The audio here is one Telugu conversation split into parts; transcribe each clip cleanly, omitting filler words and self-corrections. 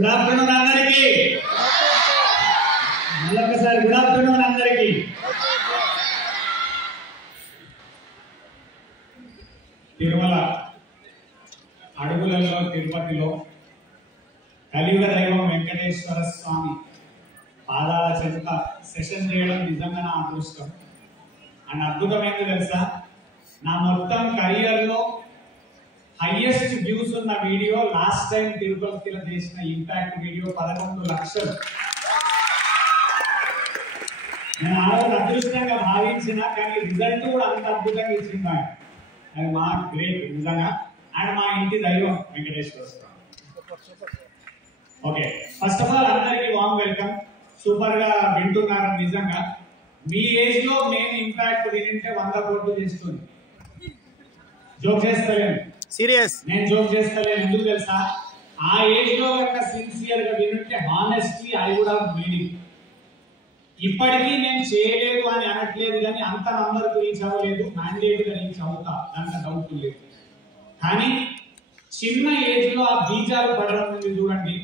గుడ్ ఆఫ్టర్నూన్ అందరికీ. మళ్ళొకసారి గుడ్ ఆఫ్టర్నూన్ అందరికీ. తిరుమల అడుగులలో తిరుపతిలో కలియుగ దైవం వెంకటేశ్వర స్వామి పాదాల చెంత సెషన్ చేయడం నిజంగా నా అదృష్టం. అండ్ అద్భుతమైనది తెలుసా, నా మొత్తం కెరియర్లో హైయెస్ట్ వ్యూస్ ఉన్న వీడియో లాస్ట్ టైం తిరుపతిలో చేసిన ఇంపాక్ట్ వీడియో 11 లక్షలు. నేను ఆ రోజు అదృష్టంగా భావించిన, కానీ రిజల్ట్ కూడా అంత అద్భుతంగా ఇచ్చింది. అది మా గ్రేట్ నిజంగా. అండ్ మా ఇంటి దైవం వెంకటేశ్వర స్వామి. ఓకే, ఫస్ట్ ఆఫ్ ఆల్ అందరికీ వామ్ వెల్కమ్. సూపర్ గా వింటున్నారు. నిజంగా మీ ఏజ్ లో మేము ఇంపాక్ట్ వింటే 100 కోట్లు చేస్తుంది. జోక్ చేస్తలేను, సీరియస్. నేను జోక్ చేస్తలేను. ఎందుకు తెలుసా, ఆ ఏజ్ లో కనుక సిన్సియర్ గా వింటే honestly I would have made it. ఇప్పటికీ నేను చేయలేదు అని అనట్లేదు, కానీ అంత నంబర్ రీచ్ అవ్వలేదు. మ్యాండేట్ గా రీచ్ అవుతా, దాంట్లో డౌట్ లేదు. కానీ చిన్న ఏజ్ లో ఆ బీజాలు పడడం ఉంది చూడండి,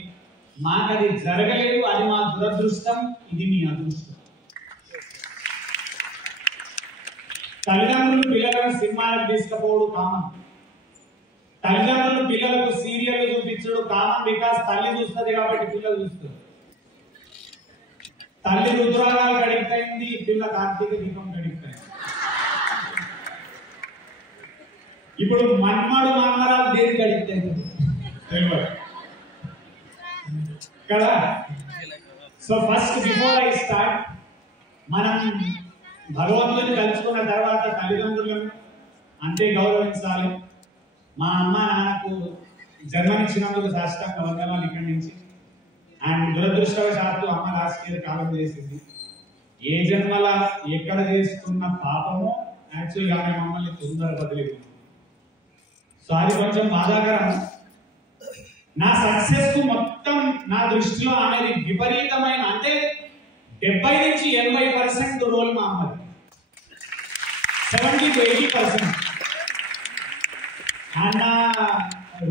మాకు అది జరగలేదు. అది మా దురదృష్టం, ఇది మీ అదృష్టం. తల్లిదండ్రులు పిల్లలను సినిమాలకు తీసుకుపోవడం కామన్. తల్లిదండ్రులు పిల్లలకు సీరియల్ చూపించడం కామన్. బికాస్ తల్లి చూస్తుంది కాబట్టి పిల్లలు చూస్తారు. తల్లి రుద్రాగాలకు అడిక్ట్ అయింది, పిల్ల కార్తీక దీపం అడిక్ట్ అయింది. ఇప్పుడు మన్మడు మన్మరాలు దేనికి అడిక్ట్ అవుతుంది తెలియదు కదా. So first before I start, మనం భగవంతుని కలుసుకున్న తర్వాత తల్లిదండ్రులను అంతే గౌరవించాలి. మా అమ్మ నాన్నకు జన్మనిచ్చినందుకు సాష్టాంగ వందనాలు ఇక్కడి నుంచి. అండ్ దురదృష్టవశాత్తు అమ్మ లాస్ట్ ఇయర్ కాలం చేసింది. ఏ జన్మల ఎక్కడ చేసుకున్న పాపమో యాక్చువల్గా ఆమె మమ్మల్ని తొందర బదిలిపోయింది. సో అది కొంచెం బాధాకరం. నా సక్సెస్ కు మొత్తం నా దృష్టిలో అనేది విపరీతమైన, అంటే 70 నుంచి 80% రోల్ మా అమ్మది, 70 to 80%. అండ్ నా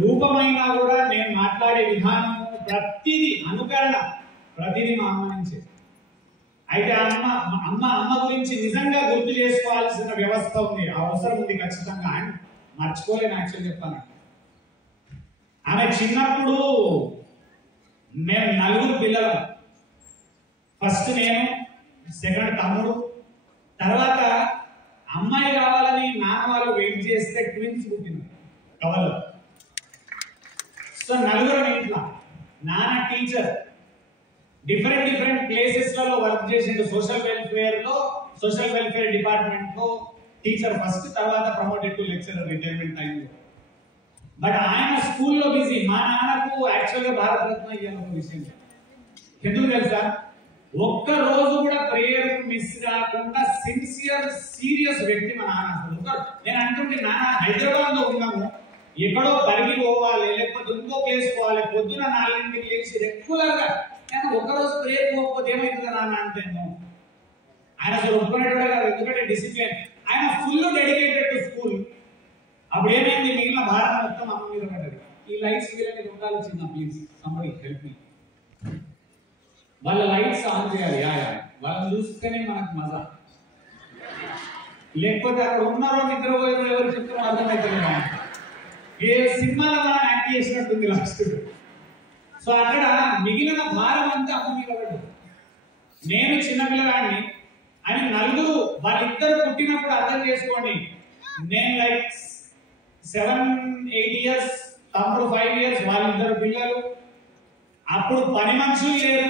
రూపమైనా కూడా, నేను మాట్లాడే విధానం, ప్రతిదీ అనుకరణ, ప్రతిదీ మా అమ్మ నుంచే. అయితే అమ్మ గురించి నిజంగా గుర్తు చేసుకోవాల్సిన వ్యవస్థ ఉంది, అవసరం ఉంది ఖచ్చితంగా. అండ్ మర్చిపోలేను యాక్చువల్ చెప్పాను. ఆమె చిన్నప్పుడు మేము 4 పిల్లలు. ఫస్ట్ నేను, సెకండ్ తమ్ముడు. తర్వాత అమ్మాయి కావాలని నాన్న వాళ్ళు వెయిట్ చేస్తే ట్విన్స్ పుట్టింది కవలో. సో 4 ఇంట్లో. నాన్న టీచర్, డిఫరెంట్ ప్లేసెస్ లలో వర్క్ చేసిండు. సోషల్ వెల్ఫేర్ డిపార్ట్మెంట్ లో టీచర్ ఫస్ట్, తర్వాత ప్రమోటెడ్ టు లెక్చరర్ రిటైర్మెంట్ టైంలో. బట్ ఆయన స్కూల్లో బిజీ. మా నాన్నకు యాక్చువల్గా భారతరత్న ఇవ్వాలన్న విషయం ఎందుకు తెలుసా, ఒక్క రోజు కూడా ప్రేయర్ మిస్ కాకుండా సిన్సియర్ సీరియస్ వ్యక్తి మా నాన్న. నేను అంటుంటే, నాన్న హైదరాబాద్ లో ఉన్నాము, ఎక్కడో పరిగి పోవాలి, లేకపోతే ఇంకో ప్లేస్ పోవాలి, పొద్దున 4ంటికి లేచి రెగ్యులర్ గా, నేను ఒక్కరోజు ప్రేయర్ పోకపోతే ఏమైతుందా నాన్న అంటే, ఆయన అసలు ఒప్పుకునేటోడే కాదు. ఎందుకంటే డిసిప్లిన్. ఆయన ఫుల్ డెడికేటెడ్ టు స్కూల్. అప్పుడు ఏమైంది, మిగిలిన భారం మొత్తం అమ్మ మీద పడ్డది. ఈ లైట్స్ వీళ్ళని ఉండాలి చిన్న, ప్లీజ్ సంబడి హెల్ప్ మీ. వాళ్ళ లైట్స్ ఆన్ చేయాలి. వాళ్ళని చూస్తేనే మనకు మజా. లేకపోతే అక్కడ ఉన్నారో నిద్రపోయారో ఎవరు చెప్తారో అర్థమవుతుంది. ఏ సినిమాలో మనం యాక్ట్ చేసినట్టుంది లాస్ట్. సో అక్కడ మిగిలిన భారం అంతా అమ్మ మీద పడ్డది. నేను చిన్నపిల్లగాడిని అని 4, వాళ్ళిద్దరు పుట్టినప్పుడు అర్థం చేసుకోండి. నేను లైక్ 7-8 ఇయర్స్, తమ్ముడు 5 ఇయర్స్, వాళ్ళిద్దరు పిల్లలు. అప్పుడు పని మనుషులు లేరు,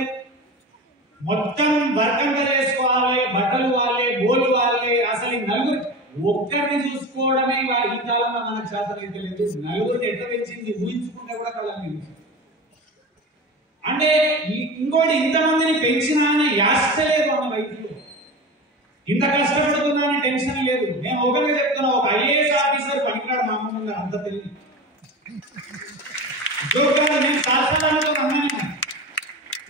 మొత్తం వర్కంగా చేసుకోవాలి, బట్టలు వాళ్ళే, బోలు వాళ్ళే. అసలు ఈ 4 ఒక్కరిని చూసుకోవడమే ఈ కాలంలో మనకు చేతనైతే లేదు. 4 ఎట్లా పెంచింది ఊహించుకుంటే కూడా కళ్ళని. అంటే ఇంకోటి, ఇంతమందిని పెంచినా యాస్త లేదు అన్న రైతులు. ఇంత కష్టపడుతున్నానని టెన్షన్ లేదు. నేను ఒకరిగా చెప్తున్నా, ఒక IAS ఆఫీసర్ పనికిరాడు మా అమ్మ ముందు, అంత తెలియదు. నేను శాస్త్రాలతో అన్నాను,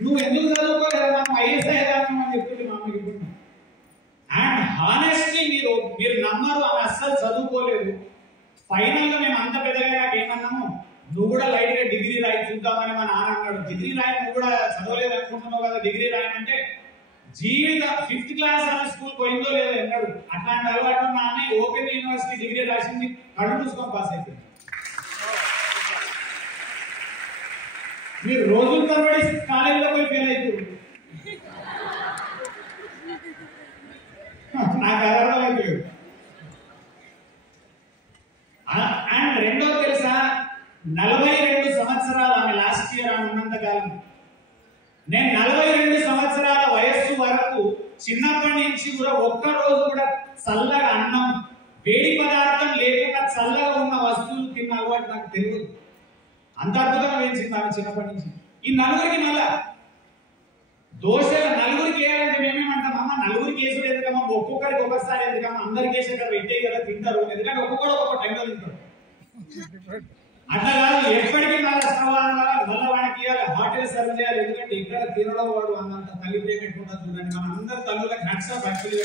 నువ్వు ఎందుకు చదువుకోలేదు, మనం IAS అయ్యేదాన్ని అని చెప్తుంది మా అమ్మకి ఇప్పుడు. అండ్ హానెస్ట్లీ మీరు నమ్మరు, ఆమె అస్సలు చదువుకోలేదు. ఫైనల్ గా మేము అంత పెద్దగా ఏమన్నాము, నువ్వు కూడా లైట్ గా డిగ్రీ రాయి చూద్దామని మా నాన్న అన్నాడు. డిగ్రీ రాయి నువ్వు కూడా చదవలేదు అనుకుంటున్నావు కదా, డిగ్రీ రాయనంటే జీవిత 5th క్లాస్ అని స్కూల్ పోయిందో లేదో అన్నాడు. అట్లాంటి అలవాటు మా అన్నయ్య ఓపెన్ యూనివర్సిటీ డిగ్రీ రాసింది, కళ్ళు మూసుకొని పాస్ అయిపోయింది. మీరు రోజుల తరబడి కాలేజీలో పోయి ఫెయిల్ అయిపోయింది. నాకు అర్థమైపోయింది. అండ్ రెండోది తెలుసా, 42 సంవత్సరాలు ఆమె లాస్ట్ ఇయర్ ఆమె ఉన్నంత కాలం. నేను 42 సంవత్సరాల వయస్సు వరకు చిన్నప్పటి నుంచి కూడా ఒక్క రోజు కూడా చల్లగా అన్నం వేడి పదార్థం లేకుండా చల్లగా ఉన్న వస్తువులు తిన్న అలవాటు నాకు తెలియదు. అంత అద్భుతంగా వేయించింది ఆమె చిన్నప్పటి నుంచి. ఈ నలుగురికి మళ్ళా దోశలు నలుగురికి వేయాలంటే మేమేమంటాం, అమ్మ నలుగురికి వేసుడు ఎందుకమ్మా, ఒక్కొక్కరికి ఒక్కసారి ఎందుకమ్మా, అందరికి వేసి అక్కడ పెట్టే కదా తింటారు, ఎందుకంటే ఒక్కొక్కడు ఒక్కొక్క టైంలో తింటారు. అట్లా కాదు, ఎప్పటికీ మళ్ళీ స్టవ్ మళ్ళీ వాడికి ఇవ్వాలి, హాటల్ సర్వ్ చేయాలి. ఎందుకంటే ఇక్కడ తినడం వాడు అంత తల్లి ప్రేమ పెట్టుకుంటారు. చూడండి, మన అందరు తల్లులకు హ్యాట్స్ ఆఫ్ యాక్చువల్లీ.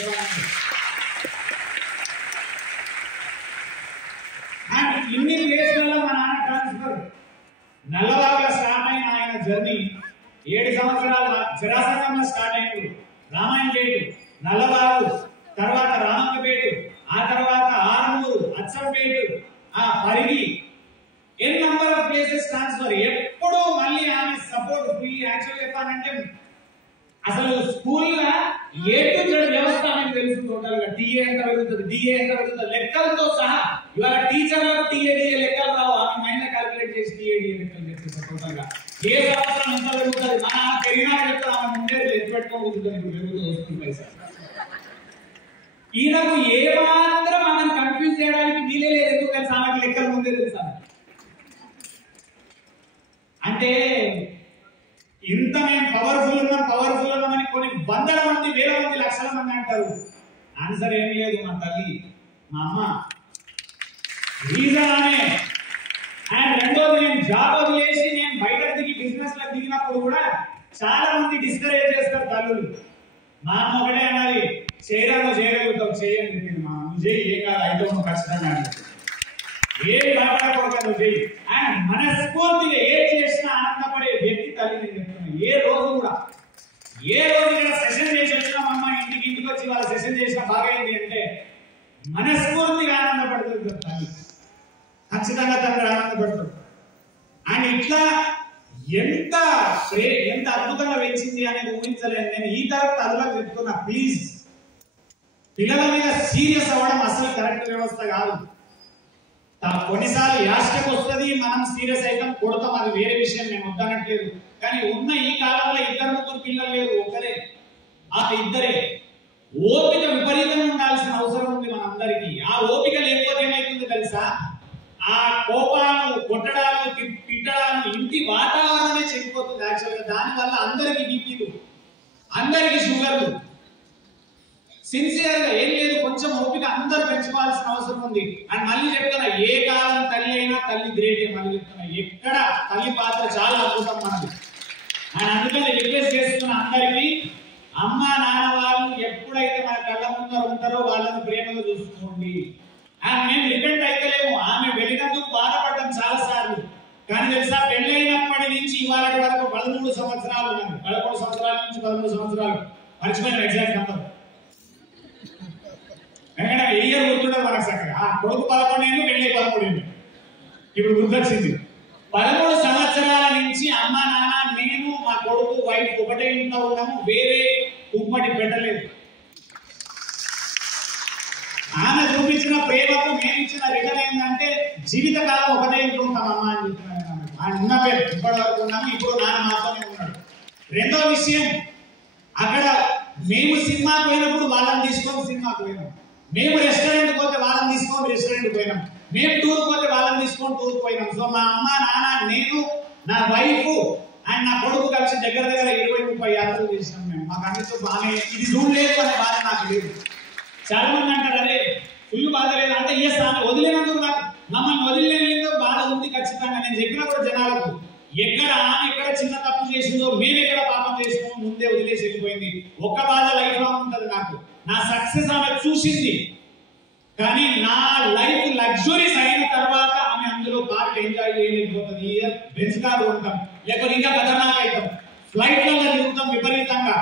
అండ్ ఇన్ని ప్లేస్లలో మా నాన్న ట్రాన్స్ఫర్ నల్లబాగులో స్టార్ట్ అయిన ఆయన జర్నీ 7 సంవత్సరాల జరాసంగంలో స్టార్ట్ అయింది. రామాయణపేట, నల్లబాగు, తర్వాత రామంగపేట, ఆ తర్వాత ఆర్మూరు, అచ్చంపేట, ఆ పరిగి, ఎన్ నంబర్ ఆఫ్ ప్లేసెస్ ట్రాన్స్ఫర్. ఎప్పుడూ మళ్ళీ ఆమె సపోర్ట్ ఫుల్. యాక్చువల్ చెప్పాలంటే అసలు స్కూల్లో ఏ టు జెడ్ వ్యవస్థ ఆమెకు తెలుసు టోటల్ గా. టీఏ ఎంత పెరుగుతుంది, డిఏ ఎంత పెరుగుతుంది, లెక్కలతో సహా. ఇవాళ టీచర్లకు టీఏడిఏ లెక్కలు రావు, ఆమె మైండ్ క్యాలిక్యులేట్ చేసి టీఏడిఏ లెక్కలు చేసేస్తారు టోటల్ గా. ఏ సంవత్సరం ఎంత పెరుగుతుంది, మన పెరిగినా చెప్తారు, ఆమె ముందే ఎత్తు పెట్టుకోబోతుంది, పెరుగుతూ వస్తుంది పైసా. ఈయనకు ఏ మాత్రం ఆమెను కన్ఫ్యూజ్ చేయడానికి వీలే లేదు. ఎందుకు తెలుసా, ఆమెకు లెక్కలు ముందే తెలుసా. అంటే ఇంత మేము పవర్ఫుల్ ఉన్నామని కొన్ని వందల మంది, వేల మంది, లక్షల మంది అంటారు. ఆన్సర్ ఏమీ లేదు. మా తల్లి, మా అమ్మ రీజన్ ఆమె. అండ్ రెండోది, నేను జాబ్ వదిలేసి నేను బయట దిగి బిజినెస్ లో దిగినప్పుడు కూడా చాలా మంది డిస్కరేజ్ చేస్తారు తల్లులు. మా అమ్మ ఒకటే అన్నది, చేయరాను చేయగలుగుతావు, చేయని చెప్పింది. మా నువ్వు చేయి, ఏం కాదు, అయితే నువ్వు ఖచ్చితంగా ఏ బాధపడకూడదు, నువ్వు చేయి. అండ్ మనస్ఫూర్తిగా ఏం చేసినా ఆనందపడే వ్యక్తి తల్లి. నేను చెప్తున్నాను, ఏ రోజు కూడా ఇక్కడ సెషన్ చేసి వచ్చినామమ్మ, ఇంటికి వచ్చి వాళ్ళ సెషన్ చేసిన బాగా ఏంటి అంటే మనస్ఫూర్తిగా ఆనందపడుతుంది తల్లి. ఖచ్చితంగా తండ్రి ఆనందపడుతుంది. అండ్ ఇట్లా ఎంత అద్భుతంగా పెంచింది అనేది ఊహించలేదు. నేను ఈ తరగతి తల్లులకు చెప్తున్నా, ప్లీజ్ పిల్లల మీద సీరియస్ అవ్వడం అసలు కరెక్ట్ వ్యవస్థ కాదు. కొన్నిసార్లు యాస్టకు వస్తుంది, మనం సీరియస్ అవుతాం, కొడతాం, అది వేరే విషయం, నేను వద్దనట్లేదు. కానీ ఉన్న ఈ కాలంలో 2-3 పిల్లలు లేరు, ఒకరే, ఆ ఇద్దరే. ఓపిక విపరీతంగా ఉండాల్సిన అవసరం ఉంది మనందరికీ. ఆ ఓపిక లేకపోతే ఏమైతుంది తెలుసా, ఆ కోపాలు, కొట్టడాలు, తిట్టడాలు, ఇంటి వాతావరణమే చెడిపోతుంది యాక్చువల్గా. దానివల్ల అందరికి బీపీలు, అందరికి షుగర్లు. సిన్సియర్ గా ఏం లేదు, కొంచెం ఓపిక అందరూ పెంచుకోవాల్సిన అవసరం ఉంది. అండ్ మళ్ళీ చెప్తున్నా, ఏ కాలం తల్లి అయినా తల్లి గ్రేట్. మళ్ళీ చెప్తున్నా, ఎక్కడ తల్లి పాత్ర చాలా అద్భుతం మనది. అండ్ అందుకని రిక్వెస్ట్ చేస్తున్న అందరికీ, అమ్మ నాన్న వాళ్ళు ఎప్పుడైతే మన కళ్ళ ముందర ఉంటారో వాళ్ళని ప్రేమగా చూసుకోండి. అండ్ మేము రిపెంట్ అయితలేము, ఆమె వెళ్ళినందుకు బాధపడ్డాం చాలా సార్లు. కానీ తెలుసా, పెళ్ళైనప్పటి నుంచి ఇవాళ వరకు 13 సంవత్సరాలు ఉన్నది. 11 సంవత్సరాల నుంచి 13 సంవత్సరాలు, మర్చిపోయిన ఎగ్జాక్ట్ నెంబర్. ఎందుకంటే ఇయర్ గుర్తుండదు మనకు చక్కగా. కొడుకు 11 ఏళ్ళు, పెళ్ళి 13 ఏళ్ళు, ఇప్పుడు గుర్తొచ్చింది. 13 సంవత్సరాల నుంచి అమ్మ నాన్న, నేను, మా కొడుకు, వైఫ్ ఒకటే ఇంట్లో ఉన్నాము, వేరే ఉమ్మడి పెట్టలేదు. ఆమె చూపించిన ప్రేమకు మేము ఇచ్చిన రిటర్న్ ఏంటంటే జీవితకాలం ఒకటే ఇంట్లో ఉంటాం అమ్మ అని చెప్తున్నాను. ఆయన ఉన్న పేరు ఇప్పటి వరకు ఉన్నాము, ఇప్పుడు నాన్న మాత్రమే ఉన్నాడు. రెండో విషయం, అక్కడ మేము సినిమాకి పోయినప్పుడు వాళ్ళని తీసుకొని సినిమాకి పోయినాం, మేము రెస్టారెంట్ పోతే వాళ్ళని తీసుకొని రెస్టారెంట్ పోయినాం, మేము టూర్ పోతే వాళ్ళని తీసుకొని టూర్ పోయినాం. సో మా అమ్మ నాన్న, నేను, నా వైఫ్ అండ్ నా కొడుకు కలిసి దగ్గర 20-30 యాత్రలు చేసినాం మేము. మాకు అన్నితో బాగానే, ఇది చూడలేదు అనే బాధ నాకు లేదు. చాలా మంది అంటారు, అరే ఫుల్ బాధ లేదు అంటే, ఎస్ ఆమె వదిలేనందుకు నాకు, మమ్మల్ని వదిలేనందుకు బాధ ఉంది ఖచ్చితంగా. నేను చెప్పిన కూడా జనాలకు, ఎక్కడ ఆమె ఎక్కడ చిన్న తప్పు చేసిందో, మేము ఎక్కడ పాపం చేసినామో ముందే వదిలేసి వెళ్ళిపోయింది. ఒక్క బాధ లైఫ్ లో ఉంటది నాకు, నా సక్సెస్ ఆమె చూసింది. కానీ నా లైఫ్ లగ్జరీస్ అయిన తర్వాత ఆమె అందులో పార్ట్ ఎంజాయ్ ఎంజాయ్ చేయలేకపోతుంది. ఈ ఇయర్ బెంచ్ కారు ఉంటాం, లేకపోతే ఇంకా ఖతర్నాక్ అవుతాం, ఫ్లైట్లలో తిరుగుతాం విపరీతంగా,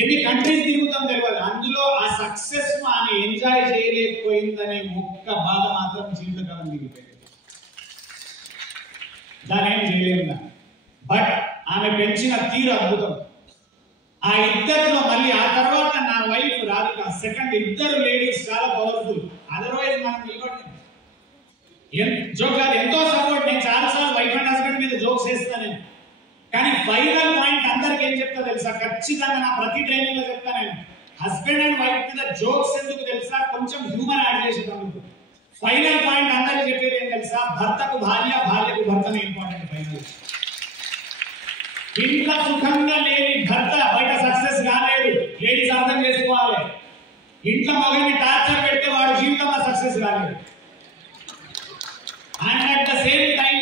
ఎన్ని కంట్రీస్ తిరుగుతాం తెలియదు. అందులో ఆ సక్సెస్ ఆమె ఎంజాయ్ చేయలేకపోయిందనే ఒక్క బాధ మాత్రం జీవితకాలం మిగిలిపోయింది. దాని ఏం చేయలేదు. బట్ ఆమె పెంచిన తీరు అద్భుతం. ఆ ఇద్దరిలో మళ్ళీ ఆ తర్వాత నా వైఫ్ రాధిక, సెకండ్ ఇద్దరు లేడీస్ చాలా పవర్ఫుల్. అదర్వైజ్ మనం నిలబడి జోక్ కాదు, ఎంతో సపోర్ట్. నేను చాలాసార్లు వైఫ్ అండ్ హస్బెండ్ మీద జోక్స్ వేస్తాను నేను, కానీ ఫైనల్ పాయింట్ అందరికి ఏం చెప్తా తెలుసా? ఖచ్చితంగా నా ప్రతి ట్రైనింగ్ లో చెప్తా నేను, హస్బెండ్ అండ్ వైఫ్ మీద జోక్స్ ఎందుకు తెలుసా? కొంచెం హ్యూమన్ యాడ్ చేసేటందుకు. ఫైనల్ పాయింట్ అందరికి చెప్పేది ఏం తెలుసా? భర్తకు భార్య, భార్యకు భర్తనే ఇంపార్టెంట్. ఫైనల్ ఇంట్లో సుఖంగా లేని భర్త బయట సక్సెస్ కాలేడు. లేడీస్ అర్థం చేసుకోవాలి. ఇంట్లో మగని టార్చర్ పెడితే వాడు జీవితంలో సక్సెస్ కాలేడు. And at the same time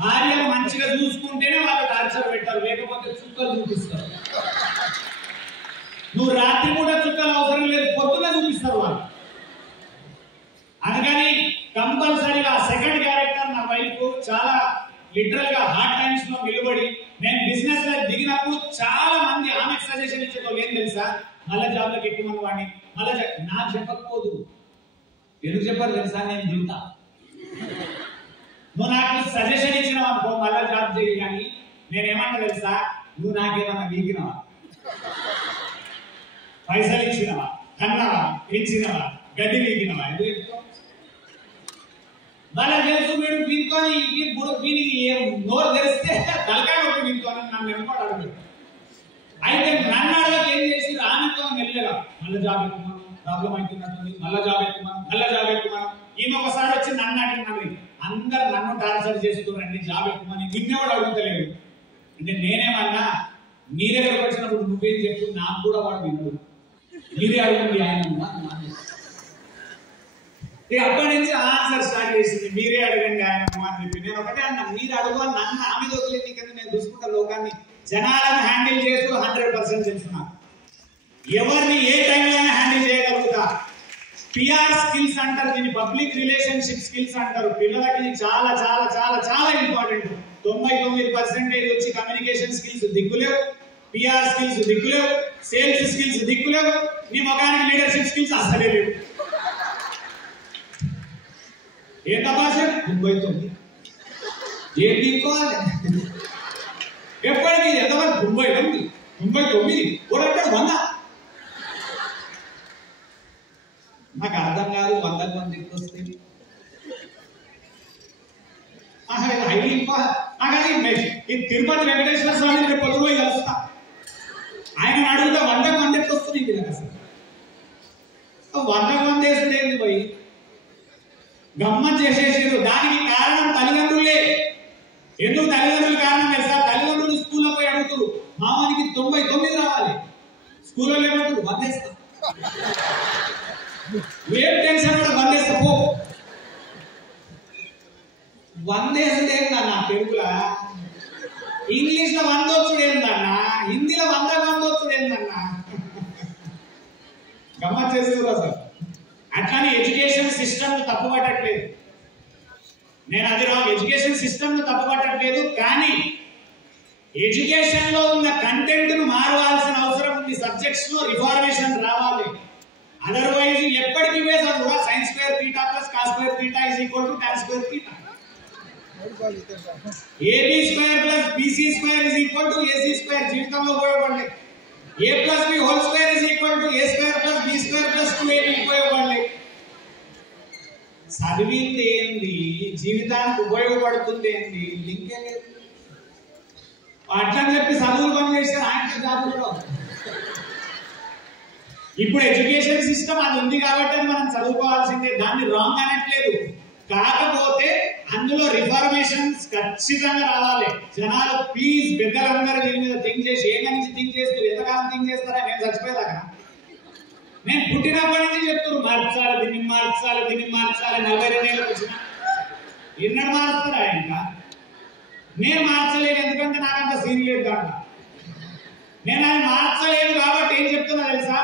భార్య మంచిగా చూసుకుంటేనే వాళ్ళు టార్చర్ పెట్టారు, లేకపోతే చుక్కలు చూపిస్తారు. నువ్వు రాత్రి కూడా చుక్కలు అవసరం లేదు, పొద్దున చూపిస్తారు వాళ్ళు. అందుకని కంపల్సరీగా సెకండ్ క్యారెక్టర్ నా వైఫ్ చాలా లిటరల్ గా హార్డ్ టైమ్స్ లో నిలబడి, నేను బిజినెస్ లో దిగినప్పుడు చాలా మంది ఆమెకు సజెషన్ ఇచ్చేటోళ్ళు ఏం తెలుసా? మళ్ళా జాబ్ లోకి ఎక్కువ వాడిని మళ్ళా నాకు చెప్పకపోదు. ఎందుకు చెప్పారు తెలుసా? నేను దిగుతా. నువ్వు నాకు సజెషన్ ఇచ్చినావు అనుకో మళ్ళా జాబ్ చేయి, కానీ నేనేమన్నా తెలుసా? నువ్వు నాకేమన్నా వీకినవా, పైసలు ఇచ్చినవా, కన్నవా, పెంచినవా, గడ్డి వీకినవా? ఎందుకు చెప్తావు? వాళ్ళ తెలుసు వీడు వీడుకొని వీడికి నోరు తెరిస్తే తలకాయ ఒకటి వీడుకొని నన్ను వెనుకోడు అడుగు. అయితే నన్ను అడగక ఏం చేసి ఆమెతో వెళ్ళగా మళ్ళీ జాబ్ ఎక్కుమను, ప్రాబ్లం అవుతున్నట్టుంది, మళ్ళా జాబ్ ఎక్కుమను, మళ్ళా జాబ్ ఎక్కుమను. ఈమె ఒకసారి వచ్చి నన్ను అడిగినది, అందరు నన్ను టార్చర్ చేస్తున్నారండి జాబ్ ఎక్కుమని, నిన్నెవడు అడుగుతలేదు. అంటే నేనేమన్నా, నీ దగ్గరకు వచ్చినప్పుడు నువ్వేం చెప్పు, నాకు కూడా వాడు వినడు, మీరే అడుగుంది ఆయన. అప్పటి నుంచి ఆన్సర్ స్టార్ట్ చేసింది, మీరే అడగండి ఆయన అని చెప్పి. నేను ఒకటే అన్నా, మీరు అడుగు నన్ను ఆమె దొరకలేదు నీకన్నా, నేను చూసుకుంటా లోకాన్ని, జనాలను హ్యాండిల్ చేస్తూ 100% చేస్తున్నాను. ఎవరిని ఏ టైంలో హ్యాండిల్ చేయగలుగుతా. పిఆర్ స్కిల్స్ అంటారు దీన్ని, పబ్లిక్ రిలేషన్షిప్ స్కిల్స్ అంటారు. పిల్లలకి చాలా చాలా చాలా చాలా ఇంపార్టెంట్. 99% వచ్చి కమ్యూనికేషన్ స్కిల్స్ దిక్కులేవు, పిఆర్ స్కిల్స్ దిక్కులేవు, సేల్స్ స్కిల్స్ దిక్కులేవు, నీ ముఖానికి లీడర్షిప్ స్కిల్స్ అసలే లేవు. ఏ తమాషా 99 ఏం తీసుకోవాలి? ఎప్పటికీ ఎంతమంది 98 99 కూడా 100. నాకు అర్థం కాదు, 100 మంది వస్తే ఈ తిరుపతి వెంకటేశ్వర స్వామి రేపు పొద్దులో కలుస్తా. ఆయన అడుగుతా 100 మంది ఎట్లా వస్తుంది నాకు అసలు? 100 మంది వేస్తుండేది పోయి గమ్మత్ చేసేసారు. దానికి కారణం తల్లిదండ్రులే. ఎందుకు తల్లిదండ్రులు కారణం తెలుసా? తల్లిదండ్రులు స్కూల్లో పోయి అడుగుతారు, మామానికి 99 రావాలి, స్కూల్లో ఏమంటారు 100 వేస్తా. ఏం టెన్షన్ కూడా 100 వేస్తా పో. 100 వేసుడు ఏందన్నా తెలుగులా? ఇంగ్లీష్ లో 100 వచ్చుడు ఏందన్నా? హిందీలో 100 వచ్చుడు ఏందన్నా? గమ్మత్ చేసేవారు అసలు. అట్లానే ఎడ్యుకేషన్ సిస్టమ్ తప్పు పట్టట్లేదు నేను, అది రాంగ్. ఎడ్యుకేషన్ సిస్టమ్ తప్పు పట్టట్లేదు, కానీ ఎడ్యుకేషన్ లో ఉన్న కంటెంట్ ను మారవలసిన అవసరం ఉంది. సబ్జెక్ట్స్ లో రిఫార్మేషన్ రావాలి. అదర్వైజ్ ఎప్పటికీ చదువు sin square theta plus cos square theta is equal to tan square theta, AB square plus BC square is equal to AC square. జీవితంలో ఉపయోగపడలేదు. A plus B whole square is equal to A square plus B square plus 2ab ఉపయోగపడలేదు. చదివింది ఏంది, జీవితానికి ఉపయోగపడుతుంది ఏంది, లింకే లేదు. అట్లా చెప్పి చదువులు బంద్ చేశారు ఆయన జాబుల్లో. ఇప్పుడు ఎడ్యుకేషన్ సిస్టమ్ అది ఉంది కాబట్టి మనం చదువుకోవాల్సిందే, దాన్ని రాంగ్ అనట్లేదు. కాకపోతే అందులో రిఫార్మేషన్స్ ఖచ్చితంగా రావాలి. జనాలు ప్లీజ్ పెద్దలందరూ దీని మీద థింక్ చేసి, ఏ నుంచి థింక్ చేస్తారు, ఎంతకాలం థింక్ చేస్తారా? నేను చచ్చిపోయేదాకా, నేను పుట్టినప్పటి నుంచి చెప్తారు మార్చాలి, దీన్ని మార్చాలి, దీన్ని మార్చాలి. 42 ఏళ్ళకి వచ్చిన ఎన్నడు మారుస్తారా? ఇంకా నేను మార్చలేను, ఎందుకంటే నాకు అంత సీన్ లేదు దాంట్లో. నేను అది మార్చలేను కాబట్టి ఏం చెప్తున్నా తెలుసా?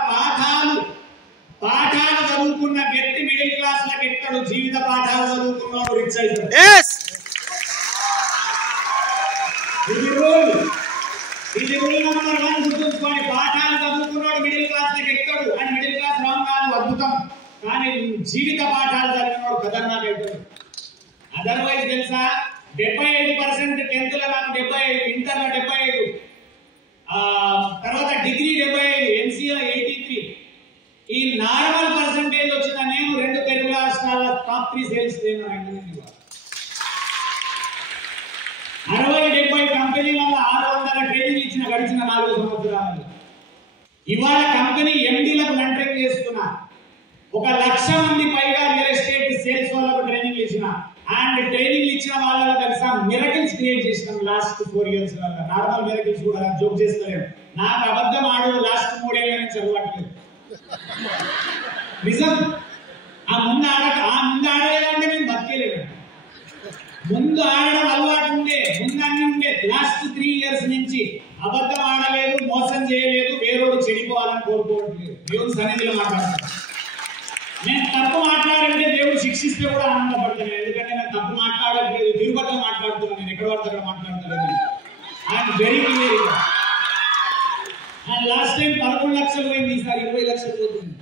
పాఠాలు చదువుకున్న వ్యక్తి మిడిల్ క్లాస్ లకు ఎక్కడు, జీవిత పాఠాలు చదువుకున్నాడు రిచ్ అవుతాడు. ఇది రూల్ నెంబర్ 1 గుర్తుంచుకోండి. పాఠాలు చదువుకున్నాడు మిడిల్ క్లాస్ లకు ఎక్కడు అండ్ మిడిల్ క్లాస్ రాంగ్ కాదు, అద్భుతం. కానీ జీవిత పాఠాలు చదివినవాడు ఖతర్నాక్ అవుతాడు. అదర్వైజ్ తెలుసా 75% 10th లో నాకు 75, ఇంటర్ లో 75, తర్వాత డిగ్రీ 75, ఎంసీఏ 83. ఈ నార్మల్ పర్సంటేజ్ వచ్చిన నేను 2 తెలుగు రాష్ట్రాల టాప్ 3 సేల్స్ ట్రైనర్ అయినా. 60-70 కంపెనీలలో 600 ట్రైనింగ్ ఇచ్చిన గడిచిన 4 సంవత్సరాలు. ఇవాళ కంపెనీ ఎండీలకు మెంటరింగ్ చేస్తున్నా. 1,00,000 మంది పైగా రియల్ ఎస్టేట్ సేల్స్ వాళ్ళకు ట్రైనింగ్ ఇచ్చిన. అండ్ ట్రైనింగ్ ఇచ్చిన వాళ్ళలో తెలుసా మిరకిల్స్ క్రియేట్ చేసినాం లాస్ట్ 4 years వల్ల. నార్మల్ మిరకిల్స్ కూడా జోక్ చేస్తలేము. నాకు అబద్ధం ఆడు లాస్ట్ 3 ఏళ్ల నుంచి అలవాట్లేదు. నిజం. ఆ ముందు ఆడలేదంటే నేను బతికేలేదు. ముందు ఆడడం అలవాటు ఉండే, ముందు అన్ని ఉండే. లాస్ట్ 3 years నుంచి అబద్ధం ఆడలేదు, మోసం చేయలేదు, వేరోడు చెడిపోవాలని కోరుకోవట్లేదు. దేవుడు సన్నిధిలో మాట్లాడతాను. నేను తప్పు మాట్లాడంటే దేవుడు శిక్షిస్తే కూడా ఆనందపడతాను. ఎందుకంటే నేను తప్పు మాట్లాడట్లేదు, తిరుపతిలో మాట్లాడుతున్నాను. నేను ఎక్కడ పడితే అక్కడ మాట్లాడతలేదు. I'm very clear. Last time 11 లక్షలు పోయింది, ఈసారి 20 లక్షలు పోతుంది.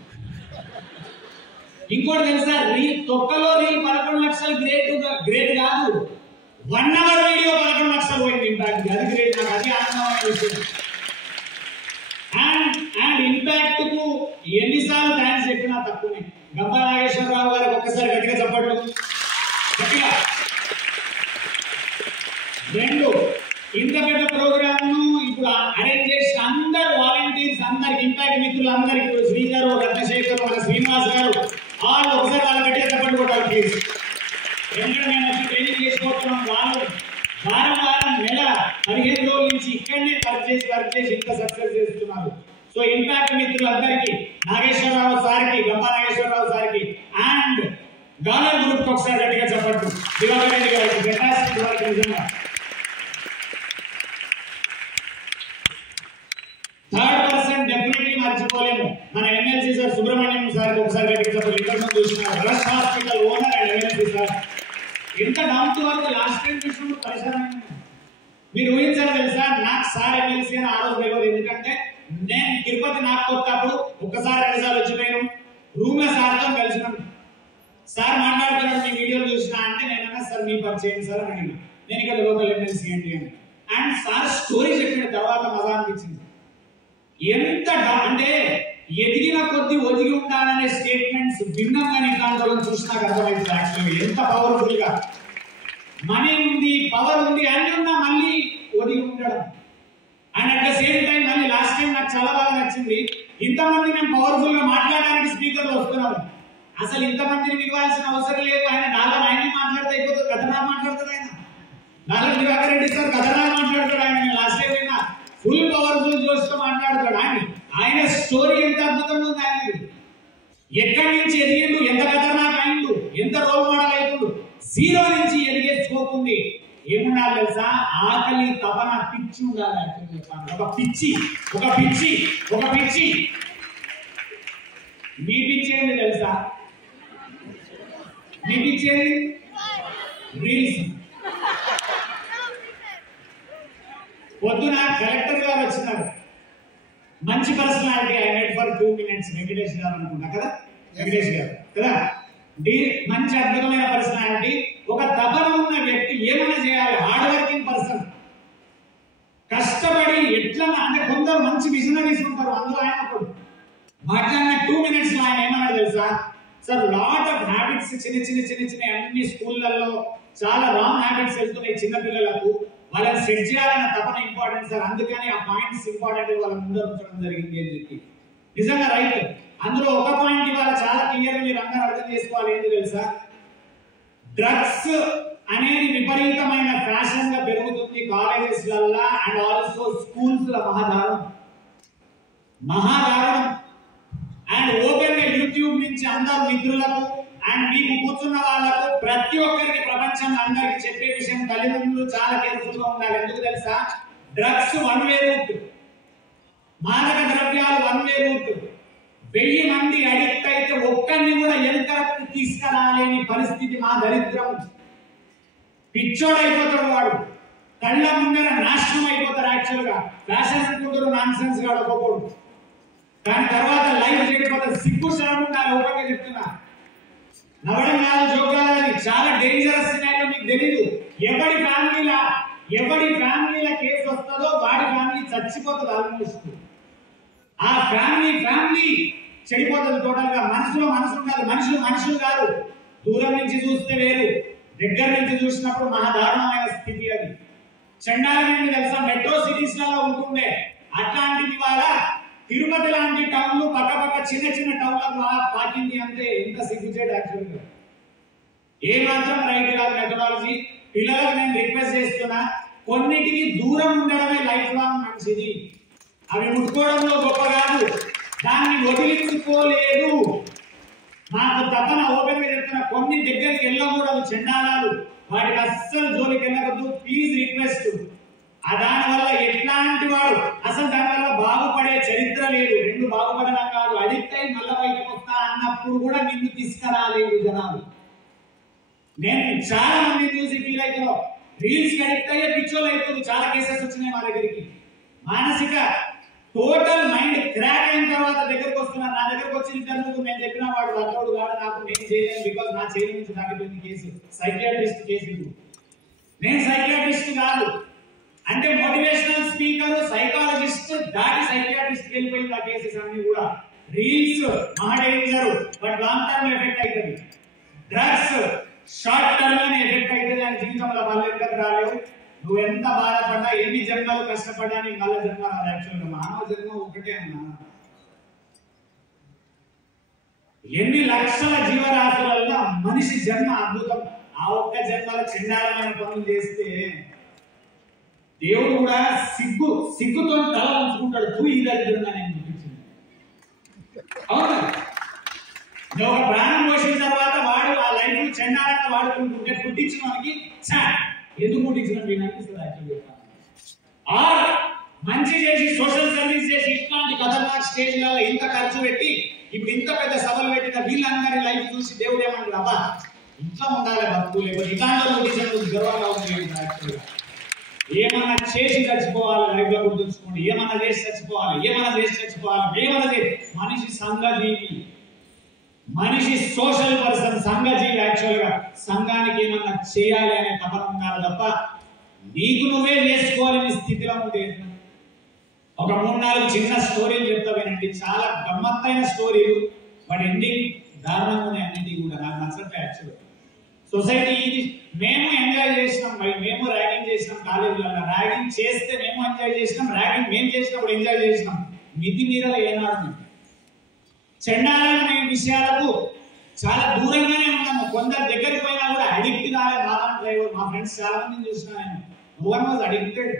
ఇంకోటి తెలుసా, తొక్కలో రీల్ 11 లక్షలు గ్రేట్ కాదు, 1 hour వీడియో 11 లక్షలు పోయింది. ఇంపాక్ట్ అది గ్రేట్. నాకు అది ఆనందమైన విషయం. అండ్ ఇంపాక్ట్ కు ఎన్నిసార్లు థ్యాంక్స్ చెప్పినా తక్కువనే. గంపా నాగేశ్వరరావు గారికి ఒక్కసారి గట్టిగా చెప్పట్లు. గట్టిగా. 2, ఇంత పెద్ద ప్రోగ్రామ్ ను ఇప్పుడు అరేంజ్ చేసిన అందరు వాలంటీర్స్ అందరికి, ఇంపాక్ట్ మిత్రులు అందరికి, శ్రీ గారు, రత్నశేఖర్, మన శ్రీనివాస్ గారు, వాళ్ళు ఒకసారి వాళ్ళ గట్టిగా చెప్పట్లు కొట్టాలి ప్లీజ్. ఎందుకంటే నేను వచ్చి ట్రైనింగ్ చేసుకోవడం వాళ్ళు వారం నెల 15 రోజుల నుంచి ఇక్కడనే వర్క్ చేసి ఇంత సక్సెస్ చేస్తున్నారు. సో ఇంపాక్ట్ మిత్రులందరికీ, నాగేశ్వరరావు సార్కి, గంపా నాగేశ్వరరావు సార్కి అండ్ గాలర్ గ్రూప్ ఒకసారి గట్టిగా చెప్పట్టు. దివాకర్ రెడ్డి గారికి ఫెంటాస్టిక్ వర్క్. నిజంగా 3rd person డెఫినెట్లీ మర్చిపోలేము. మన ఎమ్మెల్సీ సార్ సుబ్రహ్మణ్యం సార్కి ఒకసారి గట్టిగా చెప్పండి. ఇంటర్ చూస్తున్నారు Rush hospital owner and MLC sir. ఎంత down to work. Last time చూసినప్పుడు పరిసరమైన మీరు ఊహించారు తెలుసా, నాకు సార్ ఎమ్మెల్సీ అని ఆ రోజు తెలియదు. ఎందుకంటే నేను తిరుపతి నాకు కొత్తప్పుడు ఒక్కసారి 2 సార్లు వచ్చిపోయాను. రూమ్ లో సార్తో కలిసినాం. సార్ మాట్లాడుతున్నాడు, మీ వీడియోలు చూసినా అంటే నేనన్నా సార్ మీ పరిచయం సార్ అని అడిగిన. నేను ఇక్కడ లోకల్ ఎమ్మెల్సీ ఏంటి అని. అండ్ సార్ స్టోరీ చెప్పిన తర్వాత మజా అనిపించింది. ఎంత అంటే ఎదిగిన కొద్ది ఒదిగి ఉండాలనే స్టేట్మెంట్స్ భిన్నంగా ఇట్లాంటి చూసినాక అర్థమైంది. యాక్చువల్గా ఎంత పవర్ఫుల్ గా మనీ ఉంది, పవర్ ఉంది, అన్ని ఉన్నా మళ్ళీ ఒదిగి ఉండడం. And at the same time మళ్ళీ లాస్ట్ టైం నాకు చాలా బాగా నచ్చింది. ఇంతమంది మేము పవర్ఫుల్ గా మాట్లాడడానికి స్పీకర్లు వస్తున్నాము. అసలు ఇంతమందిని మిగవాల్సిన అవసరం లేదు. ఆయన డాలర్ ఆయనే మాట్లాడితే అయిపోతుంది. కథనా మాట్లాడతాడు ఆయన. డాలర్ దివాకర్ రెడ్డి సార్ కథనా మాట్లాడతాడు ఆయన. లాస్ట్ టైం విన్నా ఫుల్ పవర్ఫుల్ జోష్తో మాట్లాడతాడు ఆయన స్టోరీ ఎంత అద్భుతంగా ఉంది. ఆయనది ఎక్కడి నుంచి ఎదిగిండు, ఎంత ఖతర్నాక్ అయిండు, ఎంత రోల్ మోడల్ అవుతుండు. 0 నుంచి ఎదిగే స్కోప్ ఉంది. ఏముండాలి తెలుసా, ఆకలి, తపన, పిచ్చి ఉండాలి. ఒక పిచ్చి మీ పిచ్చి ఏంది తెలుసా? మీ పిచ్చి ఏంది? రీల్స్. పొద్దున కలెక్టర్ గారు వచ్చినారు, మంచి personality. I made for 2 minutes. Venkatesh గారు అనుకుంటా కదా, వెంకటేష్ గారు కదా. మంచి అద్భుతమైన పర్సనాలిటీ. ఒక తపన ఉన్న వ్యక్తి ఏమైనా చేయాలి. హార్డ్ వర్కింగ్ పర్సన్, కష్టపడి ఎట్లా అంటే కొందరు మంచి విజనరీస్ ఉంటారు. అందులో ఆయన ఒకడు. మాట్లాడిన 2 minutes లో ఆయన ఏమన్నాడు తెలుసా, సార్ లాట్ ఆఫ్ హ్యాబిట్స్ చిన్న అన్ని స్కూళ్ళల్లో చాలా రాంగ్ హ్యాబిట్స్ వెళ్తున్నాయి చిన్న పిల్లలకు. వాళ్ళని సెట్ చేయాలన్న తపన ఇంపార్టెంట్ సార్, అందుకని ఆ పాయింట్స్ ఇంపార్టెంట్ వాళ్ళ ముందర ఉంచడం జరిగింది అని చెప్పి. నిజంగా రైట్. అందులో ఒక పాయింట్ ఇవాళ చాలా క్లియర్ మీరు అందరూ అర్థం చేసుకోవాలి. ఏంటి తెలుసా, డ్రగ్స్ అనేది విపరీతమైన ఫ్యాషన్ గా పెరుగుతుంది colleges Lalla and also schools లో. మహాదారుణం. అండ్ ఓపెన్ గా యూట్యూబ్ నుంచి అందరు మిత్రులకు అండ్ మీకు కూర్చున్న వాళ్ళకు ప్రతి ఒక్కరికి ప్రపంచం అందరికి చెప్పే విషయం, తల్లిదండ్రులు చాలా కేర్ఫుల్ గా ఉండాలి. ఎందుకు తెలుసా, డ్రగ్స్ 1 way రూట్, మాదక ద్రవ్యాలు 1 way రూట్. 1000 మంది అడిక్ట్ అయితే ఒక్కరిని కూడా వెనుకకు తీసుకురాలేని పరిస్థితి మా దరిద్రం. పిచ్చోడైపోతాడు వాడు. కళ్ళ ముందర నాశనం అయిపోతారు. యాక్చువల్ గా ఫ్యాషన్ అనుకుంటారు, నాన్ సెన్స్ గా ఒక్కొక్కడు. దాని తర్వాత లైఫ్ చెడిపోతారు. సిగ్గు శరం ఉండాలి. ఓపెన్గా చెప్తున్నా, నవ్వడం కాదు, జోగాలని. చాలా డేంజరస్ సినారియో మీకు తెలీదు. ఎవరి ఫ్యామిలీల కేసు వస్తుందో వాడి ఫ్యామిలీ చచ్చిపోతుంది ఆల్మోస్ట్. ఆ ఫ్యామిలీ చెడిపోతుంది టోటల్ గా. మనుషులు కాదు, మనుషులు కాదు. దూరం నుంచి చూస్తే వేరు, దగ్గర నుంచి చూసినప్పుడు మహాదారుణమైన స్థితి అది. చండాలమైనది తెలుసా? మెట్రో సిటీస్ లలో ఉంటుండే అట్లాంటిది వాళ్ళ తిరుపతి లాంటి టౌన్లు పక్క చిన్న టౌన్లకు పాకింది అంతే. ఎంత సిగ్గుచేటు యాక్చువల్గా. ఏ మాత్రం రైట్ కాదు మెథడాలజీ. పిల్లలకు నేను రిక్వెస్ట్ చేస్తున్నా, కొన్నిటికి దూరం ఉండడమే లైఫ్ లాంగ్ మంచిది. అవి ముట్టుకోవడంలో గొప్ప కాదు, దాన్ని వదిలించుకోలేదు. నాకు తపన ఓపెన్ గా చెప్తున్నా, కొన్ని దగ్గరికి వెళ్ళకూడదు చండాలాలు. వాటికి అస్సలు జోలికి వెళ్ళకూడదు. Please request. దానివల్ల ఎట్లాంటి వాడు అసలు దానివల్ల బాగుపడే చరిత్ర లేదు. రెండు బాగుపడడం కాదు, అడిక్ట్ అయి మళ్ళీ బయటకు వస్తా అన్నప్పుడు కూడా నిన్ను తీసుకురాలేదు జనాలు. నేను చాలా మంది చూసి ఫీల్ అవుతున్నాం. రీల్స్ అడిక్ట్ అయ్యే పిచ్చోళ్ళు అవుతుంది. చాలా కేసెస్ వచ్చినాయి మా దగ్గరికి. మానసిక టోటల్ మైండ్ క్రాక్ అయిన తర్వాత దగ్గరకు వస్తున్నారు. నా దగ్గరకు వచ్చి ఇంటర్వ్యూకు నేను చెప్పిన వాడు వర్కౌట్ కాదు, నాకు నేను చేయలేను, బికాజ్ నా చేతి నుంచి దాటిపోయింది కేసు. Psychiatrist case. నేను సైకియాట్రిస్ట్ కాదు అంటే మోటివేషనల్ స్పీకర్, సైకాలజిస్ట్ దాటి సైకియాట్రిస్ట్ వెళ్ళిపోయింది ఆ కేసెస్ అన్ని కూడా. రీల్స్ మహా danger, but long term effect అవుతుంది. డ్రగ్స్ షార్ట్ టర్మ్ లోనే ఎఫెక్ట్ అవుతుంది. అని జీవితంలో మళ్ళీ ఎక్కడికి రాలేవు. నువ్వు ఎంత బాధపడ్డా, ఎన్ని జన్మలు కష్టపడ్డా నీకు మళ్ళీ జన్మ రాదు. యాక్చువల్గా మానవ జన్మ ఒకటే అన్నా. ఎన్ని లక్షల జీవరాశులలో మనిషి జన్మ అద్భుతం. ఆ ఒక్క జన్మల చండాలమైన పనులు చేస్తే దేవుడు కూడా సిగ్గుతో తల ఉంచుకుంటాడు. తూ ఈ దరిద్రంగా నేను చూపించింది. అవునా? ఒక ప్రాణం పోసిన తర్వాత వాడు ఆ లైఫ్ చండాలంగా వాడుకుంటుంటే పుట్టించిన వానికి ఎందుకు పుట్టించినట్టు అనిపిస్తుంది. ఆర్ మంచి చేసి సోషల్ సర్వీస్ చేసి ఇట్లాంటి ఖతర్నాక్ స్టేజ్లలో ఇంత ఖర్చు పెట్టి ఇప్పుడు ఇంత పెద్ద సభలు పెట్టిన వీళ్ళందరి లైఫ్ చూసి దేవుడు ఏమంటాడు, అబ్బా ఇంట్లో ఉండాలి బతుకు, లేకపోతే ఇలాంటి పుట్టించినట్టు గర్వంగా ఉంది. ఏమన్నా చేసి చచ్చిపోవాలి, లైఫ్ లో గుర్తుంచుకోండి. ఏమన్నా చేసి చచ్చిపోవాలి. మనిషి సంఘజీవి, మనిషి సోషల్ పర్సన్, సంఘజీవి. యాక్చువల్ గా సంఘానికి ఏమన్నా చేయాలి అనే తపన ఉండాలి తప్ప నీకు నువ్వే చేసుకోవాలని స్థితిలో ఉంటే. ఒక 3-4 చిన్న స్టోరీలు చెప్తా వినండి. చాలా గమ్మత్తైన స్టోరీలు, బట్ ఎండింగ్ దారుణంగా ఉన్నాయి అన్నింటికి కూడా. నాకు నచ్చట్లే యాక్చువల్. సొసైటీ ఇది మేము ఎంజాయ్ చేసినాం, మేము ర్యాగింగ్ చేసినాం కాలేజీలలో. ర్యాగింగ్ చేస్తే మేము ఎంజాయ్ చేసినాం, ర్యాగింగ్ మేము చేసినప్పుడు ఎంజాయ్ చేసినాం. మితి మీరలో ఏనాడు చండాలమైన విషయాలకు చాలా దూరంగానే ఉన్నాము. కొందరు దగ్గరికి పోయినా కూడా అడిక్ట్ కాలే. మా ఫ్రెండ్స్ చాలా మందిని చూసినా నేను. No one was addicted.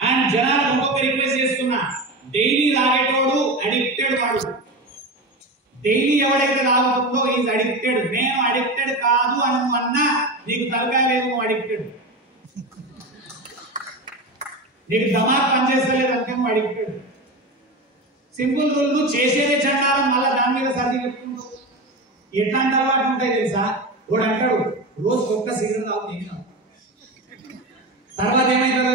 And జనాలు ఇంకొక రిక్వెస్ట్ చేస్తున్నా, డైలీ తాగేటోడు అడిక్టెడ్ వాడు. డైలీ ఎవడైతే తాగుతుందో ఈజ్ అడిక్టెడ్. నేను అడిక్టెడ్ కాదు అని అన్నా నీకు తలకాయ లేదు, నువ్వు అడిక్టెడ్. నీకు దమాక్ పనిచేస్తలేదు అంటే నువ్వు అడిక్టెడ్. Simple rule. నువ్వు చేసేదే చండాలం, మళ్ళీ దాని మీద సర్ది చెప్పుకుంటూ ఎట్లాంటి అలవాటు ఉంటాయి తెలుసా? వాడు అంటాడు రోజు ఒక్క సిగరెట్ తాగుతుంది, తర్వాత ఏమైతుంది?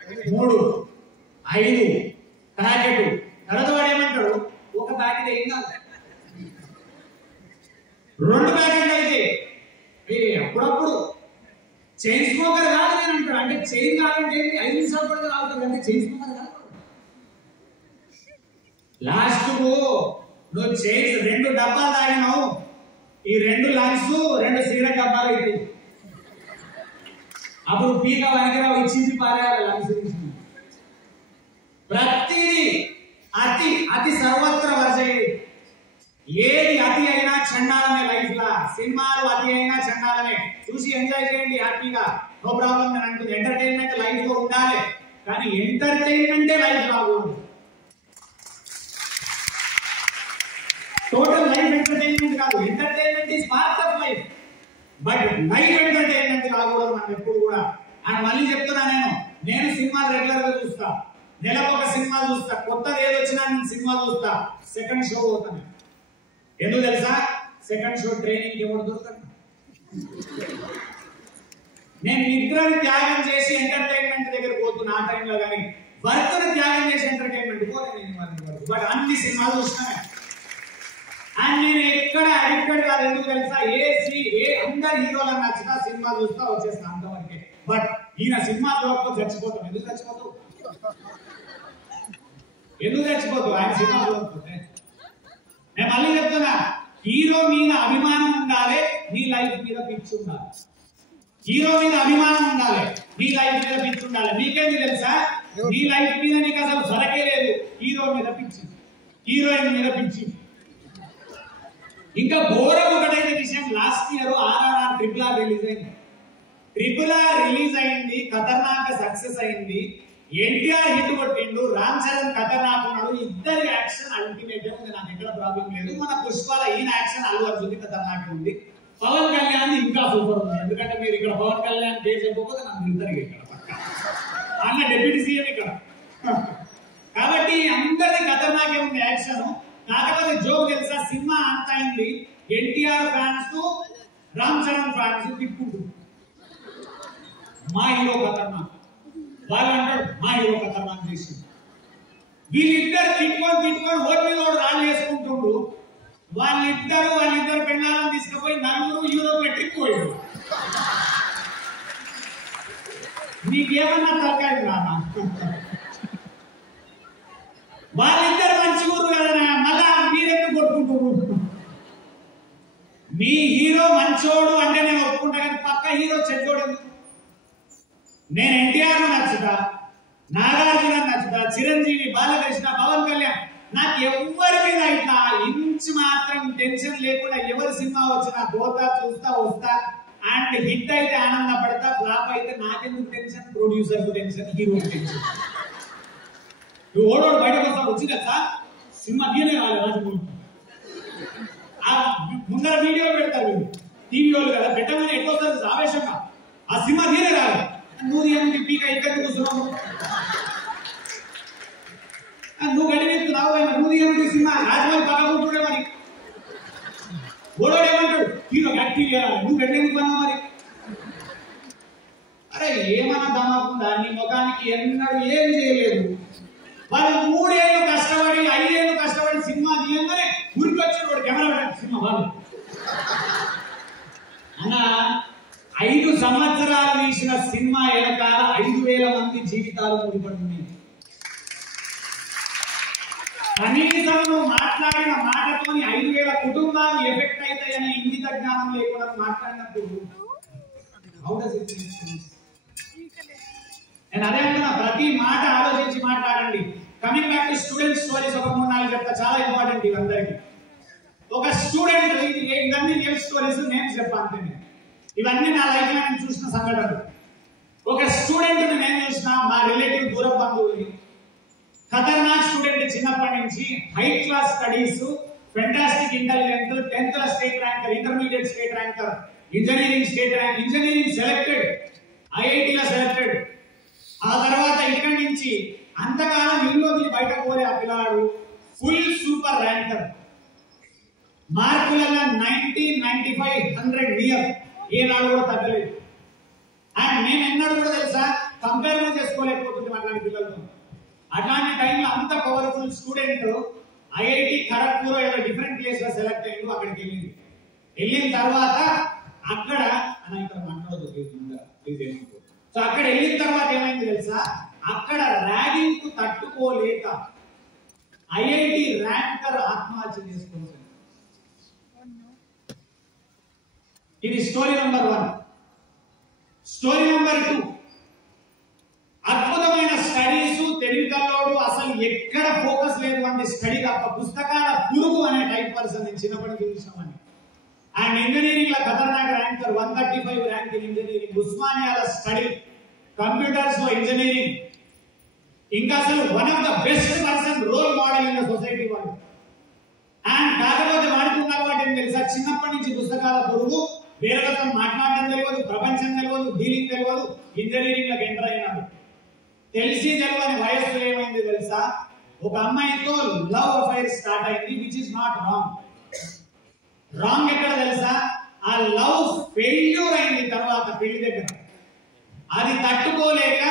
అది 3, 5 ప్యాకెట్. తర్వాత వాడు ఏమంటాడు, ఒక ప్యాకెట్ ఏం కాదు, 2 ప్యాకెట్లు అయితే అప్పుడప్పుడు చైన్ స్మోకర్ కాదు నేను అంటాడు. అంటే చైన్ కాదంటే 5 నిమిషాలు కూడా తాగుతాడు, అంటే చైన్ స్మోకర్ కాదు. లాస్ట్ నువ్వు చైన్స్ 2 డబ్బాలు తాగినావు, ఈ 2 లంగ్స్ 2 సిగరెట్ డబ్బాలు అయితే అప్పుడు పీక వనికిరావు, ఇచ్చించి పారేయాలి లంగ్స్. ప్రతిదీ అతి సర్వత్ర వర్జయ్యేది. ఏది అతి అయినా చండాలమే. లైఫ్ లా సినిమాలు అతి అయినా చండాలమే. చూసి ఎంజాయ్ చేయండి హ్యాపీగా, నో ప్రాబ్లం. నేను అంటుంది ఎంటర్టైన్మెంట్ లైఫ్ లో ఉండాలి, కానీ ఎంటర్టైన్మెంటే లైఫ్ రాకూడదు. టోటల్ లైఫ్ ఎంటర్టైన్మెంట్ కాదు. Entertainment is part of life, but life entertainment కాకూడదు మనం ఎప్పుడు కూడా. అని మళ్ళీ చెప్తున్నా, నేను సినిమాలు రెగ్యులర్ గా చూస్తా. నెలకు ఒక సినిమా చూస్తా. కొత్తది ఏది వచ్చినా నేను సినిమా చూస్తా. సెకండ్ షో పోతాను. ఎందుకు తెలుసా? సెకండ్ షో ట్రైనింగ్ ఎవరు దొరుకుతాడు? నేను నిద్రని త్యాగం చేసి ఎంటర్టైన్మెంట్ దగ్గర పోతున్నా ఆ టైంలో, కానీ వర్క్ని త్యాగం చేసి ఎంటర్టైన్మెంట్ పోలేదు. బట్ అన్ని సినిమాలు చూసినామే. అండ్ నేను ఎక్కడ అడిక్టెడ్ కాదు. ఎందుకు తెలుసా? ఏ అందరు హీరోలను నచ్చినా సినిమా చూస్తా వచ్చేస్తా అంతవరకే. బట్ ఈయన సినిమా చూడకపోతే చచ్చిపోతాం. ఎందుకు చచ్చిపోతావు? ఆయన సినిమా చూడకపోతే. నేను మళ్ళీ చెప్తున్నా, హీరో మీద అభిమానం ఉండాలి, నీ లైఫ్ మీద పిచ్చి ఉండాలి. హీరో మీద అభిమానం ఉండాలి, నీ లైఫ్ మీద పిచ్చి ఉండాలి. నీకేంది తెలుసా? నీ లైఫ్ మీద నీకు అసలు సరకే లేదు. హీరో మీద పిచ్చి, హీరోయిన్ మీద పిచ్చి. ఇంకా ఘోరం ఒకటైతే విషయం, last year RRR RRR release అయింది. RRR రిలీజ్ అయింది, ఖతర్నాక్ సక్సెస్ అయింది. ఎన్టీఆర్ హిట్ కొట్టిండు, రామ్ చరణ్ ఖతర్నాక్ ఉన్నాడు. ఇద్దరి యాక్షన్ అల్టిమేట్ ఉంది, నాకు ఎక్కడ ప్రాబ్లం లేదు. మన పుష్పాల ఈయన యాక్షన్ అల్లు అర్జున్ ఖతర్నాక్ ఉంది. పవన్ కళ్యాణ్ ఇంకా సూపర్ ఉంది. ఎందుకంటే మీరు ఇక్కడ పవన్ కళ్యాణ్ పేరు చెప్పకపోతే నాకు ఇద్దరు ఇక్కడ అన్న డిప్యూటీ సీఎం ఇక్కడ. కాబట్టి అందరిది ఖతర్నాకే ఉంది యాక్షన్. కాకపోతే జోక్ తెలుసా? సినిమా అంత అయింది, ఎన్టీఆర్ ఫ్యాన్స్ రామ్ చరణ్ ఫ్యాన్స్ తిట్టుకుంటారు, మా హీరో ఖతర్నాక్. వాళ్ళు అంటాడు మా హీరో ఖతర్నాక్ చేసి. వీళ్ళిద్దరు తిట్టుకొని హోటల్ రాళ్ళు వేసుకుంటుండ్రు. వాళ్ళిద్దరు పెళ్ళాలను తీసుకుపోయి నలుగురు యూరోప్ లో ట్రిప్ పోయారు. నీకేమన్నా తలకాయ నాన్న? వాళ్ళిద్దరు మంచి ఊరు కదా, మళ్ళా మీరెందుకు కొట్టుకుంటున్నారు? మీ హీరో మంచోడు అంటే నేను ఒప్పుకుంటా, కానీ పక్క హీరో చెడ్డోడు ఎందుకు? నేను ఎన్టీఆర్ నచ్చుతా, నాగార్జున నచ్చుతా, చిరంజీవి, బాలకృష్ణ, పవన్ కళ్యాణ్. నాకు ఎవరి మీద ఇట్లా ఇంచు మాత్రం టెన్షన్ లేకుండా ఎవరి సినిమా వచ్చినా పోతా, చూస్తా, వస్తా. అండ్ హిట్ అయితే ఆనందపడతా, ఫ్లాప్ అయితే నాకెందుకు టెన్షన్? ప్రొడ్యూసర్ కు టెన్షన్, హీరో టెన్షన్. నువ్వు ఓడోడు బయటకు వస్తా వచ్చి కదా సినిమా తీయనే రాలేదు రాజమౌళి. ముందర వీడియోలు పెడతారు వీళ్ళు, టీవీ వాళ్ళు కదా, పెట్టమని ఎక్కువ వస్తారు ఆవేశంగా. ఆ సినిమా తీయనే రాలేదు. నువ్వు ఏమి పీక ఇక్కడ కూర్చున్నావు, నువ్వు గడిపెత్తున్నావు. నువ్వు ఏమి సినిమా రాజమౌళి పక్క కూర్చుంటే మరి ఓడోడు ఏమంటాడు? హీరో గట్టి వేయాలి, నువ్వు గడ్డెందుకు పన్నావు మరి? అరే ఏమన్నా దమాకుందా? నీ ముఖానికి ఎన్నడూ ఏం చేయలేదు. వాళ్ళు 3 ఏళ్ళు కష్టపడి 5 ఏళ్ళు కష్టపడి సినిమా తీయంగానే ఉరికొచ్చాడు వాడు కెమెరా పెట్టాడు సినిమా. వాళ్ళు అన్న 5 సంవత్సరాలు తీసిన సినిమా వెనకాల 5,000 మంది జీవితాలు ముడిపడుతుంది. కనీసం నువ్వు మాట్లాడిన మాటతోని 5,000 కుటుంబాలు ఎఫెక్ట్ అవుతాయనే ఇంగిత జ్ఞానం లేకుండా మాట్లాడినప్పుడు నేను అదే అంటున్నా, ప్రతి మాట ఆలోచించి మాట్లాడండి. Coming back to student stories, ఒక 3-4 చెప్తా, చాలా ఇంపార్టెంట్ ఇవందరికీ. ఒక స్టూడెంట్, ఇవన్నీ రియల్ స్టోరీస్ నేను చెప్పాను. ఇవన్నీ నా లైఫ్ లో నేను చూసిన సంఘటనలు. ఒక స్టూడెంట్ నేను చూసిన, మా రిలేటివ్ దూర బంధువుని. ఖతర్నాక్ స్టూడెంట్, చిన్నప్పటి నుంచి high class studies, fantastic intelligent, 10th state ranker, intermediate state ranker, engineering state rank, engineering selected, ఐఐటీలో సెలెక్టెడ్. ఆ తర్వాత ఇక్కడి నుంచి అంతకాలం ఇల్లు బయట పోలే ఆ పిల్లాడు ఫుల్ సూపర్ ర్యాంకర్. మార్కులలో 90, 95, 100 నియర్, ఏనాడు కూడా తగ్గలేదు. అండ్ మేము ఎన్నడూ కూడా తెలుసా కంపేర్ చేసుకోలేకపోతుంది అట్లాంటి పిల్లలతో. అట్లాంటి టైంలో అంత పవర్ఫుల్ స్టూడెంట్ ఐఐటి ఖరగ్పూర్ ఏదో డిఫరెంట్ ప్లేస్ లో సెలెక్ట్ అయ్యిండు. అక్కడికి వెళ్ళిన తర్వాత అక్కడ ఇక్కడ మాట్లాడదు. సో అక్కడ వెళ్ళిన తర్వాత ఏమైంది తెలుసా? అక్కడ ర్యాగింగ్ కు తట్టుకోలేక ఐఐటి ర్యాంకర్ ఆత్మహత్య చేసుకోవచ్చు. ఇది స్టోరీ నెంబర్ 1. స్టోరీ నెంబర్ 2, అద్భుతమైన స్టడీస్, తెలివికల్లోడు, అసలు ఎక్కడ ఫోకస్ లేదు అంటే స్టడీ తప్ప, పుస్తకాల పురుగు అనే టైప్ పర్సన్ నేను చిన్నప్పటి నుంచి చూసామని. అండ్ ఇంజనీరింగ్ లో ఖతర్నాక్ ర్యాంకర్, 135 ర్యాంక్ ఇన్ ఇంజనీరింగ్. ఉస్మానియాలో స్టడీ, కంప్యూటర్స్ లో ఇంజనీరింగ్. ఇంకా అసలు one of the best person, role model in the society వాళ్ళు. అండ్ కాకపోతే వాడుకున్న అలవాటు ఏం తెలుసా? చిన్నప్పటి నుంచి పుస్తకాల పురుగు, వేరేతో మాట్లాడడం తెలియదు, ప్రపంచం తెలియదు, డీలింగ్ తెలియదు. ఇంజనీరింగ్ లోకి ఎంటర్ అయినాడు. తెలిసి తెలియని వయస్సు ఏమైంది తెలుసా? ఒక అమ్మాయితో లవ్ అఫైర్ స్టార్ట్ అయింది, which is not wrong. Wrong ఎక్కడ తెలుసా? ఆ లవ్ ఫెయిల్యూర్ అయింది తర్వాత పెళ్లి దగ్గర. అది తట్టుకోలేక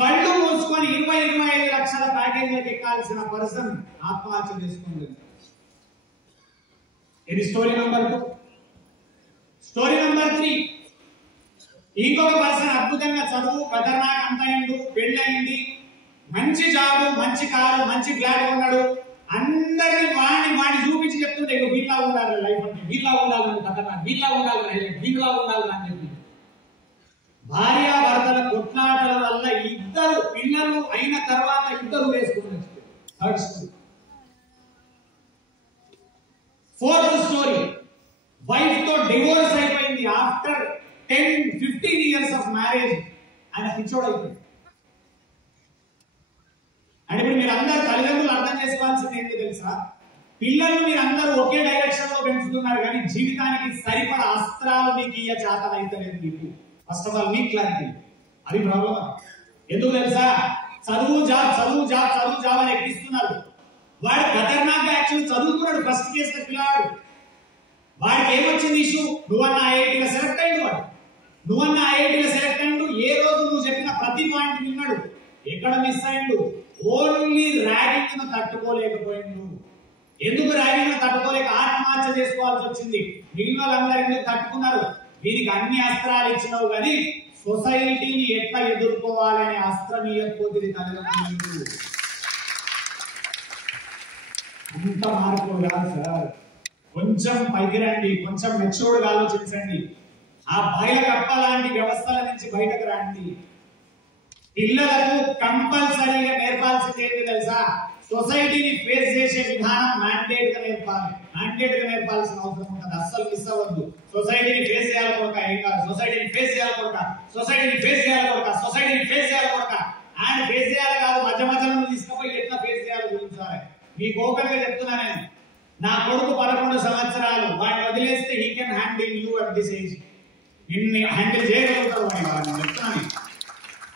కళ్ళు మూసుకొని 20-25 లక్షల ప్యాకేజీలకు ఎక్కాల్సిన పర్సన్ ఆత్మహత్య చేసుకుంది. ఇది స్టోరీ నెంబర్ 2. స్టోరీ నెంబర్ 3, ఇంకొక పర్సన్ అద్భుతంగా చదువు, ఖతర్నాక్ అంత అయిండు, పెళ్ళయింది, మంచి జాబ్, మంచి కారు, మంచి ఫ్లాట్ ఉన్నాడు. అందరినీ వాడిని చూపించి చెప్తుంటే వీళ్ళ ఉండాలి లైఫ్ అంటే, వీళ్ళ ఉండాలని ఖతర్నాక్, వీళ్ళ ఉండాలి, వీళ్ళ ఉండాలి అని చెప్పి భార్యాభర్తల కొట్లాటల వల్ల ఇద్దరు పిల్లలు అయిన తర్వాత ఇద్దరు వేసుకున్నారు. Third story. Fourth story, wife తో డివోర్స్ అయిపోయింది. ఆఫ్టర్ 10-15 years ఆఫ్ మ్యారేజ్ ఆయన పిచ్చోడు అయిపోయింది. అంటే ఇప్పుడు మీరు అందరు తల్లిదండ్రులు అర్థం చేసుకోవాల్సింది ఏంటి తెలుసా? పిల్లలు మీరు అందరూ ఒకే డైరెక్షన్ లో పెంచుతున్నారు, కానీ జీవితానికి సరిపడా అస్త్రాలు మీకు ఇయ్య చేతనైతలేదు. మీకు ఫస్ట్ ఆఫ్ ఆల్ మీకు క్లారిటీ, అది ప్రాబ్లం. ఎందుకు తెలుసా? చదువు జాబ్, చదువు జాబ్, చదువు జాబ్ అని ఎక్కిస్తున్నారు. వాడు ఖతర్నాక్ యాక్చువల్ చదువుతున్నాడు, ఫస్ట్ కేసు పిల్లాడు. వాడికి ఏమొచ్చింది ఇష్యూ? నువ్వన్న ఐఐటీలో సెలెక్ట్ అయ్యిండు, వాడు నువ్వన్న ఐఐటీలో సెలెక్ట్ అయ్యిండు. ఏ రోజు నువ్వు చెప్పిన ప్రతి పాయింట్ విన్నాడు. ఎక్కడ మిస్ అయ్యిండు? ఓన్లీ ర్యాగింగ్ ను తట్టుకోలేకపోయిండు. ఎందుకు ర్యాగింగ్ ను తట్టుకోలేక ఆత్మహత్య చేసుకోవాల్సి వచ్చింది. మిగిలిన వాళ్ళందరూ ఎందుకు తట్టుకున్నారు? వీరికి అన్ని అస్త్రాలు ఇచ్చినావు, కానీ సొసైటీని ఎట్లా ఎదుర్కోవాలనే అస్త్రం ఇవ్వకపోతే తల్లిదండ్రులు. అంత మార్పు కాదు సార్. కొంచెం పైకి రండి, కొంచెం మెచ్యూర్డ్గా ఆలోచించండి. ఆ బయల కప్ప లాంటి వ్యవస్థల నుంచి బయటకు రండి. పిల్లలకు కంపల్సరీగా నేర్పాల్సింది ఏంటి తెలుసా? సొసైటీని ఫేస్ చేసే విధానం మ్యాండేట్ గా నేర్పాలి. మ్యాండేట్ గా నేర్పాల్సిన అవసరం ఉంటుంది. అస్సలు మిస్ అవ్వద్దు. సొసైటీని ఫేస్ చేయాలి కొడక, ఏం కాదు. సొసైటీని ఫేస్ చేయాలి కొడక, సొసైటీని ఫేస్ చేయాలి కొడక, సొసైటీని ఫేస్ చేయాలి కొడక. అండ్ ఫేస్ చేయాలి కాదు, మధ్య మధ్యలో తీసుకుపోయి ఎట్లా ఫేస్ చేయాలి గురించాలి. మీకు ఓపెన్ గా చెప్తున్నా నేను. నా కొడుకు 11 సంవత్సరాలు, వాడిని వదిలేస్తే he can handle you at this age. నిన్ను హ్యాండిల్ చేయగలుగుతాడు వాడిని చెప్తున్నాను.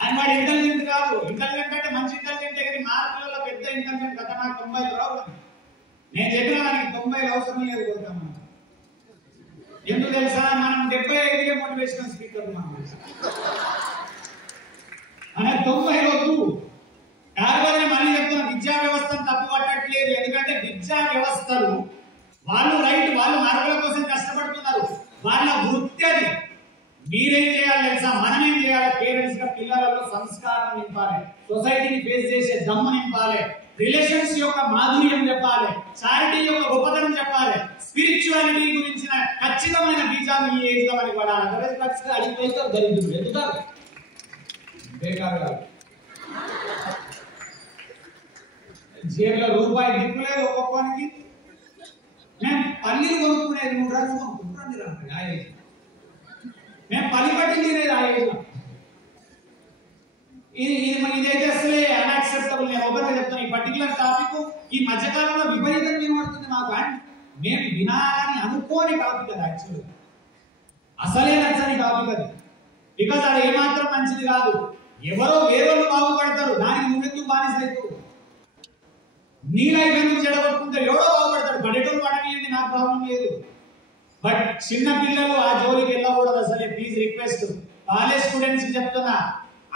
అండ్ వాడు ఇంటెలిజెంట్ కాదు. ఇంటెలిజెంట్ అంటే మంచి ఇంటెలిజెంట్, కానీ మార్కులలో పెద్ద ఇంటెలిజెంట్ కదా. నాకు 90 రావు. నేను చెప్పిన దానికి 90 అవసరం లేదు కొడతాను. ఎందుకు తెలుసా? మనం 75 మోటివేషనల్ స్పీకర్ మనకు 90 వద్దు. కాకపోతే మళ్ళీ చెప్తున్నా, విద్యా వ్యవస్థను తప్పు పట్టట్లేదు. ఎందుకంటే విద్యా వ్యవస్థలు వాళ్ళు రైట్, వాళ్ళు మార్కుల కోసం కష్టపడుతున్నారు. వాళ్ళ వృత్తి అది. మీరేం చేయాలి తెలుసా? మనం ఏం చేయాలి? పేరెంట్స్ గా పిల్లలలో సంస్కారం నింపాలి, సొసైటీని ఫేస్ చేసే దమ్ము నింపాలి, రిలేషన్స్ యొక్క మాధుర్యం చెప్పాలి, చారిటీ యొక్క గొప్పతనం చెప్పాలి, స్పిరిచువాలిటీ గురించిన ఖచ్చితమైన బీజాలు ఈ ఏజ్ లో మనకి పడాలి. అడిగిపోయితే దరిద్రుడు ఎందుకు బేకారు కాదు. జేబులో రూపాయి దిక్కులేదు ఒక్కొక్కరికి. మేము పల్లీలు కొనుక్కునేది 3 రోజులు కొనుక్కుంటాను. మేము పల్లి పట్టి తినేది ఆ ఏజ్లో. ఇదైతే అసలే అన్యాక్సెప్టబుల్. నేను ఒకటే చెప్తాను, ఈ పర్టికులర్ టాపిక్ ఈ మధ్యకాలంలో విపరీతంగా వినబడుతుంది నాకు. అండ్ మేము వినాలని అనుకోని టాపిక్ అది. యాక్చువల్గా అసలే నచ్చని టాపిక్ అది. బికాజ్ అది ఏమాత్రం మంచిది కాదు. ఎవరో వేరేళ్ళు బాగుపడతారు, దానికి నువ్వెందుకు బానిస అవుతావు? నీ లైఫ్ ఎందుకు చెడగొట్టుకుంటారు? ఎవరో బాగుపడతాడు. పడేటోళ్ళు పడనియండి, నాకు ప్రాబ్లం లేదు. బట్ చిన్న పిల్లలు ఆ జోలికి వెళ్ళకూడదు అసలే. ప్లీజ్ రిక్వెస్ట్, కాలేజ్ స్టూడెంట్స్ చెప్తున్నా,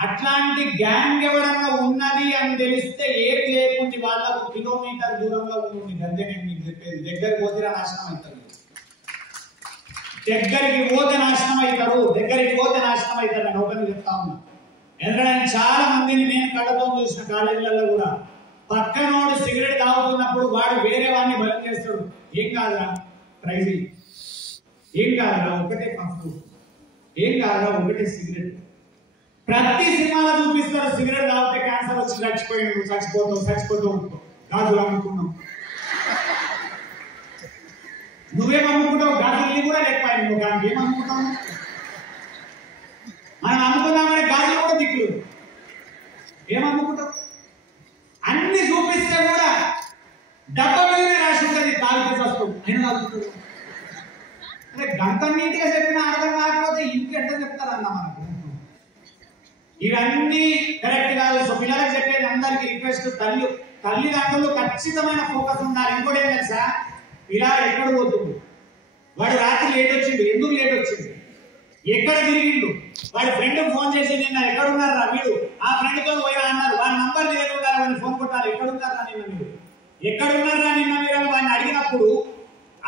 అట్లాంటి గ్యాంగ్ ఎవరన్నా ఉన్నది అని తెలిస్తే ఏం చేయకుండా వాళ్ళకు కిలోమీటర్ దూరంలో ఉంటుంది. అంతే నేను మీకు చెప్పేది. దగ్గరికి పోతే నాశనం అవుతారు. దగ్గరికి పోతే నాశనం అవుతారు. దగ్గరికి పోతే నాశనం అవుతారు. నేను ఓపెన్ చెప్తా ఉన్నా. ఎందుకంటే చాలా మందిని నేను కళ్ళతో చూసిన కాలేజీలలో కూడా, పక్కనోడు సిగరెట్ తాగుతున్నప్పుడు వాడు వేరే వాడిని బలం చేస్తాడు. ఏం కాదురా, ట్రై చేయి. ఏం కాదురా, ఒకటే పప్పు. ఏం కాదురా, ఒకటే సిగరెట్. ప్రతి సినిమాలో చూపిస్తారు సిగరెట్ తాగితే క్యాన్సర్ వచ్చి చచ్చిపోతావు గాజులు అమ్ముకున్నావు. నువ్వేం అమ్ముకుంటావు? గాజులు కూడా లేకపోయింది. నువ్వు దానికి ఏం అమ్ముకుంటావు? మనం అమ్ముకుందామని గాజులు కూడా దిక్కులు. ఏం అమ్ముకుంటావు? అన్ని చూపిస్తే కూడా డబ్బా మీదనే రాసి ఉంటుంది తాగితే వస్తుంది. అయినా తాగుతుంది. అంటే గంట నీట్గా చెప్పినా అర్థం కాకపోతే ఇంకెట్లా చెప్తారన్న మనకు. ఇవన్నీ కరెక్ట్ కాదు. సో పిల్లలకు చెప్పేది అందరికి రిక్వెస్ట్, తల్లిదండ్రులు ఖచ్చితమైన ఫోకస్ ఉండాలి. ఇంకోటి ఏం తెలుసా? పిల్లలు ఎక్కడ పోతుంది? వాడు రాత్రి లేట్ వచ్చిండు. ఎందుకు లేట్ వచ్చింది? ఎక్కడ తిరిగిండు, వాడి ఫ్రెండ్ ఫోన్ చేసి నిన్న ఎక్కడున్నారా వీడు, ఆ ఫ్రెండ్ తో పోయినా అన్నారు, వాడి నంబర్ దగ్గర ఉండాలి, వాడిని ఫోన్ కొట్టాలి, ఎక్కడున్నారా నిన్న మీరు, ఎక్కడున్నారా నిన్న మీరు అని వాడిని అడిగినప్పుడు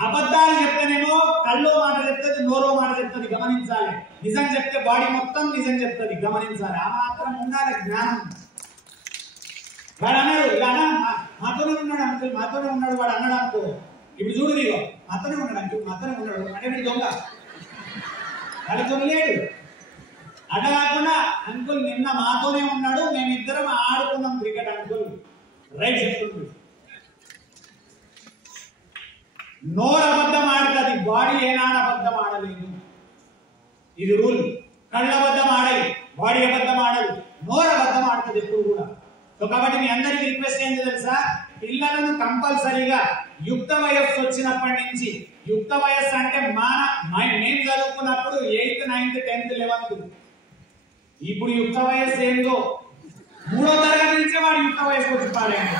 అబద్ధాలు చెప్తేనేమో కల్లో మాట చెప్తుంది, నోలో మాట చెప్తుంది, గమనించాలి. నిజం చెప్తే బాడీ మొత్తం నిజం చెప్తుంది, గమనించాలి. ఆ మాత్రం ఉండాలి జ్ఞానం. వాడు అన్నాడు ఇలా మాతోనే ఉన్నాడు అంకుల్, మాతోనే ఉన్నాడు వాడు అన్నాడు అనుకో, ఇప్పుడు చూడు నీకు మాతోనే ఉన్నాడు అంకుల్, మాతోనే ఉన్నాడు అంటే వీడు దొంగ, వాళ్ళతో లేడు. అట్లా కాకుండా అంకుల్ నిన్న మాతోనే ఉన్నాడు, మేమిద్దరం ఆడుకున్నాం క్రికెట్ అంకుల్, రైట్ చెప్తుంది. నోరు అబద్ధం ఆడుతుంది, బాడీ ఏనాడు అబద్ధం ఆడలేదు. ఇది రూల్. కళ్ళ అబద్ధం ఆడాయి, బాడీ అబద్ధం ఆడదు, నోరు అబద్ధం ఆడుతుంది ఎప్పుడు కూడా. సో కాబట్టి మీ అందరికీ రిక్వెస్ట్ ఏంటి తెలుసా, పిల్లలను కంపల్సరీగా యుక్త వయస్సు వచ్చినప్పటి నుంచి, యుక్త వయస్సు అంటే మేము చదువుకున్నప్పుడు 8th 9th 10th 11th, ఇప్పుడు యుక్త వయస్సు ఏందో 3వ తరగతి నుంచే వాడు యుక్త వయస్సు వచ్చి పాడేయండి.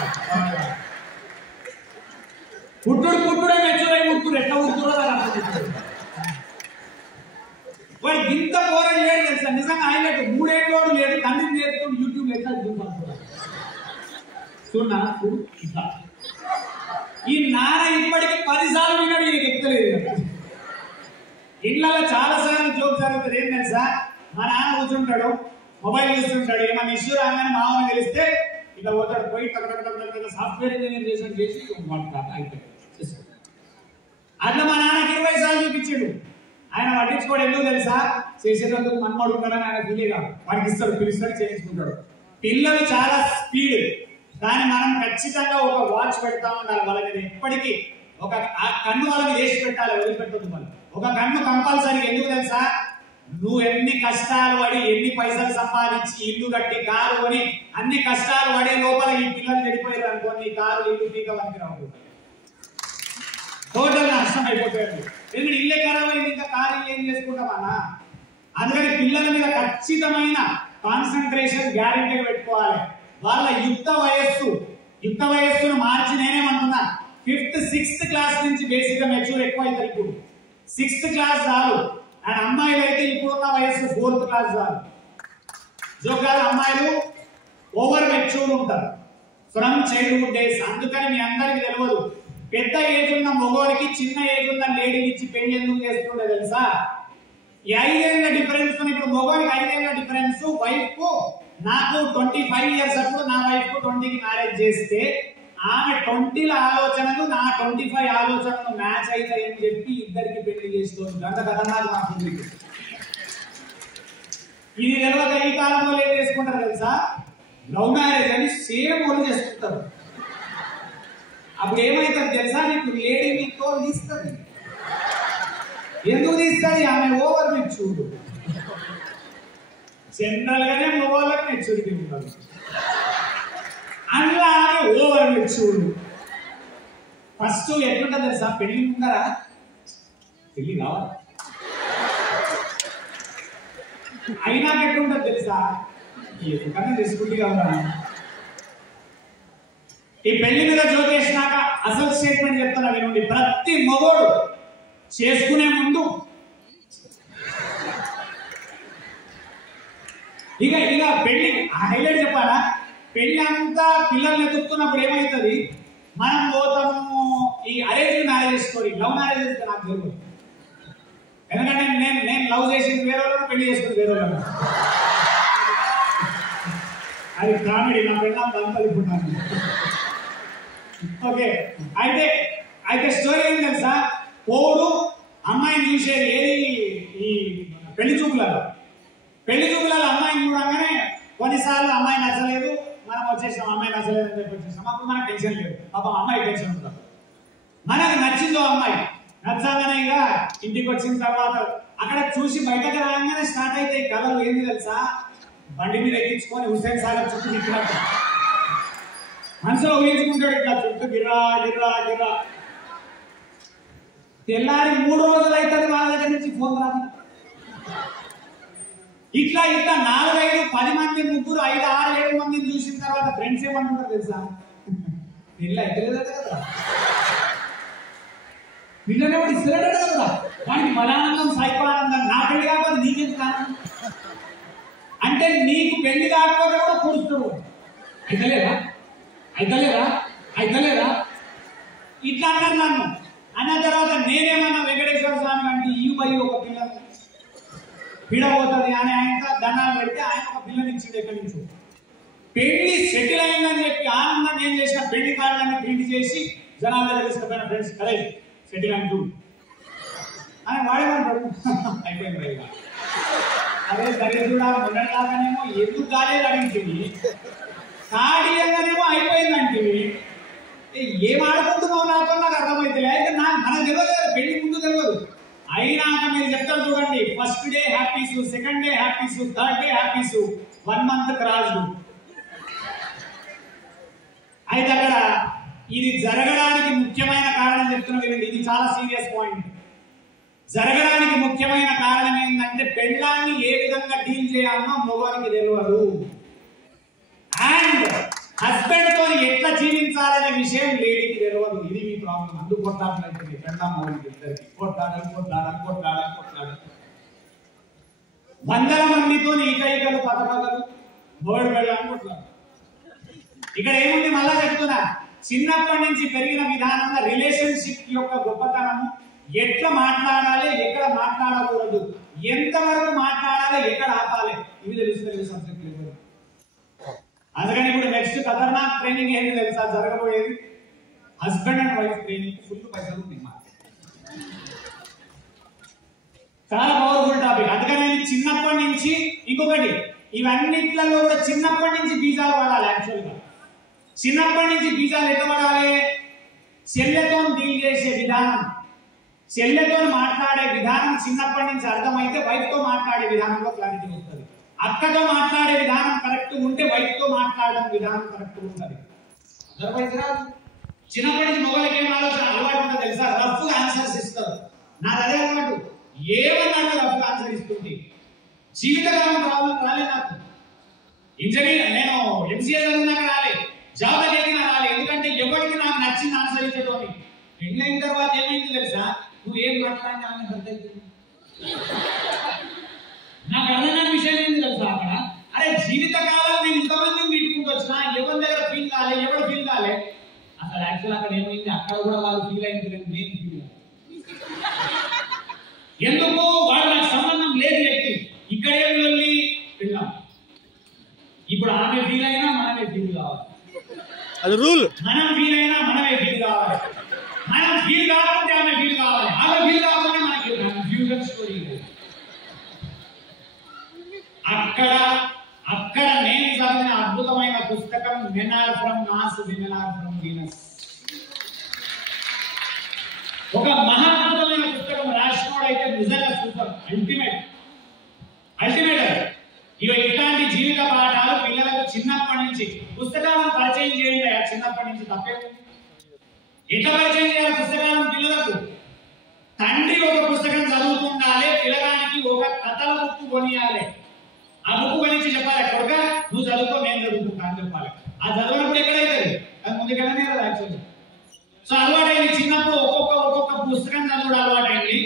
పుట్టుడే మెచ్చురై పుట్టుడు ఎట్లా పుట్టురో వాడు ఇంత పోరం లేడు తెలుసా, నిజంగా హైలైట్. 3 ఏళ్ళోడు లేడు, తండ్రిని నేర్చుకుని యూట్యూబ్ ఎట్లా చూడన్నా ఈ నాన్న ఇప్పటికి 10 సార్లు విన్నాడు, ఈయనకి ఎక్కలేదు. ఇళ్ళలో చాలా సార్లు జోక్ జరుగుతుంది. ఏం తెలుసా, మా నాన్న కూర్చుంటాడు, మొబైల్ చూస్తుంటాడు, ఏమన్నా ఇష్యూ రాగానే మా అమ్మ తెలిస్తే ఇట్లా పోతాడు, పోయి సాఫ్ట్వేర్ ఇంజనీర్ చేసి అట్లా మా నాన్నకి 20 సార్లు చూపించాడు. ఆయన పట్టించుకోడు. ఎందుకు తెలుసా, చేసేటందుకు మన్మడు ఉంటాడని ఆయన ఫీలేగా వాడికి ఇస్తాడు, పిలుస్తాడు, చేయించుకుంటాడు. పిల్లలు చాలా స్పీడ్, కానీ మనం ఖచ్చితంగా ఒక వాచ్ పెడతా ఉండాలి వాళ్ళ మీద. ఎప్పటికీ ఒక కన్ను వాళ్ళ మీద వేసి పెట్టాలి, వదిలిపెట్టదు వాళ్ళు. ఒక కన్ను కంపల్సరీ. ఎందుకు తెలుసా, నువ్వు ఎన్ని కష్టాలు పడి, ఎన్ని పైసలు సంపాదించి, ఇల్లు కట్టి, కారు కొని, అన్ని కష్టాలు పడే లోపల ఈ పిల్లలు చెడిపోయారు అనుకో, నీ కారు ఇల్లు పీక వరకు రావు, టోటల్ నష్టం అయిపోతాడు. ఎందుకంటే ఇల్లే ఖరాబ్ అయింది, ఇంకా కారు ఏం చేసుకుంటామన్నా. అందుకని పిల్లల మీద ఖచ్చితమైన కాన్సన్ట్రేషన్ గ్యారెంటీగా పెట్టుకోవాలి. వాళ్ళ యుక్త వయస్సును మార్చి నేనేమంటున్నా, 5th 6th క్లాస్ నుంచి బేసిక్ గా మెచ్యూర్ ఎక్కువ అవుతారు. ఇప్పుడు 6th క్లాస్ చాలు. అండ్ అమ్మాయిలు అయితే ఇప్పుడున్న వయస్సు 4th క్లాస్ చాలు. జోకాలు అమ్మాయిలు ఓవర్ మెచ్యూర్ ఉంటారు ఫ్రమ్ చైల్డ్హుడ్ డేస్. అందుకని మీ అందరికి తెలియదు, పెద్ద ఏజ్ ఉన్న మగవాడికి చిన్న ఏజ్ ఉన్న లేడీకి ఇచ్చి పెళ్లి ఎందుకు చేస్తుండే తెలుసా, ఈ 5 ఏళ్ల డిఫరెన్స్. ఇప్పుడు మగవాడికి 5 ఏళ్ల డిఫరెన్స్, వైఫ్ కు నాకు 25 ఇయర్స్ అప్పుడు నా వైఫ్ కు 20కి మ్యారేజ్ చేస్తే ఆమె 20ల ఆలోచనలు నా 25 ఆలోచనలు మ్యాచ్ అవుతాయని చెప్పి ఇద్దరికి పెళ్లి చేస్తుంది. గంట కథనాలు మాకు ఇది తెలియక ఈ కాలంలో ఏం చేసుకుంటారు తెలుసా, లవ్ మ్యారేజ్ అని సేమ్ వాళ్ళు చేసుకుంటారు. అప్పుడు ఏమైతుంది తెలుసా, నీకు లేడీ నీతో తీస్తుంది. ఎందుకు తీస్తుంది, ఆమె ఓవర్ మెచ్యూర్డ్. జనరల్ గానే మగవాళ్ళకి మెచ్యూరిటీ ఉంటుంది, అందులో ఆమె ఓవర్ మెచ్యూర్డ్. ఫస్ట్ ఎట్లుంటుంది తెలుసా, పెళ్లి ముందరా పెళ్లి కావాలి, అయినాక ఎట్లుంటుంది తెలుసా, ఎందుకన్నా తీసుకుంటే కదా. ఈ పెళ్లి మీద జోకేసినాక అసలు స్టేట్మెంట్ చెప్తున్నా వినండి. ప్రతి మగోడు చేసుకునే ముందు ఇక పెళ్లి హైలైట్ చెప్పాలా, పెళ్లి అంతా పిల్లల్ని ఎదుగుతున్నప్పుడు ఏమవుతుంది, మనం పోతాము ఈ arrange marriage story. Love marriage నాకు తెలియదు, ఎందుకంటే నేను లవ్ చేసింది వేరే వాళ్ళను, పెళ్లి చేసుకుంది వేరే వాళ్ళను. అది కామెడీ, నా పెళ్ళాం దంపలుకుంటాను. ఓకే, అయితే స్టోరీ ఏం తెలుసా, పోడు అమ్మాయిని చూసేది ఏది, ఈ పెళ్లి చూపులలో అమ్మాయిని చూడగానే కొన్నిసార్లు అమ్మాయి నచ్చలేదు, మనం వచ్చేసాం, అమ్మాయి నచ్చలేదు అని చెప్పి వచ్చేసాం. అప్పుడు మనకు టెన్షన్ లేదు, పాపం అమ్మాయి టెన్షన్ ఉంటుంది. మనకు నచ్చిందో అమ్మాయి, నచ్చాగానే ఇక ఇంటికి వచ్చిన తర్వాత అక్కడ చూసి బయటకు రాగానే స్టార్ట్ అయితే కలర్ ఏంది తెలుసా, బండి మీద ఎక్కించుకొని హుస్సేన్ సాగర్ చుట్టూ తిప్పినట్టు మనసులో ఊహించుకుంటాడు, ఇట్లా చుట్టూ గిర్రా గిర్రా గిర్రా. తెల్లారి 3 రోజులు అవుతుంది వాళ్ళ దగ్గర నుంచి ఫోన్ రాదు. ఇట్లా 4, 5, 10 మంది, 3, 5, 6, 7 మందిని చూసిన తర్వాత ఫ్రెండ్స్ ఏమంటుంటారు తెలుసా, పెళ్ళి అయితలేదు కదా, పిల్లనే వాడు ఇస్తున్నాడు కదా, వాడికి బలానందం సైకోనందం, నా పెళ్లి కాకపోతే నీ అంటే నీకు పెళ్లి కాకపోతే కూడా కూర్చుడు అయితలేదా అయితలేదా అయితలేదా ఇట్లా అన్నారు నన్ను. అన్న తర్వాత నేనేమన్నా వెంకటేశ్వర స్వామి అంటే ఈ బయి ఒక పిల్ల పిడబోతుంది అని ఆయన దండాలు పెడితే ఆయన ఒక పిల్లని ఇచ్చిండు ఎక్కడి నుంచి. పెళ్లి సెటిల్ అయిందని చెప్పి ఆనందం ఏం చేసిన పెళ్లి కార్డులన్నీ ప్రింట్ చేసి జనాలు తీసుకుపోయిన ఫ్రెండ్స్ కరే సెటిల్ అంటూ అని వాడేమంటాడు అయిపోయింది. అదే దరిద్రుడా మొన్నటిలాగానేమో ఎందుకు కాలేదు అడిగింది, కాడీయంగానేమో అయిపోయిందంటే ఏం ఆడుకుంటున్నావు నాతో నాకు అర్థమైతే అయితే మనకు తెలియదు, పెళ్లి ముందు తెలియదు. అయినాక మీరు చెప్తారు చూడండి, first day happies, second day happies, third day happies, 1 month cross. అయితే అక్కడ ఇది జరగడానికి ముఖ్యమైన కారణం చెప్తున్నా, ఇది చాలా సీరియస్ పాయింట్. జరగడానికి ముఖ్యమైన కారణం ఏంటంటే పెళ్ళాన్ని ఏ విధంగా డీల్ చేయాలనో మగవానికి తెలియదు. అండ్ హస్బెండ్ తో ఎట్లా జీవించాలనే విషయం లేడీకి తెలియదు. ఇది మీ ప్రాబ్లం. అందుకు కొట్టాలంటే పెళ్ళాం మౌలికి ఇద్దరికి కొట్టాలి కొట్టాలి కొట్టాలి కొట్టాలి. 100 మందితో ఈకైకలు పథకాలు బోర్డు వెళ్ళాలని కొట్లాడు. ఇక్కడ ఏముంది మళ్ళా చెప్తున్నా, చిన్నప్పటి నుంచి పెరిగిన విధానంలో రిలేషన్షిప్ యొక్క గొప్పతనము, ఎట్లా మాట్లాడాలి, ఎక్కడ మాట్లాడకూడదు, ఎంతవరకు మాట్లాడాలి, ఎక్కడ ఆపాలి, ఇవి తెలుసుకోలేదు సబ్జెక్ట్ లేదు. అందుకని ఇప్పుడు నెక్స్ట్ ఖతర్నాక్ ట్రైనింగ్ ఏంటి తెలుసా జరగబోయేది? Husband and wife training. Full పైసలు ఉంది, చాలా పవర్ఫుల్ టాపిక్. అందుకని చిన్నప్పటి నుంచి ఇంకొకటి, ఇవన్నిట్లలో కూడా చిన్నప్పటి నుంచి బీజాలు పడాలి. యాక్చువల్ గా చిన్నప్పటి నుంచి బీజాలు ఎట్లా పడాలి? చెల్లెతో డీల్ చేసే విధానం, చెల్లెతో మాట్లాడే విధానం చిన్నప్పటి నుంచి అర్థమైతే వైఫ్ తో మాట్లాడే విధానంలో క్లారిటీ వస్తుంది. అక్కతో మాట్లాడే విధానం కరెక్ట్ ఉంటే వైఫ్ తో మాట్లాడడం విధానం కరెక్ట్ ఉంటుంది. అదర్వైజ్ రాదు. చిన్నప్పటి నుంచి మొగలకి ఏం ఆలోచన అలవాటు ఉంటుందో తెలుసా? రఫ్ గా ఆన్సర్స్ ఇస్తారు. నాది అదే అలవాటు. ఏమన్నాడు రఫ్ గా ఆన్సర్ ఇస్తుంది. జీవితకాలం ప్రాబ్లం రాలే నాకు. ఇంజనీర్ నేను ఎంసీఏ చదివినాక రాలే, జాబ్ ఎక్కినా రాలే. ఎందుకంటే ఎవరికి నాకు నచ్చింది ఆన్సర్ ఇచ్చేటోని. పెళ్ళైన తర్వాత ఏమైంది తెలుసా? నువ్వు ఏం మాట్లాడినా ఆమె హర్ట్ అవుతుంది. నాకు అర్థమైన విషయం ఏంది తెలుసా? అక్కడ అరే జీవితకాలం నేను ఇంతమందిని మీటుకుంటూ వచ్చినా ఎవరి దగ్గర ఫీల్ కాలే, ఎవరు ఫీల్ కాలే. అసలు యాక్చువల్ అక్కడ ఏమైంది, అక్కడ కూడా వాళ్ళు ఫీల్ అయింది, నేను ఫీల్ అయ్యాను. ఎందుకు? వాడు నాకు సంబంధం లేదు వ్యక్తి. ఇక్కడ ఏం వెళ్ళి వెళ్ళాం. ఇప్పుడు ఆమె ఫీల్ అయినా మనమే ఫీల్ కావాలి. అది రూల్. మనం ఫీల్ అయినా మనమే ఫీల్ కావాలి. మనం ఫీల్ కావాలంటే ఆమె ఫీల్ కావాలి. ఆమె ఫీల్ కావాలంటే మనకి కన్ఫ్యూజన్ స్టోరీ. అక్కడ నేను చదివిన అద్భుతమైన పుస్తకం men are from Mars, women are from Venus. ఒక మహా అద్భుతమైన పుస్తకం రాసినోడు అయితే నిజంగా సూపర్, అల్టిమేట్. ఇక ఇట్లాంటి జీవిత పాఠాలు పిల్లలకు చిన్నప్పటి నుంచి పుస్తకాలను పరిచయం చేయండి. చిన్నప్పటి నుంచి తప్పే. ఎట్లా పరిచయం చేయాలి పుస్తకాలను పిల్లలకు? తండ్రి ఒక పుస్తకం చదువుతుండాలి, పిల్లగానికి ఒక కథల బుక్ కొనియాలి. ఆ బుక్ కొనిచ్చి చెప్పాలి, కొడుక నువ్వు చదువుకో, నేను చదువుకుంటా అని చెప్పాలి. ఆ చదవనప్పుడు ఎక్కడైతుంది? అది ముందుకెళ్ళనే కదా యాక్చువల్లీ. సో అలవాటైంది. చిన్నప్పుడు ఒక్కొక్క పుస్తకం చదవడం అలవాటైంది.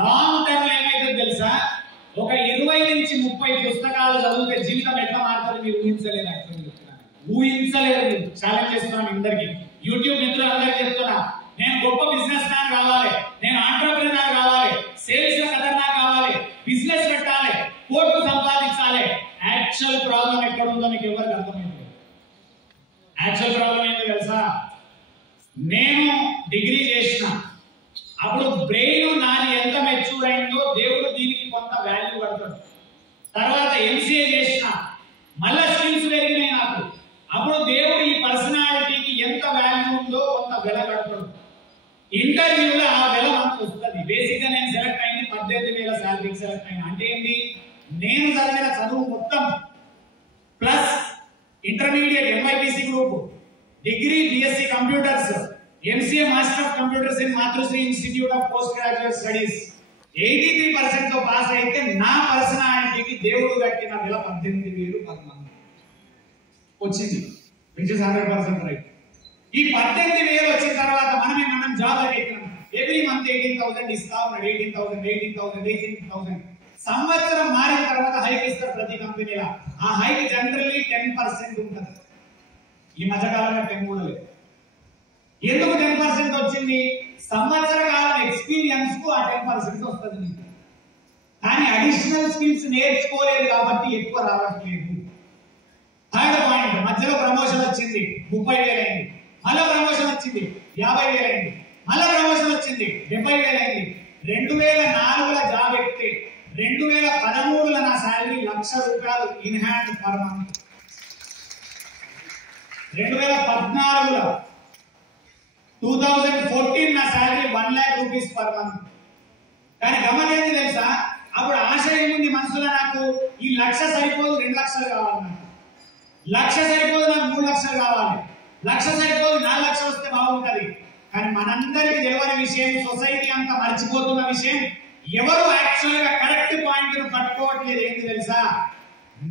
లాంగ్ టర్మ్ ఏమైతుంది తెలుసా? ఒక 20 నుంచి 30 పుస్తకాలు చదివితే జీవితం ఎట్లా మారుతుంది మీరు ఊహించలేదు. యాక్చువల్లీ ఊహించలేదు. మీరు ఛాలెంజ్ చేస్తున్నాను అందరికి, యూట్యూబ్ మిత్రులు అందరికీ చెప్తున్నా, నేను గొప్ప బిజినెస్ మ్యాన్ కావాలి, నేను ఆంట్రప్రెన్యూర్ కావాలి, సేల్స్ లో ఖతర్నాక్ కావాలి, బిజినెస్ పెట్టాలి, కోట్లు సంపాదించాలి. యాక్చువల్ ప్రాబ్లం ఎక్కడ ఉందో మీకు ఎవరికి అర్థమైంది? యాక్చువల్ ప్రాబ్లం ఏంటో తెలుసా? నేను డిగ్రీ చేసిన అప్పుడు బ్రెయిన్ నాది ఎంత మెచ్యూర్ అయిందో దేవుడు దీనికి కొంత వాల్యూ పడతాడు. తర్వాత ఎంసీఏ చేసిన మళ్ళా స్కిల్స్ పెరిగినాయి నాకు. అప్పుడు దేవుడు ఈ పర్సనాలిటీకి ఎంత వాల్యూ ఉందో కొంత వెల కడతాడు. ఇంటర్వ్యూలో ఆ వెల మనకు వస్తుంది. బేసిక్ గా నేను సెలెక్ట్ అయింది 18,000 శాలరీకి సెలెక్ట్ అయినా. అంటే ఏంటి? నేను చదివిన చదువు మొత్తం plus intermediate MIPC group, degree BSc computers, MCA master of computers in Matrusri institute of post graduate studies 83% తో పాస్ అయితే నా పర్సనాలిటీకి దేవుడు కట్టిన వెల 18,000 వచ్చింది, విచ్ ఇస్ 100% రైట్. ఈ 18,000 వచ్చిన తర్వాత మనం జాబ్ ఎక్కినాం. ఎవ్రీ మంత్ 18,000 ఇస్తా ఉన్నాడు. 18,000 సంవత్సరం మారిన తర్వాత హైక్ ఇస్తారు ప్రతి కంపెనీలో. ఆ హైక్ జనరల్లీ 10% ఉంటుంది. ఈ మధ్యకాలంలో 10 కూడా లేదు. ఎందుకు 10% వచ్చింది? సంవత్సర కాలం ఎక్స్పీరియన్స్ కు ఆ 10% వస్తుంది నీకు. కానీ అడిషనల్ స్కిల్స్ నేర్చుకోలేదు కాబట్టి ఎక్కువ రావట్లేదు. థర్డ్ పాయింట్, మధ్యలో ప్రమోషన్ వచ్చింది 30,000 అయింది, మళ్ళీ ప్రమోషన్ వచ్చింది 50,000 అయింది, మళ్ళీ ప్రమోషన్ వచ్చింది 70,000 అయింది. 2004లో జాబ్ ఎక్కితే 2013లో నా salary ₹1,00,000 in hand per month. 2014లో 2014 నా శాలరీ ₹1,00,000 పర్ మంత్. కానీ గమనించి తెలుసా, అప్పుడు ఆశ ఏముంది మనసులో, నాకు ఈ 1,00,000 సరిపోదు, 2,00,000 కావాలి, నాకు 1,00,000 సరిపోదు, నాకు 3,00,000 కావాలి, 1,00,000 సరిపోదు, 4,00,000 వస్తే బాగుంటది. కానీ మనందరికి తెలియని విషయం, సొసైటీ అంతా మర్చిపోతున్న విషయం, ఎవరు యాక్చువల్ గా కరెక్ట్ పాయింట్ ను పట్టుకోవట్లేదు. ఏంటి తెలుసా,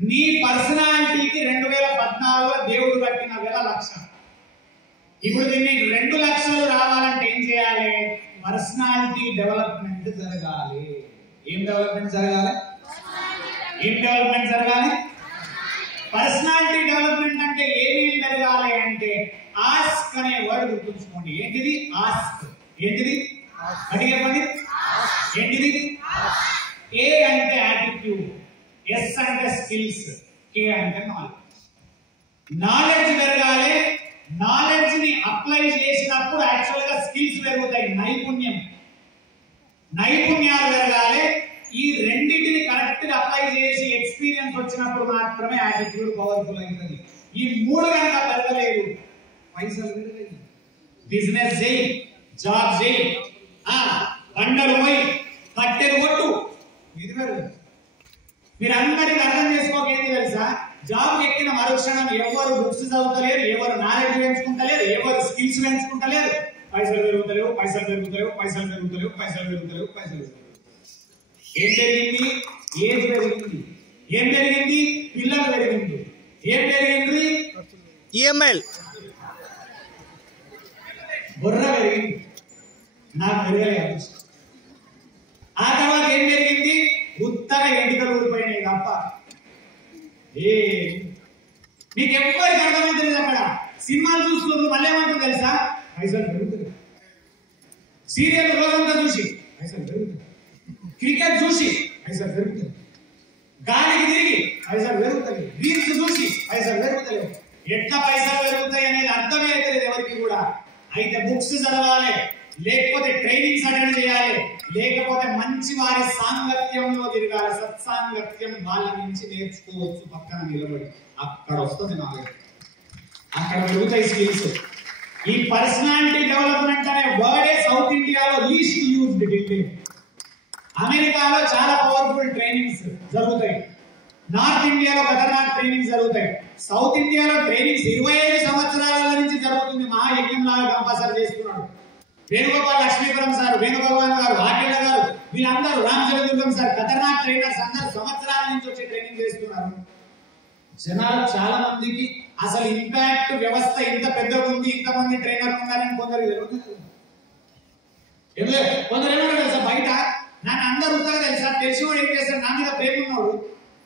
నీ పర్సనాలిటీకి 2014లో దేవుడు కట్టిన వెల 1,00,000. ఇప్పుడు దీన్ని 2,00,000 రావాలంటే ఏం చేయాలి? పర్సనాలిటీ డెవలప్మెంట్ జరగాలి. ఏం డెవలప్మెంట్ జరగాలి? ఏం డెవలప్మెంట్ జరగాలి? పర్సనాలిటీ డెవలప్మెంట్ అంటే ఏమేమి జరగాలి అంటే, ఆస్క్ అనే వర్డ్ గుర్తుంచుకోండి. ఏంటిది? ఆస్క్. ఏంటిది? అడిగేపండి. ఏంటిది? ఏ అంటే యాటిట్యూడ్, ఎస్ అంటే స్కిల్స్, కే అంటే నాలెడ్జ్. నాలెడ్జ్ పెరగాలి. నాలెడ్జ్ ని అప్లై చేసినప్పుడు యాక్చువల్ గా స్కిల్స్ పెరుగుతాయి, నైపుణ్యాలు పెరగాలి. ఈ రెండింటిని కరెక్ట్ గా అప్లై చేసి ఎక్స్పీరియన్స్ వచ్చినప్పుడు మాత్రమే యాటిట్యూడ్ పవర్ఫుల్ అవుతుంది. ఈ మూడు కనుక పెరగలేదు, పైసలు పెరగలేదు. బిజినెస్ చేయి, జాబ్ చేయి, బండలు పోయి, కట్టెలు కొట్టు, ఇది పెరగదు. మీరు అందరికీ అర్థం చేసుకోకేంటి తెలుసా, జాబ్ ఎక్కిన మరుక్షణం ఎవరు బుక్స్ చదువుతలేరు, ఎవరు నాలెడ్జ్ పెంచుకుంటలేరు, ఎవరు స్కిల్స్ పెంచుకుంటలేరు, పైసలు పెరుగుతలేవు, పైసలు పెరుగుతలేవు, పైసలు పెరుగుతలేవు, పైసలు పెరుగుతలేవు, పైసలు పెరుగుతలేవు. ఏం పెరిగింది? ఏజ్ పెరిగింది. ఏం పెరిగింది? పిల్లలు పెరిగింది. ఏం పెరిగింది? ఈఎంఐలు. బుర్ర పెరిగింది, నాకు పెరగలేదు. ఆ తర్వాత ఏం పెరిగింది? ఉత్తగా ఎంటికలు ఊడిపోయినాయి తప్ప మీకు ఎవ్వరికి అర్థమైతే అక్కడ. సినిమాలు చూస్తున్నారు, మళ్ళీ ఏమంటారు తెలుసా, పైసలు పెరుగుతుంది. సీరియల్ రోజంతా చూసి పైసలు పెరుగుతుంది, క్రికెట్ చూసి పైసలు పెరుగుతుంది, గాలికి తిరిగి పైసలు పెరుగుతాయి, రీల్స్ చూసి పైసలు పెరుగుతాయి. ఎట్లా పైసలు పెరుగుతాయి అనేది అర్థమే అవుతుంది ఎవరికి కూడా. అయితే బుక్స్ చదవాలి, లేకపోతే ట్రైనింగ్స్ అటెండ్ చేయాలి, లేకపోతే మంచి వారి సాంగత్యంలో తిరగాలి. సత్సాంగత్యం వాళ్ళ నుంచి నేర్చుకోవచ్చు. పక్కన నిలబడి అక్కడ వస్తుంది నాలెడ్జ్, అక్కడ పెరుగుతాయి స్కిల్స్. ఈ పర్సనాలిటీ డెవలప్మెంట్ అనే వర్డే సౌత్ ఇండియాలో లీస్ట్ యూజ్డ్ ఢిల్లీ. అమెరికాలో చాలా పవర్ఫుల్ ట్రైనింగ్స్ జరుగుతాయి, నార్త్ ఇండియాలో ఖతర్నాక్ ట్రైనింగ్స్ జరుగుతాయి. సౌత్ ఇండియాలో ట్రైనింగ్స్ 25 సంవత్సరాల నుంచి జరుగుతుంది. మహాయజ్ఞం లాగా కంపల్సరీ చేస్తున్నాడు. వేణుగోపాల్ లక్ష్మీపురం సార్, వేణుగోపాల్ గారు, ఆకేళ్ళ గారు, వీళ్ళందరూ, రామచంద్రదుర్గం సార్, ఖతర్నాక్ ట్రైనర్స్ అందరూ సంవత్సరాల నుంచి వచ్చి ట్రైనింగ్ చేస్తున్నారు. జనాలు చాలా మందికి అసలు ఇంపాక్ట్ వ్యవస్థ ఇంత పెద్దగా ఉంది, ఇంతమంది ట్రైనర్ ఉన్నారని కొందరు జరుగుతుంది. కొందరు ఏమన్నా తెలుసా, బయట నాకు అందరూ ఉంటారు తెలుసా, తెలిసినోడు ఏం చేస్తాడు, నా మీద ప్రేమ ఉన్నాడు,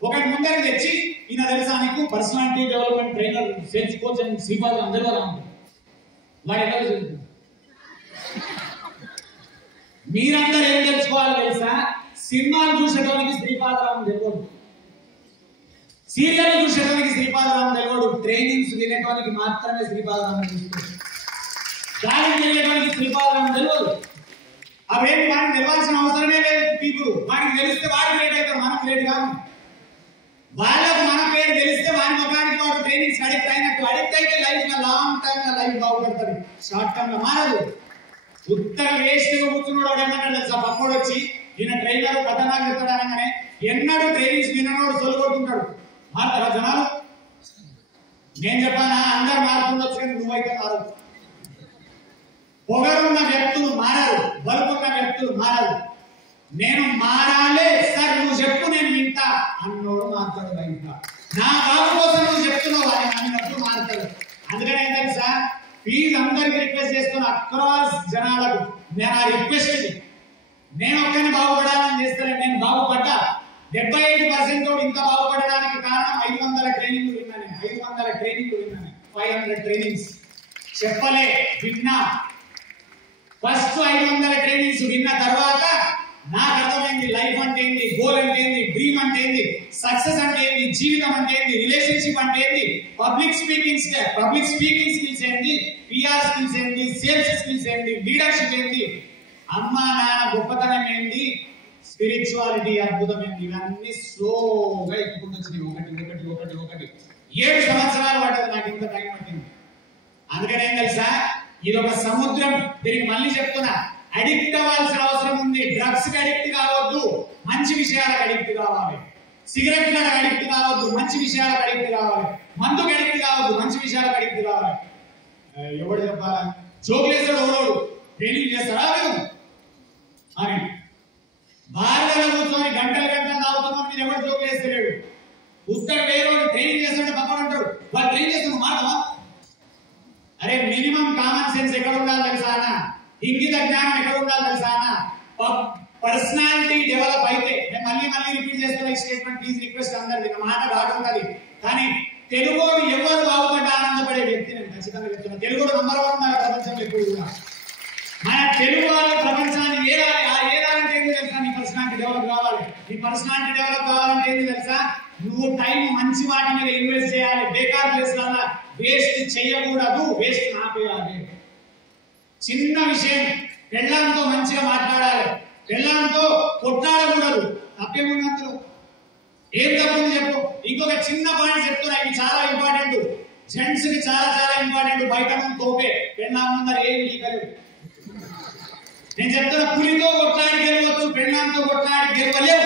ఒకటి ముందరికి తెచ్చి, ఈయన తెలుసా నీకు personality development trainer, sales coach అని శ్రీపాదం అందరూ అలా ఉంటుంది. వాడు ఎలా జరుగుతుంది? మీరందరూ ఏం తెలుసుకోవాలి తెలుసా, సినిమాలు చూసేటోనికి శ్రీపాదరామం తెలియదు, సీరియల్ చూసేటోనికి శ్రీపాదరామం తెలియదు, ట్రైనింగ్స్ వినేటోనికి మాత్రమే శ్రీపాదరామం తెలుస్తుంది. గాలికి వెళ్ళేటోనికి శ్రీపాదరామం తెలియదు. అవేమి వాడికి తెలవాల్సిన అవసరమే లేదు. పీపుల్ వాడికి తెలిస్తే వాడికి లేట్ అవుతారు, మనకు లేట్ కాదు. వాళ్ళకు మన పేరు తెలిస్తే వారి ముఖానికి వాడు ట్రైనింగ్స్ అడిక్ట్ అయినట్టు. అడిక్ట్ అయితే లైఫ్ లో లాంగ్ టైమ్ లో లైఫ్ బాగుపడుతుంది, షార్ట్ టర్మ్ లో మారదు. ఉత్తర వేస్ట్ కూర్చున్నాడు ఏమంటాడు తెలుసా, పక్కోడు వచ్చి ఈయన ట్రైనర్ పట్టణాలు చెప్తాడు అనగానే ఎన్నడూ ట్రైనింగ్స్ వినోడు సొలుగొడుతుంటాడు. మారుతారా జనాలు? నేను చెప్పానా, అందరు మారుతుండొచ్చు కానీ నువ్వైతే మారదు. పొగరున్న వ్యక్తులు మారారు, బలుపున్న వ్యక్తులు మారారు. నేను మారాలే సార్, నువ్వు చెప్పు నేను వింటా అన్నోడు మారుతాడు లైఫ్ లో. నా బాబు కోసం నువ్వు చెప్తున్నావు అని అన్నప్పుడు మారుతాడు. అందుకని ఏం తెలుసా, ప్లీజ్ అందరికి రిక్వెస్ట్ చేస్తున్నా, అక్రాస్ జనాలకు నేను ఆ రిక్వెస్ట్, నేను ఒక్కరిని బాగుపడాలని చేస్తాను. నేను బాగుపడ్డా, 75% ఇంత బాగుపడడానికి కారణం 500 ట్రైనింగ్ విన్నాను. 500 ట్రైనింగ్ విన్నాను. 500 ట్రైనింగ్స్ చెప్పలే, విన్నా. ఫస్ట్ 500 ట్రైనింగ్స్ విన్న తర్వాత నాకు అర్థమైంది లైఫ్ అంటే ఏంటి, గోల్ అంటే ఏంటి, డ్రీమ్ అంటే ఏంటి, సక్సెస్ అంటే ఏంటి, జీవితం అంటే ఏంటి, రిలేషన్షిప్ అంటే ఏంటి, పబ్లిక్ స్పీకింగ్ స్కిల్స్ ఏంటి, పిఆర్ స్కిల్స్ ఏంటి, సేల్స్ స్కిల్స్ ఏంటి, లీడర్షిప్ ఏంటి, అమ్మా నాన్న గొప్పతనం ఏంటి, స్పిరిచువాలిటీ అద్భుతం ఏంటి, ఇవన్నీ స్లోగా ఎక్కుకుంటూ వచ్చినాయి. ఒకటి 7 సంవత్సరాలు పడ్డది నాకు, ఇంత టైం పట్టింది. అందుకని ఏం తెలుసా, ఇది ఒక సముద్రం. దీనికి మళ్ళీ చెప్తున్నా, అడిక్ట్ అవ్వాల్సిన అవసరం ఉంది. డ్రగ్స్ కి అడిక్ట్ కావద్దు, మంచి విషయాలకు అడిక్ట్ కావాలి. సిగరెట్లకు అడిక్ట్ కావద్దు, మంచి విషయాలకు అడిక్ట్ కావాలి. మందుకు అడిక్ట్ కావద్దు, మంచి విషయాలకు అడిక్ట్ కావాలి. ఎవడు చెప్పాలా, జోకులేసాడు ఎవరోడు ట్రైనింగ్ చేస్తారా అని బార్లలో కూర్చొని గంటలు తాగుతున్నాం, మీరు ఎవరు జోకులేస్తలేడు. ఉత్తర వేరే ట్రైనింగ్ చేస్తాడు, పక్కన ఉంటాడు, వాళ్ళు ట్రైన్ చేస్తున్న మాట. అరే మినిమం కామన్ సెన్స్ ఎక్కడ ఉండాలి తెలుసా అన్న, ఇంగిత జ్ఞానం ఎక్కడ ఉండాలి తెలుసా అన్న, పర్సనాలిటీ డెవలప్ అయితే. నేను మళ్ళీ రిపీట్ చేస్తున్నా ఈ స్టేట్మెంట్, ప్లీజ్ రిక్వెస్ట్ అందరిది, నా మాట రాకుంటది. కానీ తెలుగుడు ఎవరు బాగుపడ్డా ఆనందపడే వ్యక్తి నేను ఖచ్చితంగా చెప్తున్నా. తెలుగుడు నంబర్ 1 ఉన్నారు ప్రపంచంలో ఎక్కువగా. మన తెలుగు వాళ్ళు ప్రపంచాన్ని ఏదాలంటే ఏంటి తెలుసా, నీ పర్సనాలిటీ డెవలప్ కావాలి. నీ పర్సనాలిటీ డెవలప్ కావాలంటే ఏంటి తెలుసా, నువ్వు టైం మంచి వాటి మీద ఇన్వెస్ట్ చేయాలి. బేకార్ ప్లేస్ లా వేస్ట్ చేయకూడదు, వేస్ట్ ఆపేయాలి. చిన్న విషయం, పెళ్ళాంతో మంచిగా మాట్లాడాలి, పెళ్ళాంతో కొట్లాడకూడదు. తప్పేముందందులో, ఏం తప్పుంది చెప్పు. ఇంకొక చిన్న పాయింట్ చెప్తున్నా, ఇవి చాలా ఇంపార్టెంట్, జెంట్స్ కి చాలా ఇంపార్టెంట్. బయట ముందు తోపే, పెళ్ళాం ముందర ఏం లీకలేదు. నేను చెప్తున్నా, పులితో కొట్లాడి గెలవచ్చు, పెళ్ళాంతో కొట్లాడి గెలవలేవు.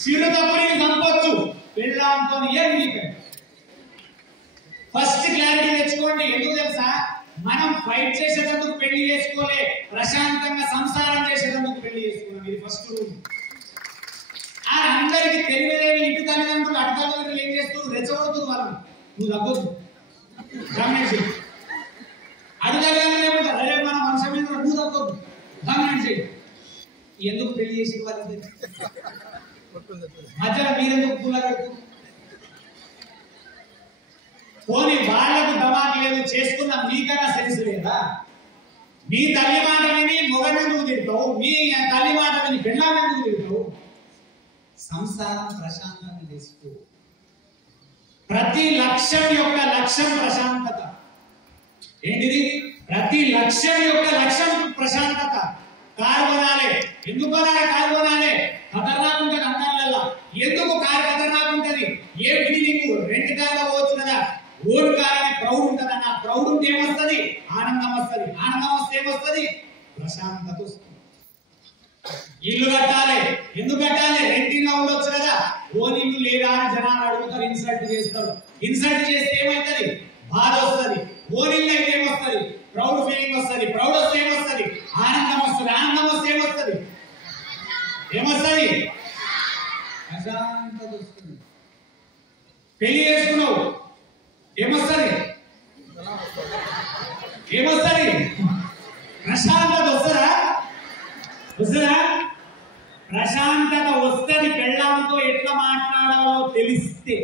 చిరుత పులిని చంపొచ్చు, పెళ్ళాంతో ఏం లీకలేదు. ఫస్ట్ క్లారిటీ తెచ్చుకోండి. ఎందుకు తెలుసా, మనం ఫైట్ చేసేటందుకు పెళ్లి చేసుకోలే, ప్రశాంతంగా సంసారం చేసేటందుకు పెళ్లి చేసుకున్నాం. ఇది ఫస్ట్ రూల్. అందరికి తెలియలేని ఇటు తల్లిదండ్రులు అటు తల్లిదండ్రులు ఏం చేస్తూ రెచ్చగొడుతుంది వాళ్ళని, నువ్వు తగ్గొద్దు గమనించి. అటు తల్లిదండ్రులు ఏమంటారు, అరే మన వంశం మీద నువ్వు తగ్గొద్దు గమనించి. ఎందుకు పెళ్లి చేసి వాళ్ళు మధ్యలో మీరెందుకు పూల కడుతూ, పోనీ వాళ్ళకు దమాక్ లేదు, చేసుకున్న మీకన్నా సెన్స్ లేదా? మీ తల్లి మాట విని మొగని ఎందుకు తింటావు, మీ తల్లి మాట విని పెళ్ళాన్ని ఎందుకు తింటావు? సంసారం ప్రశాంతంగా చేసుకో. ప్రతి లక్ష్యం యొక్క లక్ష్యం ప్రశాంతత. ఏంటిది? ప్రతి లక్ష్యం యొక్క లక్ష్యం ప్రశాంతత. కారు కొనాలి, ఎందుకు కొనాలి? కారు కొనాలి, ఖతర్నాక్ ఉంటుంది అందాలలో. ఎందుకు కారు ఖతర్నాక్ ఉంటుంది? ఏ ఫీలింగ్, రెంట్ కార్లో పోవచ్చు కదా, ఓన్ కార్ అనే ప్రౌడ్ ఉంటుంది అన్న. ప్రౌడ్ ఉంటే ఏమొస్తుంది? ఆనందం వస్తుంది. ఆనందం వస్తే ఏమొస్తుంది? ప్రశాంతత వస్తుంది. ఇల్లు కట్టాలి, ఎందుకు కట్టాలి? రెంటింగ్ ఉండొచ్చు కదా. ఓన్ ఇల్లు లేదా అని జనాలు అడుగుతారు, ఇన్సల్ట్ చేస్తారు. ఇన్సల్ట్ చేస్తే ఏమైతుంది? బాధ వస్తుంది. ఓన్ ఇల్లు అయితే ఏమొస్తుంది? ప్రౌడ్ ఫీలింగ్ వస్తుంది. ప్రౌడ్ వస్తే ఏమొస్తుంది? ఆనందం వస్తుంది. ఆనందం వస్తే ఏమొస్తుంది? ప్రశాంతత వస్తుంది. పెళ్లి చేసుకున్నావు, ఏమొస్తుంది? ప్రశాంతత వస్తుందా? ప్రశాంతత వస్తుంది. పెళ్ళాంతో ఎట్లా మాట్లాడాలో తెలిస్తే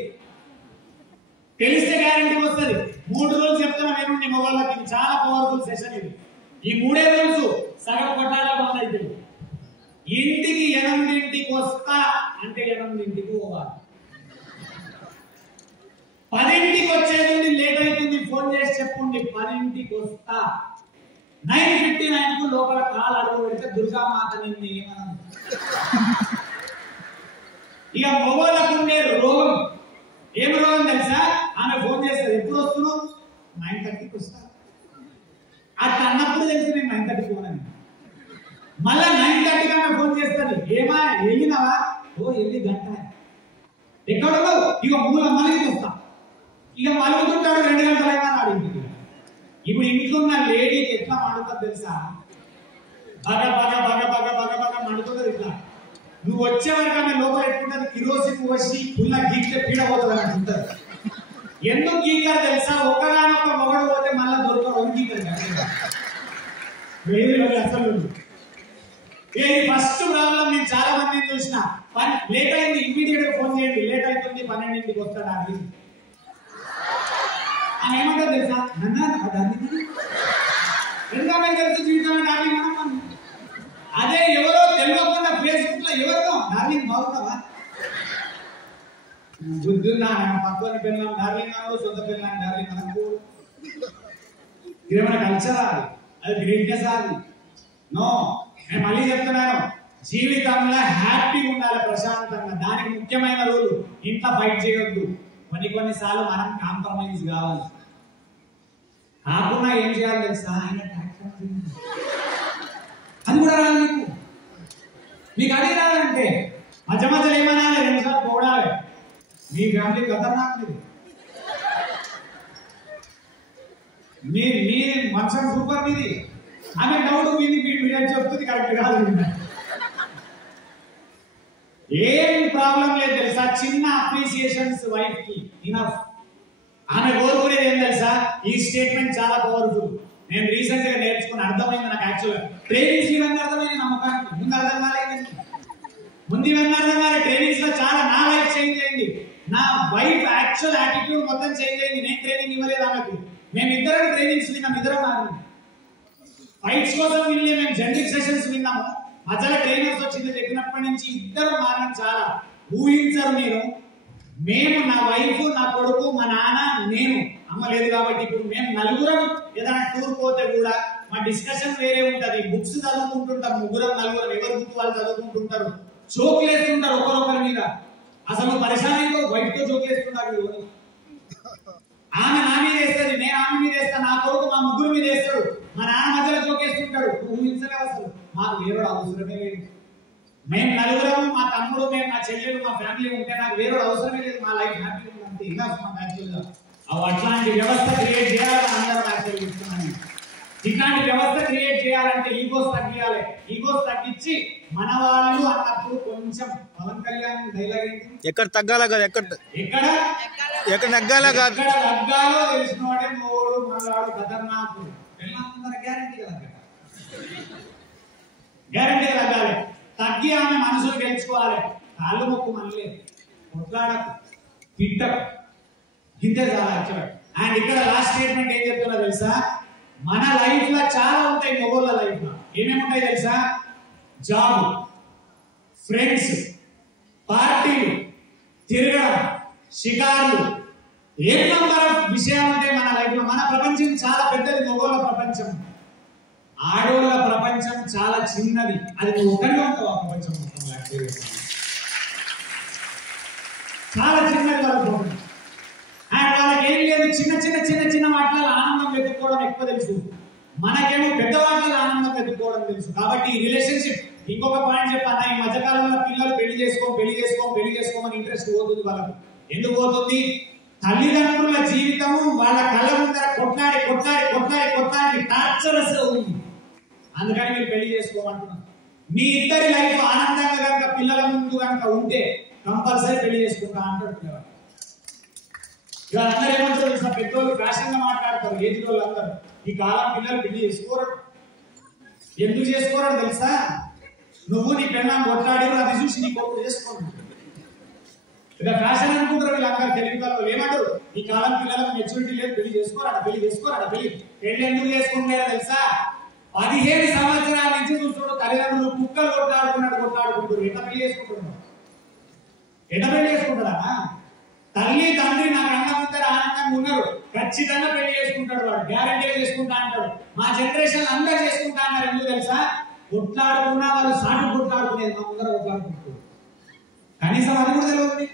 గ్యారంటీ వస్తుంది. 3 రోజులు చెప్తున్నా నేను నీ మొబైల్లోకి. ఇది చాలా పవర్ఫుల్ సెషన్. ఇది ఈ 3 రోజులు సగం కొట్టాల బంద్ అయితే. ఇంటికి 8ంటికి వస్తా అంటే 8ంటికి పోవాలి. 10ంటికి వచ్చేది లేట్ అవుతుంది, ఫోన్ చేసి చెప్పుండి 10ంటికి వస్తా. 9:59 లోపల కాలు అడుగు పెడితే దుర్గామాత నిన్ను ఏమన్నా. ఇక మొగోళ్ళకు ఉండే రోగం, ఏం రోగం తెలుసా? ఆమె ఫోన్ చేస్తుంది, ఎప్పుడు వస్తున్నావు? 9:30కి వస్తా. అట్లా అన్నప్పుడు తెలిసి నేను 9:30కి పోనని. మళ్ళా 9:30కి ఆమె ఫోన్ చేస్తుంది, ఏమా వెళ్ళినావా? ఓ వెళ్ళి గంట. ఎక్కడో ఇక మూల మలికి వస్తా. ఇక మలుగుతుంటాడు 2 గంటలైనా నాడు ఇంటికి. ఇప్పుడు ఇంట్లో ఉన్న లేడీకి ఎట్లా మండుతుంది తెలుసా? బాగా మండుతుంది ఇట్లా. నువ్వు వచ్చే వరకు ఆమె లోపల ఎట్టుకుంటుంది, కిరోసిన్ వచ్చి పుల్ల గీక్తే పీడ పోతుంది అని ఉంటుంది. ఎందుకు గీకారు తెలుసా? ఒక్కగానొక్క మొగడు పోతే మళ్ళీ దొరకరు, గీకరు అసలు. ఇది ఫస్ట్ ప్రాబ్లం. నేను చాలా మందిని చూసిన, లేట్ అయింది ఇమ్మీడియట్ గా ఫోన్ చేయండి, లేట్ అవుతుంది 12ంటికి వస్తాడు అది అని ఏమంటారు తెలుసా? రెండో తెలుసు జీవితం డార్లింగ్ మనం. అదే ఎవరో తెలియకుండా ఫేస్బుక్ లో ఎవరితో డార్లింగ్ బాగుంటావా బుద్ధున్నా పక్కని పిల్లలు డార్లింగ్ అన్నాడు, సొంత పిల్లలు డార్లింగ్ అన్నప్పుడు ఇదేమైనా కల్చరా? అది గ్రేట్నెస్ అది? నో. నేను మళ్ళీ చెప్తున్నాను, జీవితంలో హ్యాపీగా ఉండాలి, ప్రశాంతంగా. దానికి ముఖ్యమైన రూల్, ఇంట్లో ఫైట్ చేయొద్దు. కొన్నిసార్లు మనం కాంప్రమైజ్ కావాలి. కాకుండా ఏం చేయాలి తెలుసా? ఆయన అది కూడా రాదు మీకు. మీకు అదే రాదంటే మధ్య మధ్యలో ఏమనాలి, 2 సార్లు పోవడాలి. మీ ఫ్యామిలీ ఖతర్నాక్ మీ మనసం సూపర్ మీది. ఆమె డౌట్ మీది మీరు చెప్తుంది కరెక్ట్ కాదు. ఏం ప్రాబ్లం లేదు తెలుసా? చిన్న అప్రిసియేషన్స్ వైఫ్ కి ఇనఫ్. ఆమె కోరుకునేది ఏం తెలుసా? ఈ స్టేట్మెంట్ చాలా పవర్ఫుల్. నేను రీసెంట్ గా నేర్చుకుని అర్థమైంది నాకు. యాక్చువల్గా ట్రైనింగ్స్ ఇవన్నీ అర్థమైంది, నమ్మకానికి ముందు అర్థం కాలేదు. ముందు ఇవన్నీ అర్థం కాలేదు. ట్రైనింగ్స్ లో చాలా నా లైఫ్ చేంజ్ అయింది. నా వైఫ్ యాక్చువల్ యాటిట్యూడ్ మొత్తం చేంజ్ అయింది. నేను ట్రైనింగ్ ఇవ్వలేదు ఆమెకు. మేమిద్దరం ట్రైనింగ్స్ విన్నాం, ఇద్దరం మారినాం. ఫైట్స్ కోసం విని మేము జనరిక్ సెషన్స్ విన్నాము. మధ్యలో ట్రైనర్స్ వచ్చింది చెప్పినప్పటి నుంచి ఇద్దరు మారిన. చాలా ఊహించరు మీరు. మేము, నా వైఫ్, నా కొడుకు, మా నాన్న, నేను, అమ్మ లేదు కాబట్టి ఇప్పుడు మేము నలుగురం ఏదైనా టూర్ పోతే కూడా మా డిస్కషన్ వేరే ఉంటది. బుక్స్ చదువుకుంటుంటాం, ముగ్గురం నలుగురం, ఎవరి బుక్ వాళ్ళు చదువుకుంటుంటారు, జోకులు వేస్తుంటారు ఒకరొకరి మీద. అసలు పరిశానంతో వైఫ్ తో జోకులు వేస్తుంటారు. ఆమె నా మీద వేస్తుంది, నేను ఆమె మీద వేస్తాను, నా కొడుకు మా ముగ్గురు మీద వేస్తాడు, మా నాన్న మధ్యలో జోకేస్తుంటాడు. ఊహించలే అసలు. మాకు వేరే అవసరమే లేదు. మేము నలుగురము, మా తమ్ముడు, మేము, మా చెల్లెలు, మా ఫ్యామిలీ ఉంటే నాకు వేరే అవసరమే లేదు. మా లైఫ్ హ్యాపీ ఉందంటే ఇలా యాక్చువల్గా అట్లాంటి వ్యవస్థ క్రియేట్ చేయాలని అందరం యాక్చువల్గా ఇస్తున్నాను. ఇట్లాంటి వ్యవస్థ క్రియేట్ చేయాలంటే ఈగోస్ తగ్గియాలి. ఈగోస్ తగ్గించి మన వాళ్ళు అన్నప్పుడు కొంచెం పవన్ కళ్యాణ్ డైలాగ్ ఏంటి? ఎక్కడ తగ్గాల కాదు, ఎక్కడ నగ్గాల కాదు, ఎక్కడ తగ్గాలో తెలిసిన వాడే మోడు మనవాడు ఖతర్నాకు. గ్యారంటీ కదా, గ్యారంటీ తగ్గాలి. తగ్గి ఆమె మనసులు గెలుచుకోవాలి. కాళ్ళు మొక్కు మనలే, కొట్లాడకు, తిట్టకు, ఇంతే చాలా యాక్చువల్. అండ్ ఇక్కడ లాస్ట్ స్టేట్మెంట్ ఏం చెప్తున్నా తెలుసా? మన లైఫ్ లో చాలా ఉంటాయి. మొగోళ్ళ లైఫ్ లో ఏమేమి ఉంటాయి తెలుసా? జాబ్, ఫ్రెండ్స్, పార్టీలు, తిరగడం, షికార్లు, ఏ నంబర్ ఆఫ్ విషయాలు ఉంటాయి మన లైఫ్ లో. మన ప్రపంచం చాలా పెద్దది, మొగోళ్ళ ప్రపంచం. ఆడోళ్ళ ప్రపంచం చాలా చిన్నది. అది నువ్వు ఒకరిలో ఉంటావు ఆ ప్రపంచం మొత్తం. చాలా చిన్నది వాళ్ళ ప్రపంచం. అండ్ వాళ్ళకి ఏం లేదు, చిన్న చిన్న చిన్న చిన్న వాటిలో ఆనందం వెతుక్కోవడం ఎక్కువ తెలుసు. మనకేమో పెద్ద వాటిలో ఆనందం వెతుక్కోవడం తెలుసు. కాబట్టి ఈ రిలేషన్షిప్, ఇంకొక పాయింట్ చెప్పాను, ఈ మధ్యకాలంలో పిల్లలు పెళ్లి చేసుకోమని ఇంట్రెస్ట్ పోతుంది వాళ్ళకు. ఎందుకు పోతుంది? తల్లిదండ్రుల జీవితము వాళ్ళ కళ్ళ ముందర కొట్లాడి టార్చరస్ ఉంది. అందుకని మీరు పెళ్లి చేసుకోమంటున్నారు. మీ ఇద్దరి లైఫ్ ఆనందంగా కనుక పిల్లల ముందు కనుక ఉంటే కంపల్సరీ పెళ్లి చేసుకుంటా అంటారు పిల్లలు. ఇవాళ అందరూ ఏమంటారు తెలుసా? పెద్దోళ్ళు ఫ్యాషన్ గా మాట్లాడతారు, ఏజ్ వాళ్ళు అందరూ. ఈ కాలం పిల్లలు పెళ్లి చేసుకోరు. ఎందుకు చేసుకోరని తెలుసా? నువ్వు నీ పెళ్ళాం కొట్లాడి అది చూసి నీ కొడుకు చేసుకోండి. ఇక ఫ్యాషన్ అనుకుంటారు వీళ్ళందరూ. తెలివి వాళ్ళు ఏమంటారు? ఈ కాలం పిల్లలకు మెచ్యూరిటీ లేదు, పెళ్లి చేసుకోరాడు. పెళ్లి ఎందుకు చేసుకుంటారో తెలుసా? 15 సంవత్సరాల నుంచి చూస్తున్నాడు తల్లిదండ్రులు కుక్కలు కొట్లాడుకుంటారు. ఎట్లా పెళ్లి చేసుకుంటాడా? తల్లి తండ్రి నాకు అన్నమందరూ ఆనందంగా ఉన్నారు, ఖచ్చితంగా పెళ్లి చేసుకుంటాడు. వాడు గ్యారంటీగా చేసుకుంటా అంటాడు. మా జనరేషన్ అందరూ చేసుకుంటా అన్నారు. ఎందుకు తెలుసా? కొట్లాడుకున్నా వాళ్ళు సాటు కొట్లాడుకునేది, మా ముందర కొట్లాడుకుంటారు. కనీసం అది కూడా తెలియదు,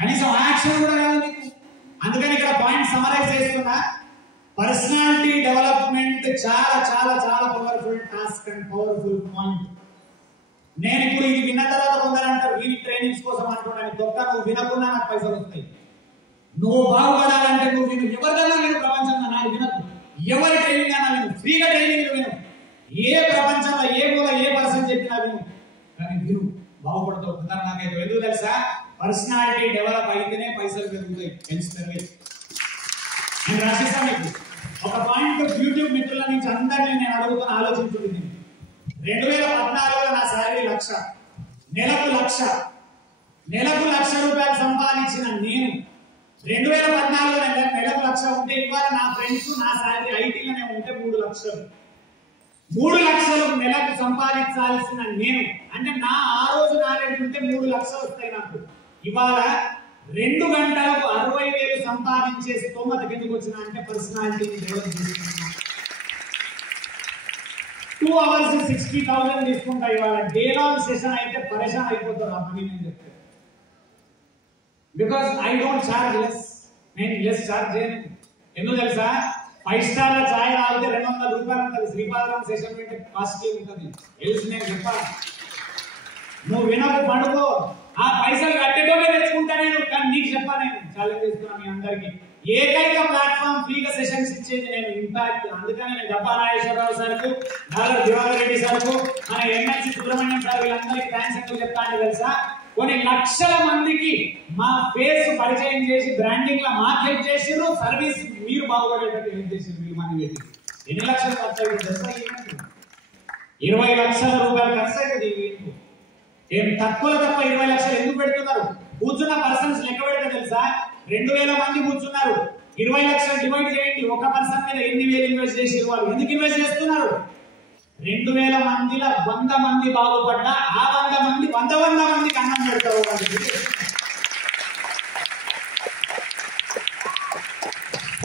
కనీసం యాక్షన్ కూడా రాదు మీకు. అందుకని ఇక్కడ పాయింట్ సమరైజ్ చేస్తున్నా. పర్సనాలిటీ డెవలప్మెంట్ చాలా చాలా చాలా powerful task and powerful point. నేను ఇప్పుడు ఇది విన్న తర్వాత కొందరు అంటారు వీరి ట్రైనింగ్స్ కోసం అనుకోవడానికి తొక్క, నువ్వు వినకుండా నాకు పైసలు వస్తాయి. నువ్వు బాగుపడాలంటే నువ్వు విను. ఎవరిదన్నా నేను ప్రపంచంలో నాకు వినకు. ఎవరి ట్రైనింగ్ అన్నా విను, ఫ్రీగా ట్రైనింగ్ విను. ఏ ప్రపంచంలో ఏ మూల ఏ పర్సన్ చెప్పినా విను, కానీ విను, బాగుపడతావు. నాకైతే ఎందుకు తెలుసా? పర్సనాలిటీ డెవలప్ అయితేనే పైసలు పెరుగుతాయి, పెంచుతాయి. నేను రాసిస్తాను మీకు ఒక పాయింట్. యూట్యూబ్ మిత్రుల నుంచి అందరినీ నేను అడుగుతున్న ఆలోచించుకుంటుంది. 2014లో నా శాలరీ 1,00,000, నెలకు 1,00,000 రూపాయలు సంపాదించిన నేను 2014లో నెలకు 1,00,000 ఉంటే ఇవాళ నా ఫ్రెండ్స్ నా శాలరీ ఐటీలోనే ఉంటే 3 లక్షలు నెలకు సంపాదించాల్సిన నేను అంటే నా ఆ రోజు నాలెడ్జ్ ఉంటే 3 లక్షలు వస్తాయి నాకు. ఇవాళ 2 గంటలకు 60,000 సంపాదించే స్తోమత కిందకు వచ్చిన అంటే పర్సనాలిటీని డెవలప్ చేసుకున్నా. 2 hours 60,000 తీసుకుంటా. ఇవాళ డే లాంగ్ సెషన్ అయితే పరేషాన్ అయిపోతారు ఆ పని నేను చెప్తే. Because I don't charge less. నేను లెస్ చార్జ్ చేయను. ఎందుకు తెలుసా? 5 స్టార్ల చాయ్ తాగితే 200 రూపాయలు ఉంటుంది. శ్రీపాదరాం సెషన్ పెట్టి కాస్ట్లీ ఉంటుంది. తెలుసు నేను చెప్పా. నువ్వు వినకు పడుకో. ఆ పైసలు కట్టేటోనే తెచ్చుకుంటా నేను. కానీ నీకు చెప్పా నేను. ఛాలెంజ్ చేస్తున్నా మీ అందరికి. ఏకైక ప్లాట్ఫామ్ ఫ్రీగా సెషన్స్ ఇచ్చేది నేను ఇంపాక్ట్. అందుకని నేను జప్పా నాగేశ్వరరావు సార్కు, డాక్టర్ దివాకర్ రెడ్డి సార్కు, మన ఎమ్మెల్సీ సుబ్రహ్మణ్యం సార్ వీళ్ళందరికీ థ్యాంక్స్ ఎందుకు చెప్తాను తెలుసా? కొన్ని లక్షల మందికి మా ఫేస్ పరిచయం చేసి బ్రాండింగ్ లో మాకు హెల్ప్ చేసిరు. సర్వీస్ మీరు బాగుపడేటట్టు హెల్ప్ చేసిరు. మీరు మనీ పెట్టి ఎన్ని లక్షలు ఖర్చు అవుతుంది తెలుసా? 20 లక్షల రూపాయలు ఖర్చు అవుతుంది. ఏం తక్కువలో తక్కువ 20 లక్షలు ఎందుకు పెడుతున్నారు? కూర్చున్న పర్సన్స్ లెక్క పెడితే తెలుసా? 2,000 మంది కూర్చున్నారు. 20 లక్షలు డివైడ్ చేయండి. ఒక పర్సన్ మీద ఎన్ని వేలు ఇన్వెస్ట్ చేసిరు వాళ్ళు? ఎందుకు ఇన్వెస్ట్ చేస్తున్నారు? 2,000 మందిలో 100 మంది బాగుపడ్డా ఆ 100 మంది 100 మందికి అన్నం పెడతారు.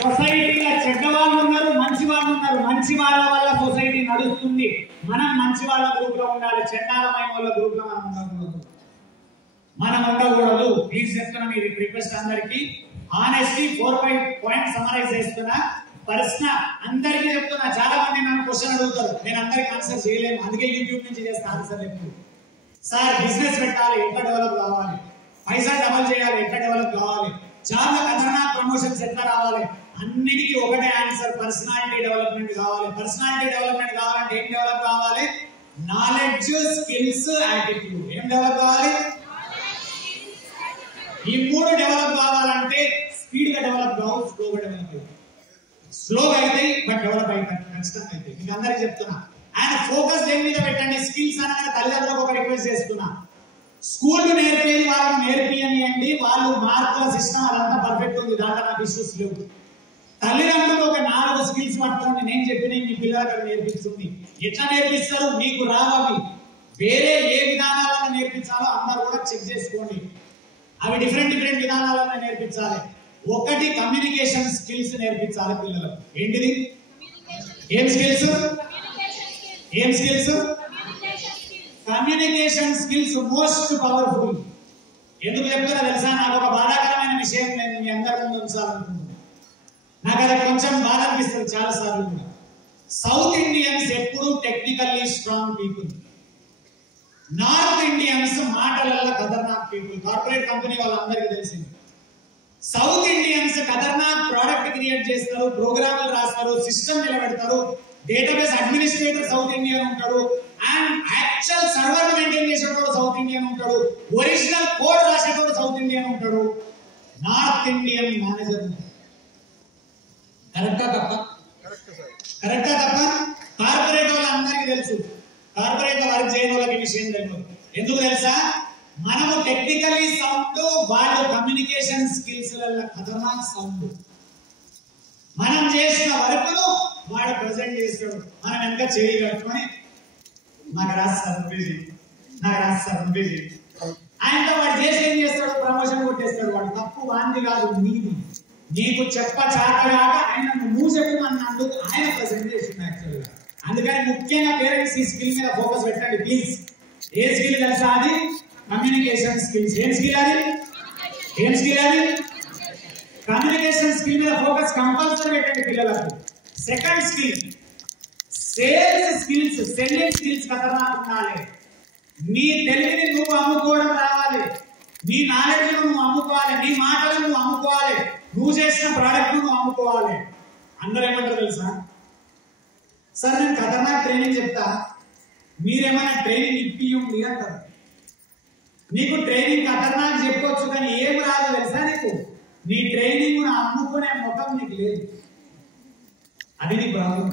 సొసైటీలో చెడ్డ వాళ్ళు ఉన్నారు, మంచి వాళ్ళు ఉన్నారు. మంచి వాళ్ళ వల్ల సొసైటీ నడుస్తుంది. మనం మంచి వాళ్ళ గ్రూప్ లో ఉండాలి. చెడ్డాలమైన వాళ్ళ గ్రూప్ లో మనం ఉండకూడదు. ప్లీజ్ చెప్తున్నా మీరు రిక్వెస్ట్ అందరికి. ఆనెస్ట్లీ 4-5 పాయింట్స్ సమరైజ్ చేస్తున్నా. పర్సనల్ అందరికీ చెప్తున్నా. చాలా మంది నన్ను క్వశ్చన్ అడుగుతారు. నేను అందరికి ఆన్సర్ చేయలేను. అందుకే యూట్యూబ్ నుంచి చేస్తా ఆన్సర్ ఎప్పుడు. సార్ బిజినెస్ పెట్టాలి, ఎట్లా డెవలప్ కావాలి? పైసా డబల్ చేయాలి, ఎట్లా డెవలప్ కావాలి? చాలా ఖతర్నాక్ ప్రమోషన్స్ ఎట్లా రావాలి? అన్నిటికీ ఒకటే ఆన్సర్, పర్సనాలిటీ డెవలప్మెంట్ కావాలి. పర్సనాలిటీ డెవలప్మెంట్ కావాలంటే ఏం డెవలప్ కావాలి? Knowledge, skills, attitude. ఏం డెవలప్ కావాలి? ఈ 3 డెవలప్ కావాలంటే స్పీడ్ గా డెవలప్ కావు, స్లోగా డెవలప్ అవుతాయి. స్లోగా అయితే బట్ డెవలప్ అవుతాయి ఖచ్చితంగా అయితే. మీకు అందరికి చెప్తున్నా. అండ్ ఫోకస్ దేని మీద పెట్టండి? స్కిల్స్ అనగానే తల్లిదండ్రులకు ఒక రిక్వెస్ట్ చేస్తున్నా. స్కూల్ నేర్పేది వాళ్ళని నేర్పియండి. వాళ్ళు మార్కుల సిస్టమ్ అదంతా పర్ఫెక్ట్ ఉంది, దాంట్లో నాకు ఇష్యూస్ లేవు. తల్లిదండ్రులు ఒక 4 స్కిల్స్ పట్టుకోండి. నేను చెప్పిన మీ పిల్లలకు నేర్పిస్తుంది. ఎట్లా నేర్పిస్తారు? మీకు రావాలి. వేరే ఏ విధానాలను నేర్పించాలో అందరూ కూడా చెక్ చేసుకోండి. అవి డిఫరెంట్ విధానాలను నేర్పించాలి. ఒకటి కమ్యూనికేషన్ స్కిల్స్ నేర్పించాలి పిల్లలకు. ఏంటిది? ఏం skills? Communication skills most powerful. ఎందుకు చెప్తున్నా తెలుసా? నాకు ఒక బాధాకరమైన విషయం నేను మీ అందరి ముందు ఉంచాలనుకుంటున్నాను. నాకు అది కొంచెం బాధ అనిపిస్తుంది చాలా సార్లు కూడా. సౌత్ ఇండియన్స్ ఎప్పుడు technically strong people. North Indians మాటలలో ఖతర్నాక్ పీపుల్. కార్పొరేట్ కంపెనీ వాళ్ళందరికీ తెలిసింది. సౌత్ ఇండియన్స్ ఖతర్నాక్ ప్రోడక్ట్ క్రియేట్ చేస్తారు, ప్రోగ్రాములు రాస్తారు, సిస్టమ్ నిలబెడతారు. డేటాబేస్ అడ్మినిస్ట్రేటర్ సౌత్ ఇండియన్ ఉంటాడు. అండ్ యాక్చువల్ సర్వర్ మెయింటైన్ చేసేటోడు సౌత్ ఇండియన్ ఉంటాడు. ఒరిజినల్ కోడ్ రాసేటోడు సౌత్ ఇండియన్ ఉంటాడు. నార్త్ ఇండియన్ మేనేజర్ ఉంటాడు. కరెక్టా తప్ప? కార్పొరేట్ వాళ్ళందరికీ తెలుసు. కార్పొరేట్ లో వర్క్ చేయని వాళ్ళకి విషయం తెలియదు. ఎందుకు తెలుసా? మనము టెక్నికల్లీ సౌండ్, వాళ్ళు కమ్యూనికేషన్ స్కిల్స్ ఖతర్నాక్ సౌండ్. మనం చేసిన వర్క్ను వాడు ప్రజెంట్ చేస్తాడు. మనం వెనక చేయి కట్టుకొని నాకు రాస్తారు ఆయనతో వాడు చేసి ఏం చేస్తాడు? ప్రమోషన్ కొట్టేస్తాడు. వాడు తప్పు వాంది కాదు, నీది. నీకు చెప్ప చాటగాక ఆయన నువ్వు చెప్పమన్నందుకు ఆయన ప్రజెంట్ చేసింది యాక్చువల్గా. అందుకని ముఖ్యంగా పేరెంట్స్ ఈ స్కిల్ మీద ఫోకస్ పెట్టండి ప్లీజ్. ఏ స్కిల్ తెలుసా? అది కమ్యూనికేషన్ స్కిల్స్. ఏం స్కిల్ అది? కమ్యూనికేషన్ స్కిల్ మీద ఫోకస్ కంపల్సరీ పెట్టండి పిల్లలకు. Second skill sales skills, selling skills ఖతర్నాక్ ఉండాలి. నీ తెలివిని నువ్వు అమ్ముకోవడం రావాలి. నీ నాలెడ్జ్ నువ్వు అమ్ముకోవాలి. నీ మాటలను నువ్వు అమ్ముకోవాలి. నువ్వు చేసిన ప్రోడక్ట్ నువ్వు అమ్ముకోవాలి. అందరూ ఏమంటారు తెలుసా? సార్ నేను ఖతర్నాక్ ట్రైనింగ్ చెప్తా, మీరేమైనా ట్రైనింగ్ ఇప్పియండి అంటారు. నీకు ట్రైనింగ్ ఖతర్నాక్ చెప్పొచ్చు కానీ ఏం రాదు తెలుసా నీకు? నీ ట్రైనింగ్ అమ్ముకునే ముఖం నీకు లేదు. అది నీ ప్రాబ్లం.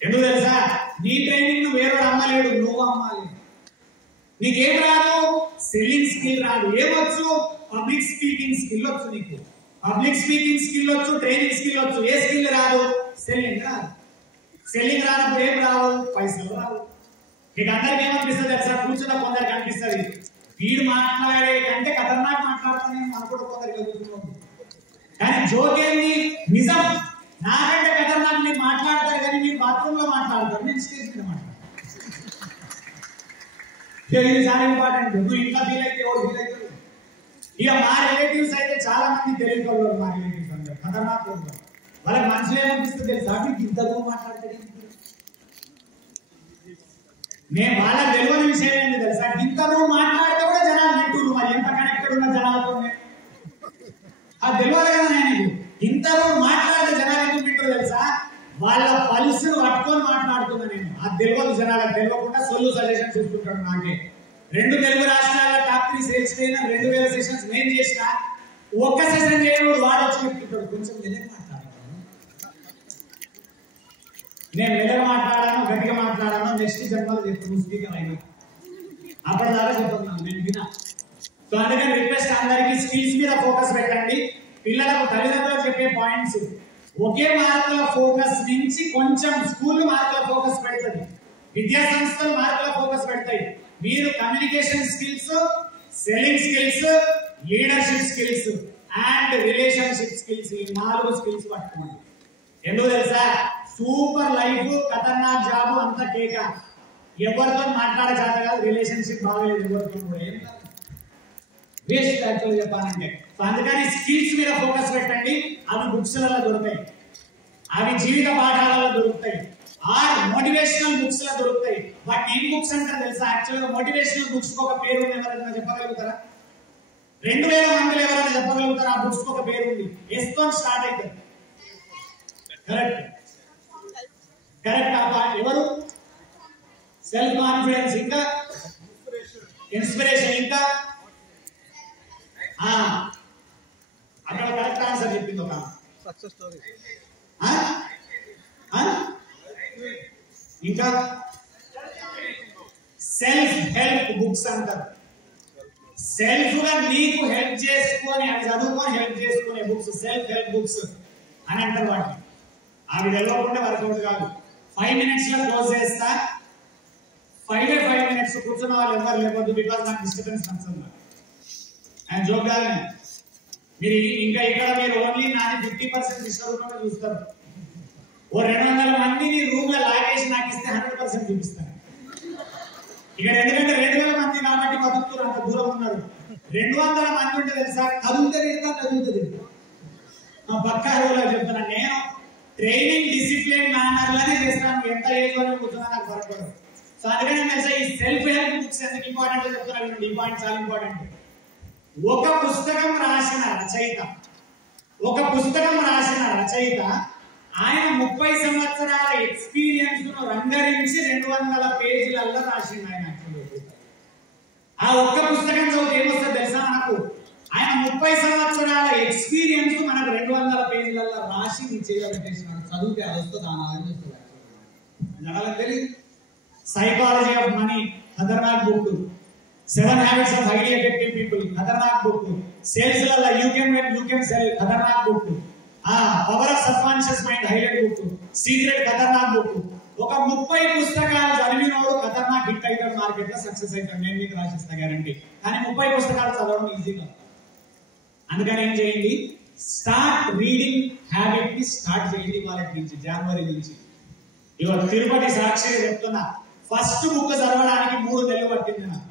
ఎందుకు తెలుసా? నీ ట్రైనింగ్ నువ్వు వేరే అమ్మలేడు, నువ్వు అమ్మాలి. నీకేం రాదు, సెల్లింగ్ స్కిల్ రాదు. ఏమొచ్చు, పబ్లిక్ స్పీకింగ్ స్కిల్ వచ్చు. నీకు పబ్లిక్ స్పీకింగ్ స్కిల్ వచ్చు, ట్రైనింగ్ స్కిల్ వచ్చు. ఏ స్కిల్ రాదు, సెల్లింగ్ రాదు. సెల్లింగ్ రానప్పుడు ఏం రావు, పైసలు రావు. మీకు అందరికి ఏమనిపిస్తుంది తెలుసా, కూర్చున్న కొందరికి అనిపిస్తుంది వీడు మాట్లాడే కంటే ఖతర్నాక్ మాట్లాడుతాను నేను అనుకుంటూ కొందరికి కూర్చున్నాను. కానీ జోకేంది, నిజం. నాకంటే ఖతర్నాక్ మీరు మాట్లాడతారు, కానీ మీరు బాత్రూమ్ లో మాట్లాడతారు, నేను స్టేజ్ మీద మాట్లాడతాను. ఇది చాలా ఇంపార్టెంట్. నువ్వు ఇంట్లో ఫీల్ అయితే ఎవరు ఫీల్ అవుతారు. ఇక మా రిలేటివ్స్ అయితే చాలా మంది తెలియదు వాళ్ళు. మా రిలేటివ్స్ అందరూ ఖతర్నాక్ ఉంటారు. వాళ్ళకి మనసులో ఏమనిపిస్తుంది తెలుసా, మీకు ఇంతకు మాట్లాడతాడు. నేను వాళ్ళకి తెలియని విషయం ఏంటి తెలుసా, ఇంతకు మాట్లాడితే కూడా జనాలు వింటున్నారు. మరి ఎంత కనెక్టెడ్ ఉన్న జనాలతో అది తెలియదు కదా. నేను ఇంతకు మాట్లాడితే జనాలు ఎందుకు వింటారు తెలుసా, వాళ్ళ పల్స్ పట్టుకొని మాట్లాడుతున్నా నేను. అది తెలియదు జనాలకు. తెలియకుండా సొల్లు సజెషన్ చూసుకుంటాడు. నాకే 2 తెలుగు రాష్ట్రాల టాప్ 3 సేల్స్ ట్రైనర్ 2000 సెషన్స్ నేను చేసిన. ఒక్క సెషన్ చేయడు వాడు వచ్చి చెప్తుంటాడు, కొంచెం మెల్లగా మాట్లాడాను, నేను మెల్లగా మాట్లాడాను, గట్టిగా మాట్లాడాను, నెక్స్ట్ జన్మలో చెప్తాను స్పీకర్ అయినా. అప్పటిదాకా చెప్తున్నాను నేను వినా. సో అందుకని రిక్వెస్ట్ అందరికీ స్కిల్స్ మీద ఫోకస్ పెట్టండి. పిల్లలకు తల్లిదండ్రులకు చెప్పే పాయింట్స్ ఒకే మార్కుల ఫోకస్ నుంచి కొంచెం స్కూల్ మార్కుల ఫోకస్ పెడుతుంది, విద్యా సంస్థలు మార్కుల ఫోకస్ పెడతాయి. మీరు communication skills, selling skills, leadership skills and relationship skills, ఈ 4 స్కిల్స్ పట్టుకోండి. ఎందుకు తెలుసా, సూపర్ లైఫ్, ఖతర్నాక్ జాబ్ అంతా కేక. ఎవరితో మాట్లాడే చేత కాదు, రిలేషన్షిప్ బాగలేదు ఎవరితో కూడా, ఏం కాదు, వేస్ట్ యాక్చువల్ చెప్పాలంటే. సో అందుకని స్కిల్స్ మీద ఫోకస్ పెట్టండి. అవి బుక్స్లలో దొరుకుతాయి, అవి జీవిత పాఠాలలో దొరుకుతాయి, ఆర్ మోటివేషనల్ బుక్స్ లో దొరుకుతాయి. బట్ ఏం బుక్స్ అంటారు తెలుసా, యాక్చువల్గా మోటివేషనల్ బుక్స్ ఒక పేరు ఉంది. ఎవరైనా చెప్పగలుగుతారా? 2000 మందిలో ఎవరైనా చెప్పగలుగుతారా? ఆ బుక్స్ ఒక పేరు ఉంది, ఎస్తో స్టార్ట్ అవుతుంది. Correct correct. ఎవరు? సెల్ఫ్ కాన్ఫిడెన్స్, ఇంకా ఇన్స్పిరేషన్, ఇంకా అక్కడ కరెక్ట్ ఆన్సర్ చెప్పింది ఒక సక్సెస్ స్టోరీ. ఇంకా సెల్ఫ్ హెల్ప్ బుక్స్ అంటారు. సెల్ఫ్ గా నీకు హెల్ప్ చేసుకొని, అవి చదువుకొని హెల్ప్ చేసుకునే బుక్స్ సెల్ఫ్ హెల్ప్ బుక్స్ అని అంటారు వాటిని. అవి తెలియకుండా వర్కౌట్ కాదు. 5 minutes లో క్లోజ్ చేస్తా. 5 minutes కూర్చున్న వాళ్ళు ఎవరు లేకపోతే, బికాస్ నాకు డిస్టర్బెన్స్ నచ్చదు. అండ్ జోక్ కాదు, మీరు ఇంకా ఇక్కడ మీరు ఓన్లీ నాది 50% డిస్టర్బ్ చూస్తారు. ఓ 200 మందిని రూమ్ లో లాగేసి నాకు ఇస్తే 100% చూపిస్తాను ఇక్కడ. ఎందుకంటే 2000 మంది కాబట్టి బతుకుతారు, అంత దూరం ఉన్నారు. 200 మంది ఉంటే తెలుసా, కదులుతుంది. పక్కా రోజులో చెప్తున్నా నేను. ట్రైనింగ్ డిసిప్లిన్ మేనర్ లోనే చేస్తాను, ఎంత ఏజ్ లోనే కూర్చున్నా నాకు పడకూడదు. సో అందుకని తెలుసా, ఈ సెల్ఫ్ హెల్ప్ బుక్స్ ఎందుకు ఇంపార్టెంట్ చెప్తున్నా. ఈ పాయింట్ చాలా ఇంపార్టెంట్. ఒక పుస్తకం రాసిన రచయిత ఆయన 30 సంవత్సరాల ఎక్స్పీరియన్స్ ను రంగరించి 200 పేజీలలో రాసింది ఆయన. ఆ ఒక్క పుస్తకం చదివితే ఏమొస్తుంది తెలుసా మనకు, ఆయన 30 సంవత్సరాల ఎక్స్పీరియన్స్ మనకు 200 పేజీలలో రాసి నీ చేయబెట్టేసినాడు. చదివితే అది వస్తుంది, ఆ నాలెడ్జ్ వస్తుంది. జనాలకు తెలియదు. సైకాలజీ ఆఫ్ మనీ, ఖతర్నాక్ book. 7 habits of highly effective people, ఖతర్నాక్ బుక్. సేల్స్ లలో యూ కెన్ సెల్, ఖతర్నాక్ book. Power of subconscious mind, highlight book. Secret, ఖతర్నాక్ బుక్. ఒక 30 పుస్తకాలు చదివినోడు ఖతర్నాక్ హిట్ అవుతాడు, మార్కెట్ లో సక్సెస్ అవుతాడు. నేను మీకు రాసిస్తా గ్యారంటీ. కానీ 30 పుస్తకాలు చదవడం ఈజీగా. అందుకని ఏం చేయండి, స్టార్ట్ రీడింగ్ హ్యాబిట్ ని స్టార్ట్ చేయండి వాళ్ళకి నుంచి, జనవరి నుంచి. ఇవాళ తిరుపతి సాక్షి చెప్తున్నా, ఫస్ట్ బుక్ చదవడానికి 3 నెలలు పట్టింది నాకు.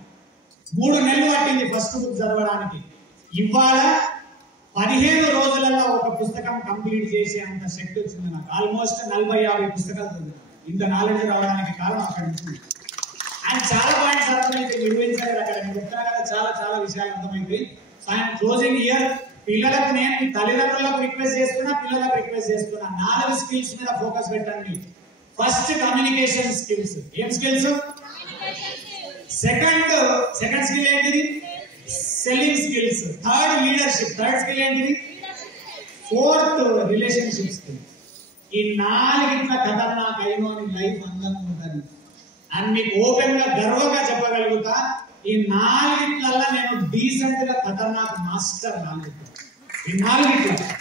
3 నెలలు పట్టింది ఫస్ట్ బుక్ చదవడానికి. ఇవాళ 15 రోజులలో ఒక పుస్తకం కంప్లీట్ చేసే అంత శక్తి వచ్చింది నాకు. ఆల్మోస్ట్ 40-50 పుస్తకాలు చదివాను. ఇంత నాలెడ్జ్ రావడానికి కారణం అక్కడ నుంచి. అండ్ చాలా పాయింట్స్ అర్థమైతే నిర్వహించారు అక్కడ. నేను చెప్తున్నా కదా, చాలా విషయాలు అర్థమైంది. So I'm closing year. పిల్లలకు నేను తల్లిదండ్రులకు రిక్వెస్ట్ చేస్తున్నా, పిల్లలకు రిక్వెస్ట్ చేస్తున్నా, 4 స్కిల్స్ మీద ఫోకస్ పెట్టండి. First communication skills. ఏం స్కిల్స్? సెకండ్ స్కిల్ ఏంటిది? Selling skills. Third leadership. Third skill ఏంటిది? 4th relationship skill. ఈ 4 ఖతర్నాక్ అయినోని లైఫ్ అందంగా ఉంటుంది అని మీకు ఓపెన్ గా గర్వంగా చెప్పగలుగుతా. ఈ 4 నేను డీసెంట్ గా ఖతర్నాక్ మాస్టర్. 4 ఈ 4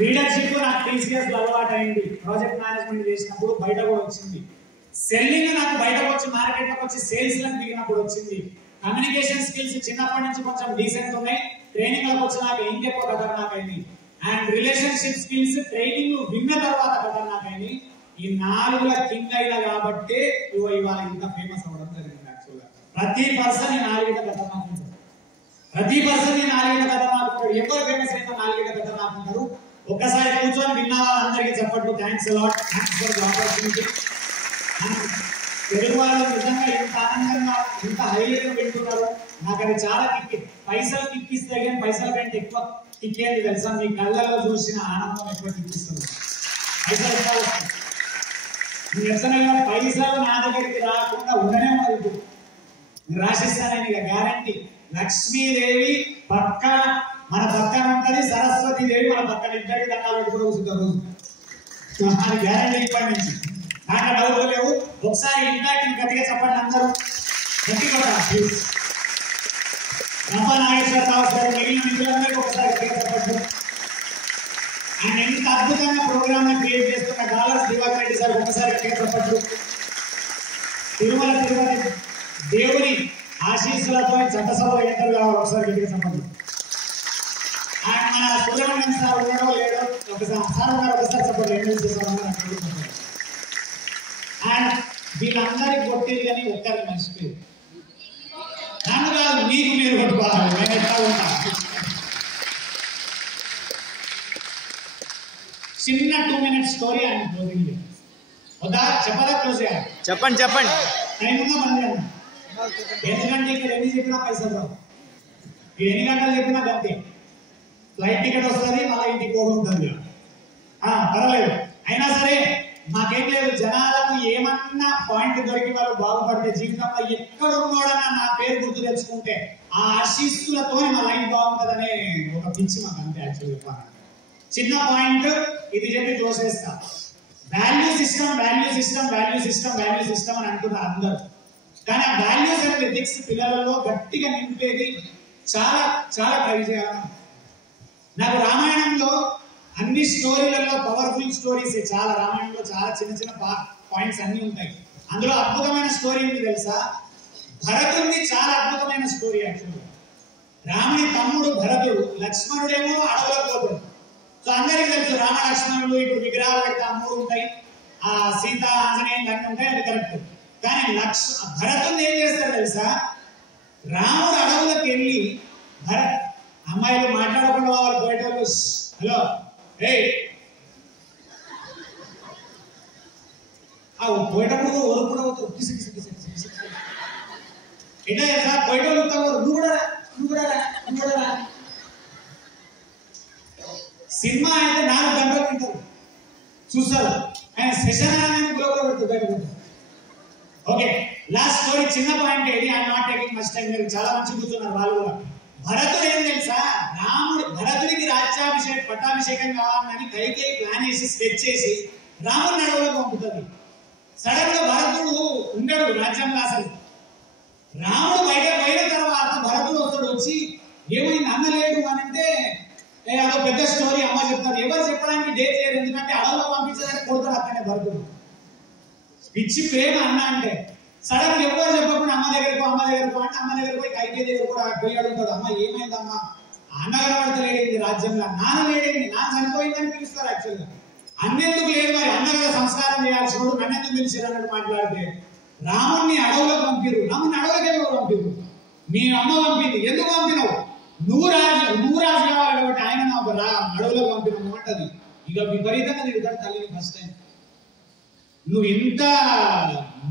లీడర్షిప్ నాకు టీసీఎస్ అలవాటు అయింది. ప్రాజెక్ట్ మేనేజ్మెంట్ చేసినప్పుడు బయట కూడా వచ్చింది. సెల్లింగ్ నాకు బయటకు వచ్చి మార్కెట్లోకి వచ్చి సేల్స్ లకు దిగినప్పుడు వచ్చింది. కమ్యూనికేషన్ స్కిల్స్ చిన్నప్పటి నుంచి కొంచెం డీసెంట్ ఉన్నాయి. ట్రైనింగ్ లకు వచ్చినాక ఇంకెక్కువ ఖతర్నాక్ అయింది. అండ్ రిలేషన్షిప్ స్కిల్స్ ట్రైనింగ్ విన్న తర్వాత ఖతర్నాక్ అయింది. ఈ 4 కింగ్ అయినా కాబట్టి ఇవాళ ఇంత ఫేమస్ అవ్వడం జరిగింది. యాక్చువల్గా ప్రతి పర్సన్ ఈ 4 ఖతర్నాక్ ఉంటారు. ప్రతి పర్సన్ ఈ 4 ఖతర్నాక్ ఉంటారు. ఎవరు ఫేమస్ అయితే 4 ఖతర్నాక్ ఉంటారు. ఒక్కసారి కూర్చొని విన్న వాళ్ళందరికీ చెప్పట్లు. Thanks a lot. Thanks for the opportunity. Telugu వాళ్ళు నిజంగా ఇంత ఆనందంగా ఇంత హైలైట్గా వింటున్నారు. నాకు అది చాలా కిక్. పైసలు కిక్కిస్తాయి కానీ పైసల కంటే ఎక్కువ కిక్కేది తెలుసా? మీ కళ్ళలో చూసిన ఆనందం ఎక్కువ కిక్కిస్తుంది. పైసలు ఎక్కువ వస్తాయి. ఎట్లనైనా పైసలు నా దగ్గరికి రాకుండా ఉండనే ఉండదు. రాసిస్తానని ఇక గ్యారంటీ. లక్ష్మీదేవి పక్క మన పక్కన ఉంటది, సరస్వతి దేవి మన పక్కన. ఇద్దరికి దండాలు పెట్టుకుని కూర్చుంటారు రోజు. అది గ్యారంటీ ఇప్పటి నుంచి. నాకు డౌట్లు లేవు. ఒకసారి ఇంపాక్ట్ గట్టిగా చెప్పండి అందరూ. గట్టిగా ప్లీజ్. నాగేశ్వరరావు సార్ మిగిలిన మిత్రులందరికీ ఒకసారి గట్టిగా చెప్పండి. ఆయన ఎంత అద్భుతంగా ప్రోగ్రామ్ క్రియేట్ చేస్తున్న డాలర్స్ దివాకర్ రెడ్డి సార్ ఒకసారి గట్టిగా చెప్పండి. తిరుమల తిరుపతి దేవుని ఆశీస్సులతో చట్టసభలో ఎంటర్ కావాలి. ఒకసారి గట్టిగా చెప్పండి. ఆయన మన సుబ్రహ్మణ్యం సార్ ఉన్నాడో లేడో ఒకసారి సార్ ఉన్నారు. ఒకసారి చెప్పండి. ఎమ్మెల్సీ సార్ ఉన్నారు. అండ్ వీళ్ళందరికీ కొట్టేది కానీ ఒక్కరికి మర్చిపోయింది. నన్ను కాదు, మీకు మీరు కొట్టుకోవాలి. నేను ఎట్లా ఉంటా. చిన్న 2 minutes స్టోరీ ఆయన క్లోజింగ్ వద్దా చెప్పదా? క్లోజ్ చేయాలి. చెప్పండి చెప్పండి. టైం ఉందా? మంది అన్న ఎందుకంటే ఇక్కడ ఎన్ని చెప్పినా పైసలు రావు. ఎన్ని గంటలు చెప్పినా గంతే. ఫ్లైట్ టికెట్ వస్తుంది, మళ్ళీ ఇంటికి పోగుంటుంది. పర్వాలేదు. అయినా సరే మాకేం లేదు. జనాలకు ఏమన్నా పాయింట్ దొరికి వాళ్ళు బాగుపడితే జీవితంలో ఎక్కడ ఉన్నాడన్నా నా పేరు గుర్తు తెచ్చుకుంటే ఆ ఆశీస్సులతో మా లైఫ్ బాగుంటుందనే ఒక పిచ్చి మాకు అంతే. యాక్చువల్ చెప్పాలి చిన్న పాయింట్ ఇది చెప్పి క్లోజ్ చేస్తా. Value system value system value system value system అని అంటున్నారు అందరూ. కానీ ఆ వాల్యూస్ అండ్ ఎథిక్స్ పిల్లలలో గట్టిగా నింపేది చాలా చాలా ట్రై చేయాలి. నాకు రామాయణంలో అన్ని స్టోరీలలో పవర్ఫుల్ స్టోరీస్ చాలా. రామాయణంలో చాలా చిన్న చిన్న పాయింట్స్ అన్ని ఉంటాయి. అందులో అద్భుతమైన స్టోరీ ఏంటి తెలుసా? భరతుడిని చాలా అద్భుతమైన స్టోరీ. యాక్చువల్గా రాముని తమ్ముడు భరతుడు, లక్ష్మణుడేమో అడవులకు పోతాడు. సో అందరికీ తెలుసు రామ లక్ష్మణుడు ఇప్పుడు విగ్రహాలు పెడితే 3 ఉంటాయి. ఆ సీత ఆంజనేయం అన్నీ ఉంటాయి. అది కరెక్ట్. కానీ భరతుడిని ఏం చేస్తారు తెలుసా? రాముడు అడవులకు వెళ్ళి అమ్మాయిలు మాట్లాడకుండా వాళ్ళు పోయేటోళ్ళు హలో పోయేటప్పుడు ఓరు కూడా ఎట్లా చేస్తా? పోయేటోళ్ళు నువ్వు కూడా రా. సినిమా అయితే 4 గంటలు వింటారు చూస్తారు. ఆయన సెషన్ పెడుతుంది. ఓకే, లాస్ట్ స్టోరీ చిన్న పాయింట్ ఏది? I not taking much time. మీరు చాలా మంచి కూర్చున్నారు వాళ్ళు కూడా. భరతుడు ఏం తెలుసా? భరతుడికి పట్టాభిషేకం కావాలని కైకేయి ప్లాన్ చేసి స్కెచ్ చేసి రాముడిని అడవులకు పంపుతుంది. సడన్ గా భరతుడు ఉండడు రాజ్యంలో. అసలు రాముడు బయట పోయిన తర్వాత భరతుడు వచ్చి ఏమైంది అన్నలేడు అని అంటే అదో పెద్ద స్టోరీ అమ్మ చెప్తారు. ఎవరు చెప్పడానికి డేట్ చేయరు. ఎందుకంటే అడవులో పంపించడానికి కొడతాడు అక్కడే భరతుడు. పిచ్చి ప్రేమ అన్న అంటే సడన్ గా ఎవరు చెప్పకుండా అమ్మ దగ్గరకు అంటే అమ్మ దగ్గర పోయి కైకేయి దగ్గర కూడా పోయి అడుగుతాడు. అమ్మ ఏమైందమ్మా? అన్నగారు పడతలేడేంది రాజ్యంలో? నాన్న లేడేంది? నాన్న చనిపోయిందని పిలుస్తారు. యాక్చువల్గా అన్నెందుకు లేదు మరి? అన్నగారు సంస్కారం చేయాల్సిన నన్నెందుకు పిలిచారు అన్నట్టు మాట్లాడితే రాముడిని అడవులకు పంపిరు. రాముడిని అడవులకు ఎవరు పంపిరు? మీ అమ్మ పంపింది. ఎందుకు పంపినావు? నువ్వు రాజు కావాలి కాబట్టి ఆయన అడవులకు పంపినావు అంటది. ఇక విపరీతంగా తిరుగుతాడు తల్లిని ఫస్ట్ టైం. నువ్వు ఇంత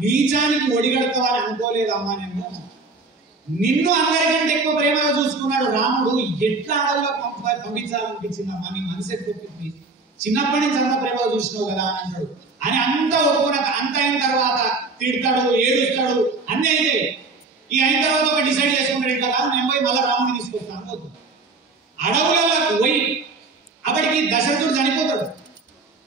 నీచానికి ఒడిగడతావని అనుకోలేదమ్మా. నిన్ను అందరికంటే ఎక్కువ ప్రేమగా చూసుకున్నాడు రాముడు. ఎట్లా అడవులో పంపించాలనిపించిందమ్మా? నీ మనసు ఎక్కువ చిన్నప్పటి నుంచి అంత ప్రేమగా చూసినావు కదా అని అన్నాడు. అని అంతా ఒప్పుకున్నాక అంత అయిన తర్వాత తిడతాడు, ఏడుస్తాడు, అన్నీ అయితే ఈ అయిన తర్వాత ఒక డిసైడ్ చేసుకుంటాడు. ఇట్లా కాదు, నేను పోయి మళ్ళీ రాముడిని తీసుకొస్తాను పోతు. అడవులకు పోయి అప్పటికి దశరథుడు చనిపోతాడు.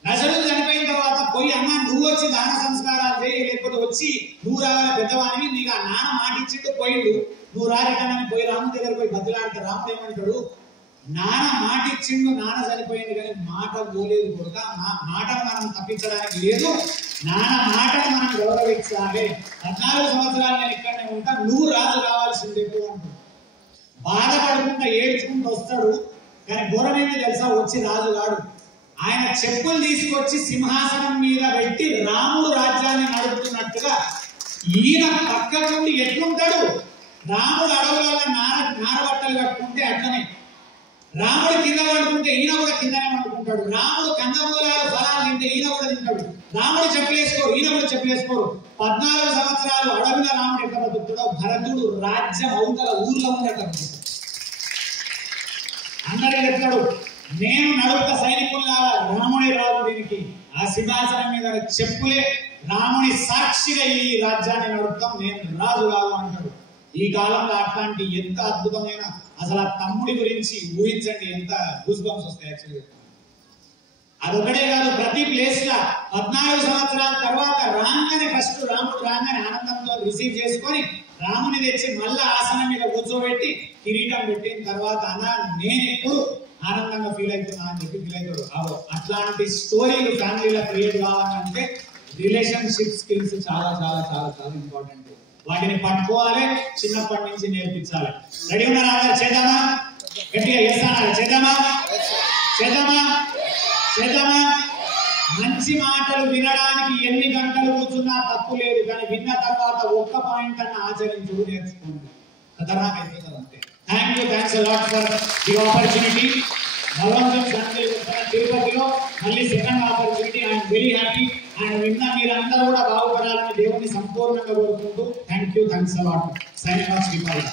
దశరథుడు చనిపోయిన తర్వాత పోయి అమ్మ నువ్వు వచ్చి దాన సంస్కారాలు చేయి, లేకపోతే వచ్చి నువ్వు రావాలి పెద్దవాడిని, నీకు ఆ నాన్న మాట ఇచ్చిండు పోయిండు, నువ్వు రారిటానని పోయి రాముడి దగ్గర పోయి బదులాడితే రాముడు ఏమంటాడు, నాన్న మాట ఇచ్చిండు, నాన్న చనిపోయింది కానీ మాట పోలేదు కొడుక, మాటను మనం తప్పించడానికి లేదు, నాన్న మాటను మనం గౌరవించాలి, 14 సంవత్సరాలు నేను ఇక్కడనే ఉంటా, నువ్వు రాజు కావాల్సిందే అంటాడు. బాధపడుకుంటా ఏడ్చుకుంటూ వస్తాడు, కానీ ఘోరమైంది తెలుసా, వచ్చి రాజు కాడు. ఆయన చెప్పులు తీసుకొచ్చి సింహాసనం మీద పెట్టి రాముడు రాజ్యాన్ని నడుపుతున్నట్టుగా ఈయన పక్కకుండి ఎట్లుంటాడు, రాముడు అడవులలో నారబట్టలు కట్టుకుంటే అట్లనే, రాముడు కింద వండుకుంటే ఈయన కూడా కిందనే వండుకుంటాడు, రాముడు కందమూలాలు ఫలాలు తింటే ఈయన కూడా తింటాడు, రాముడు చెప్పులేసుకోరు ఈయన కూడా చెప్పులేసుకోరు. 14 సంవత్సరాలు అడవిలో రాముడు ఎక్కడ బతుకుతాడో, భరతుడు రాజ్యం అవుతల ఊర్లో ఉండటం. అందరూ చెప్తాడు, నేను నడుపుత సైనికుల్లాగా రాముడి రాజు, దీనికి ఆ సింహాసనం మీద చెప్పులే రాముని సాక్షిగా ఈ రాజ్యాన్ని నడుపుతాం, నేను రాజు కాదు అంటాడు. ఈ కాలంలో అట్లాంటి ఎంత అద్భుతమైన, అసలు ఆ తమ్ముడి గురించి ఊహించండి, ఎంత గూస్ బంప్స్ వస్తాయి యాక్చువల్గా. అదొకటే కాదు, ప్రతి ప్లేస్ లా 14 సంవత్సరాల తర్వాత రాగానే ఫస్ట్ రాముడు రాగానే ఆనందంతో రిసీవ్ చేసుకొని రాముని తెచ్చి మళ్ళా ఆసనం మీద కూర్చోబెట్టి కిరీటం పెట్టిన తర్వాత అన్నా నేను ఎప్పుడు ఆనందంగా ఫీల్ అవుతున్నా అని చెప్పి ఫీల్ అవుతాడు. అట్లాంటి స్టోరీలు ఫ్యామిలీలో క్రియేట్ కావాలంటే రిలేషన్షిప్ స్కిల్స్ చాలా చాలా చాలా చాలా ఇంపార్టెంట్. వాటిని పట్టుకోవాలి, చిన్నప్పటి నుంచి నేర్పించాలి. రెడీ ఉన్నారా అందరు? చేద్దామా? గట్టిగా చేస్తానా? చేద్దామా? చేద్దామా? చేద్దామా? మంచి మాటలు వినడానికి ఎన్ని గంటలు కూర్చున్నా తప్పు లేదు, కానీ విన్న తర్వాత ఒక్క పాయింట్ అన్న ఆచరించుడు నేర్చుకోండి. ఖతర్నాక్ అయిపోతుంది అంతే. Thanks a lot for the opportunity. తిరుపతిలో మళ్ళీ second opportunity. I'm very happy. And విన్న మీరందరూ కూడా బాగుపడాలని దేవుని సంపూర్ణంగా కోరుకుంటూ thanks a lot. Signing off Sripal.